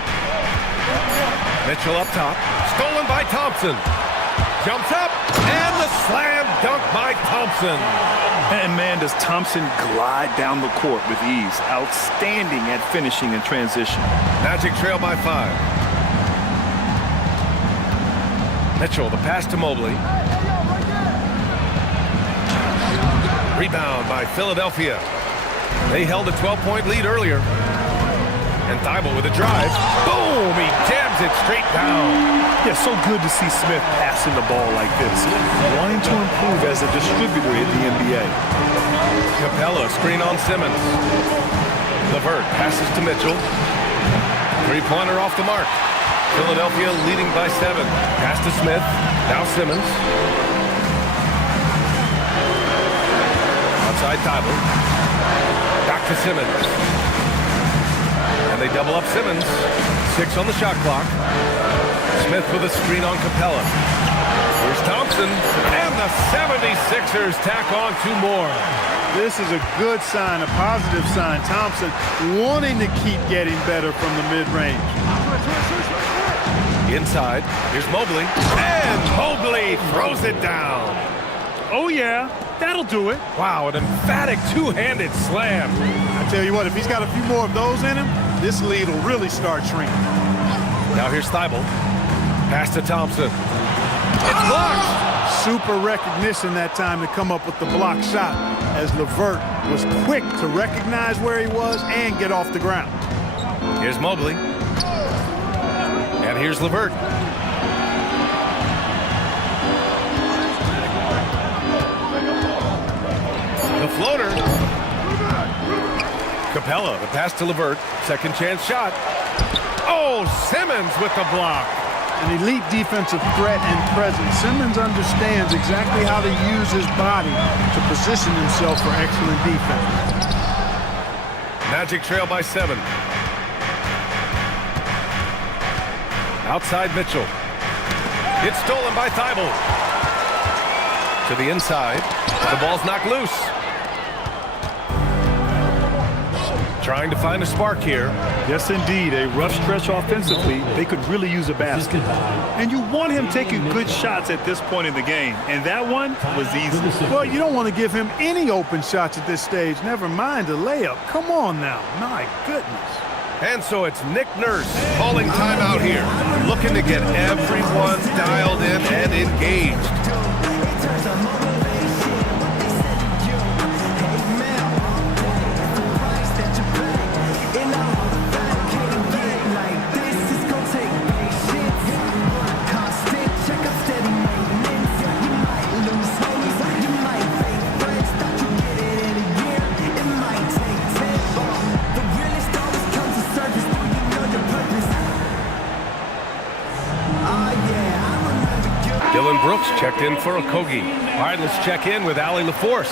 Mitchell up top, stolen by Thompson. Jumps up, and the slam dunk by Thompson. And man, does Thompson glide down the court with ease. Outstanding at finishing in transition. Magic trail by 5. Mitchell, the pass to Mobley. Rebound by Philadelphia. They held a 12-point lead earlier. And Thibault with a drive. Boom! He jams it straight down. Yeah, so good to see Smith passing the ball like this. Wanting to improve as a distributor in the NBA. Capella, screen on Simmons. LeVert passes to Mitchell. 3-pointer off the mark. Philadelphia leading by 7. Pass to Smith. Now Simmons. Outside Thibault. Back to Simmons. And they double up Simmons. 6 on the shot clock. Smith with a screen on Capella. Here's Thompson. And the 76ers tack on 2 more. This is a good sign, a positive sign. Thompson wanting to keep getting better from the mid-range. Inside. Here's Mobley. And Mobley throws it down. Oh, yeah. That'll do it. Wow, an emphatic 2-handed slam. I tell you what, if he's got a few more of those in him, this lead will really start shrinking. Now here's Thibault. Pass to Thompson. It's blocked. Super recognition that time to come up with the block shot, as LeVert was quick to recognize where he was and get off the ground. Here's Mobley. And here's LeVert. The floater. Capella, the pass to LeVert. Second chance shot. Oh, Simmons with the block. An elite defensive threat and presence. Simmons understands exactly how to use his body to position himself for excellent defense. Magic trail by 7. Outside Mitchell. It's stolen by Thibault. To the inside. The ball's knocked loose. Trying to find a spark here. Yes, indeed. A rough stretch offensively. They could really use a basket. And you want him taking good shots at this point in the game. And that one was easy. Well, you don't want to give him any open shots at this stage. Never mind a layup. Come on now. My goodness. And so it's Nick Nurse calling timeout here. Looking to get everyone dialed in and engaged. Dillon Brooks checked in for Okogie. All right, let's check in with Allie LaForce.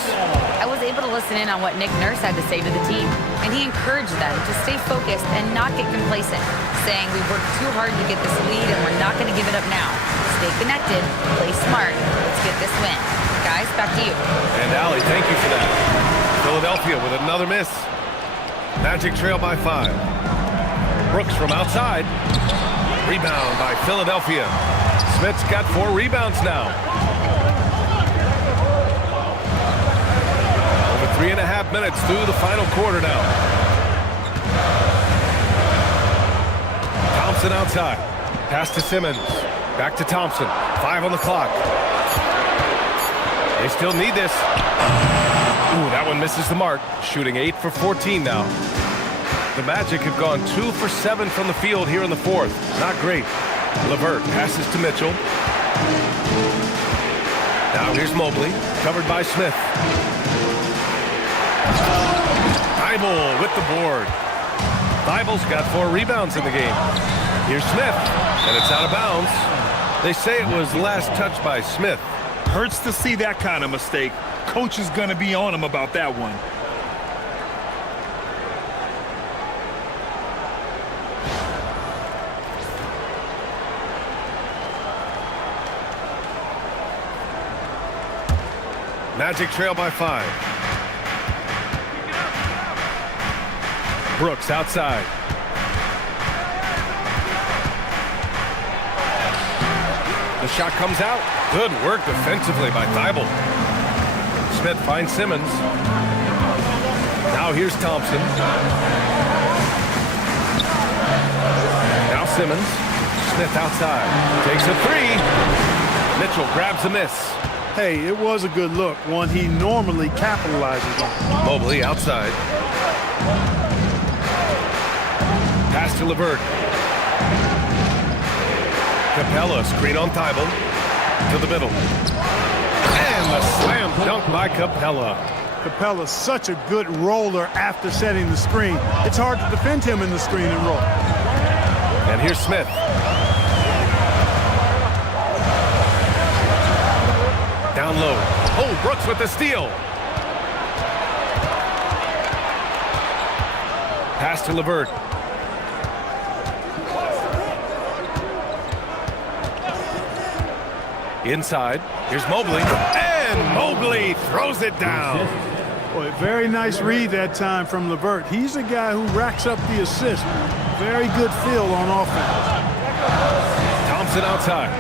I was able to listen in on what Nick Nurse had to say to the team, and he encouraged them to stay focused and not get complacent, saying we worked too hard to get this lead and we're not going to give it up now. Stay connected, play smart, let's get this win. Guys, back to you. And Allie, thank you for that. Philadelphia with another miss. Magic trail by 5. Brooks from outside. Rebound by Philadelphia. Smith's got 4 rebounds now. Over 3.5 minutes through the final quarter now. Thompson outside. Pass to Simmons. Back to Thompson. 5 on the clock. They still need this. Ooh, that one misses the mark. Shooting 8 for 14 now. The Magic have gone 2 for 7 from the field here in the fourth. Not great. LeVert passes to Mitchell. Now here's Mobley, covered by Smith. Thybulle with the board. Thybulle's got 4 rebounds in the game. Here's Smith, and it's out of bounds. They say it was last touched by Smith. Hurts to see that kind of mistake. Coach is going to be on him about that one. Magic trail by 5. Brooks outside. The shot comes out. Good work defensively by Thybulle. Smith finds Simmons. Now here's Thompson. Now Simmons. Smith outside. Takes a 3. Mitchell grabs a miss. Hey, it was a good look, one he normally capitalizes on. Mobley outside. Pass to LeVert. Capella screen on Thybulle. To the middle. And the slam dunk by Capella. Capella's such a good roller after setting the screen. It's hard to defend him in the screen and roll. And here's Smith. Down low. Oh, Brooks with the steal. Pass to LeVert. Inside. Here's Mobley. And Mobley throws it down. Boy, very nice read that time from LeVert. He's a guy who racks up the assist. Very good feel on offense. Thompson outside.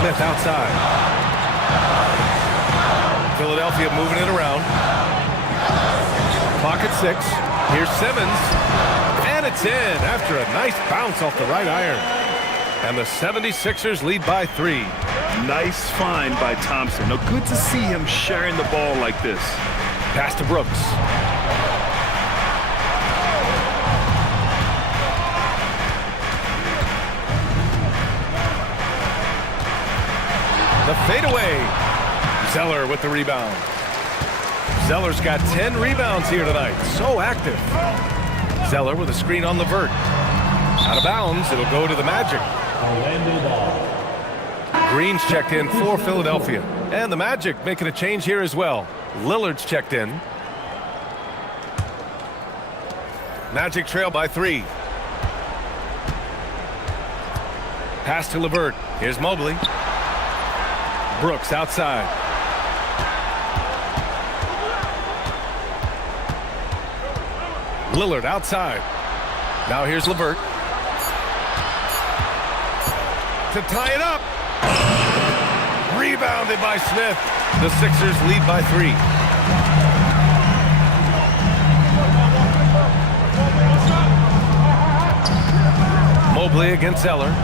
Smith outside. Philadelphia moving it around. Clock at 6. Here's Simmons. And it's in after a nice bounce off the right iron. And the 76ers lead by 3. Nice find by Thompson. Now, good to see him sharing the ball like this. Pass to Brooks. The fadeaway. Zeller with the rebound. Zeller's got 10 rebounds here tonight. So active. Zeller with a screen on LeVert. Out of bounds. It'll go to the Magic. Orlando ball. Green's checked in for Philadelphia. And the Magic making a change here as well. Lillard's checked in. Magic trail by 3. Pass to LeVert. Here's Mobley. Brooks outside. Lillard outside. Now here's LeVert. To tie it up. Rebounded by Smith. The Sixers lead by 3. Mobley against Zeller.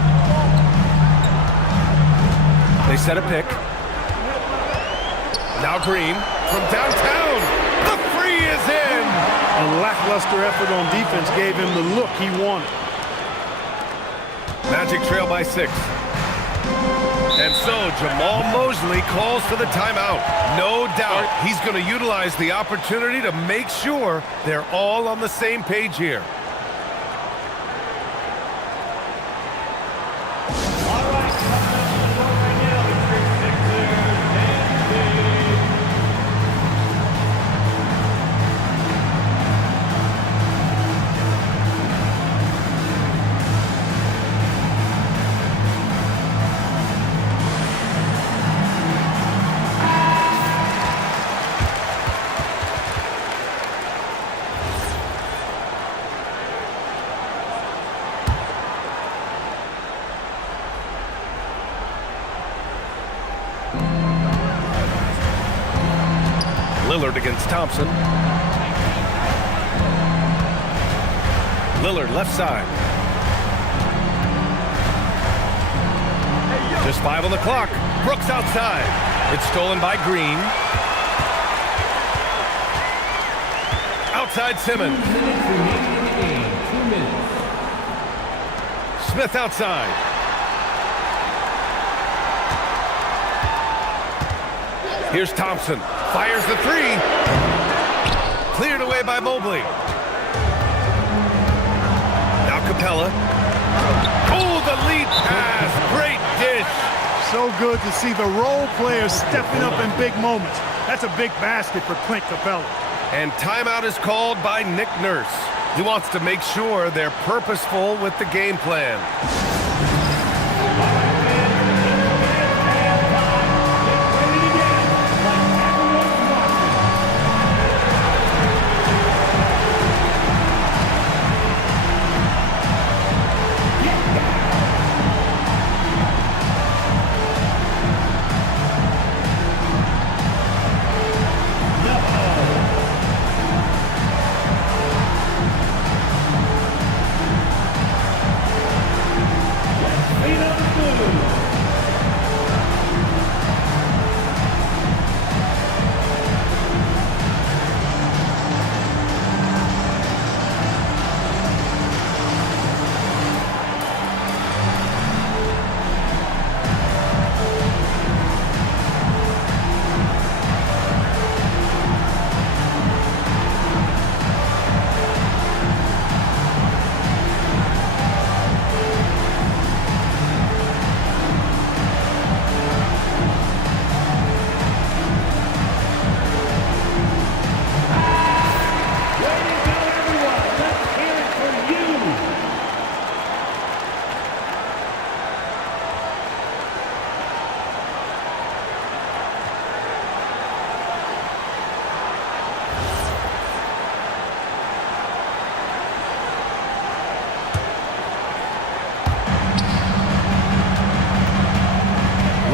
They set a pick. Now Green from downtown. The 3 is in. A lackluster effort on defense gave him the look he wanted. Magic trail by 6. And so Jamal Mosley calls for the timeout. No doubt he's going to utilize the opportunity to make sure they're all on the same page here. Lillard against Thompson. Lillard left side. Just 5 on the clock. Brooks outside. It's stolen by Green. Outside Simmons. Smith outside. Here's Thompson. Fires the three. Cleared away by Mobley. Now Capella. Oh, the lead pass. Great dish. So good to see the role players stepping up in big moments. That's a big basket for Clint Capella. And timeout is called by Nick Nurse. He wants to make sure they're purposeful with the game plan.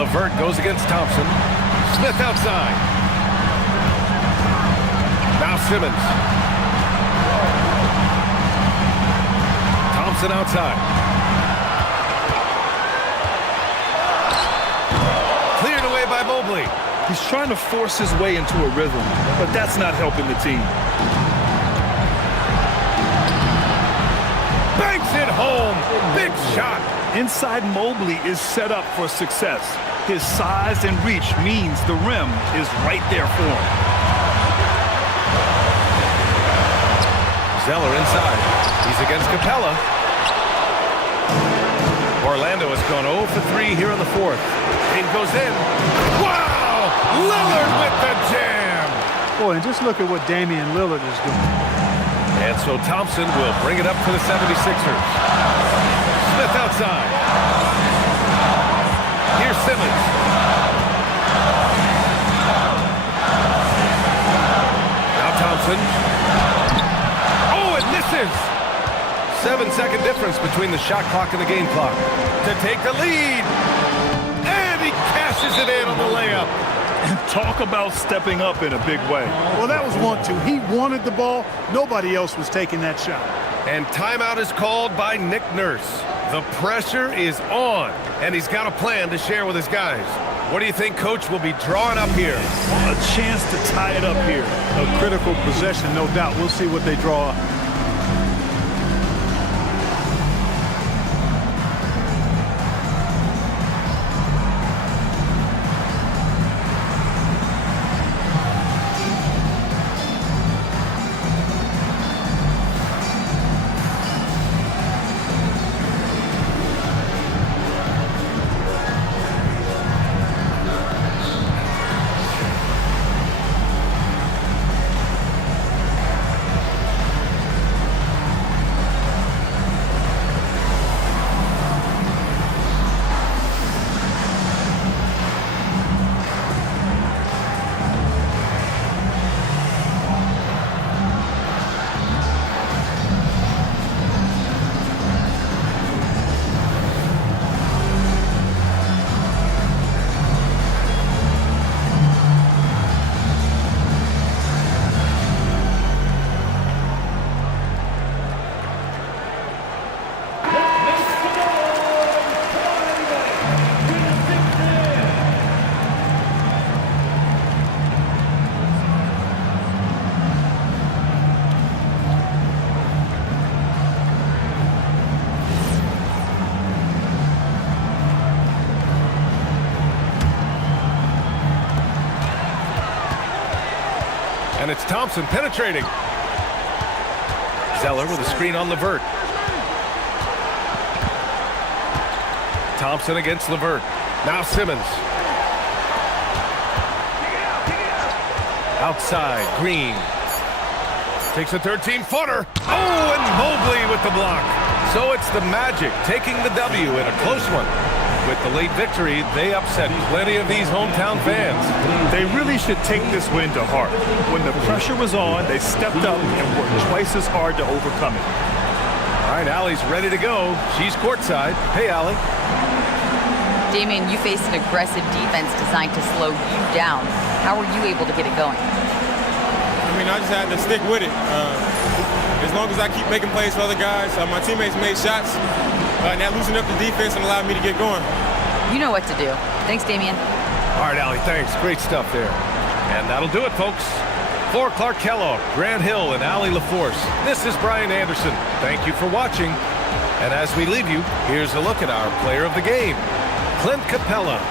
LeVert goes against Thompson. Smith outside. Now Simmons. Thompson outside. Cleared away by Mobley. He's trying to force his way into a rhythm, but that's not helping the team. Banks it home. Big shot. Inside Mobley is set up for success. His size and reach means the rim is right there for him. Zeller inside. He's against Capella. Orlando has gone 0 for 3 here in the fourth. Kane goes in. Wow! Lillard with the jam! Boy, and just look at what Damian Lillard is doing. And so Thompson will bring it up for the 76ers. Smith outside. Here's Simmons. Now Thompson. Oh, it misses! 7-second difference between the shot clock and the game clock. To take the lead. And he cashes it in on the layup. And talk about stepping up in a big way. Well, that was 1-2. He wanted the ball. Nobody else was taking that shot. And timeout is called by Nick Nurse. The pressure is on, and he's got a plan to share with his guys. What do you think Coach will be drawing up here? A chance to tie it up here. A critical possession, no doubt. We'll see what they draw up. And it's Thompson penetrating. Zeller with a screen on LeVert. Thompson against LeVert. Now Simmons. Outside, Green. Takes a 13-footer. Oh, and Mobley with the block. So it's the Magic taking the W in a close one. With the late victory, they upset plenty of these hometown fans. They really should take this win to heart. When the pressure was on, they stepped up and worked twice as hard to overcome it. All right, Allie's ready to go. She's courtside. Hey, Allie. Damian, you faced an aggressive defense designed to slow you down. How were you able to get it going? I mean, I just had to stick with it. As long as I keep making plays for other guys, my teammates made shots, and that loosened up the defense and allowed me to get going. You know what to do. Thanks, Damian. All right, Allie, thanks. Great stuff there. And that'll do it, folks. For Clark Kellogg, Grant Hill, and Allie LaForce, this is Brian Anderson. Thank you for watching. And as we leave you, here's a look at our player of the game, Clint Capella.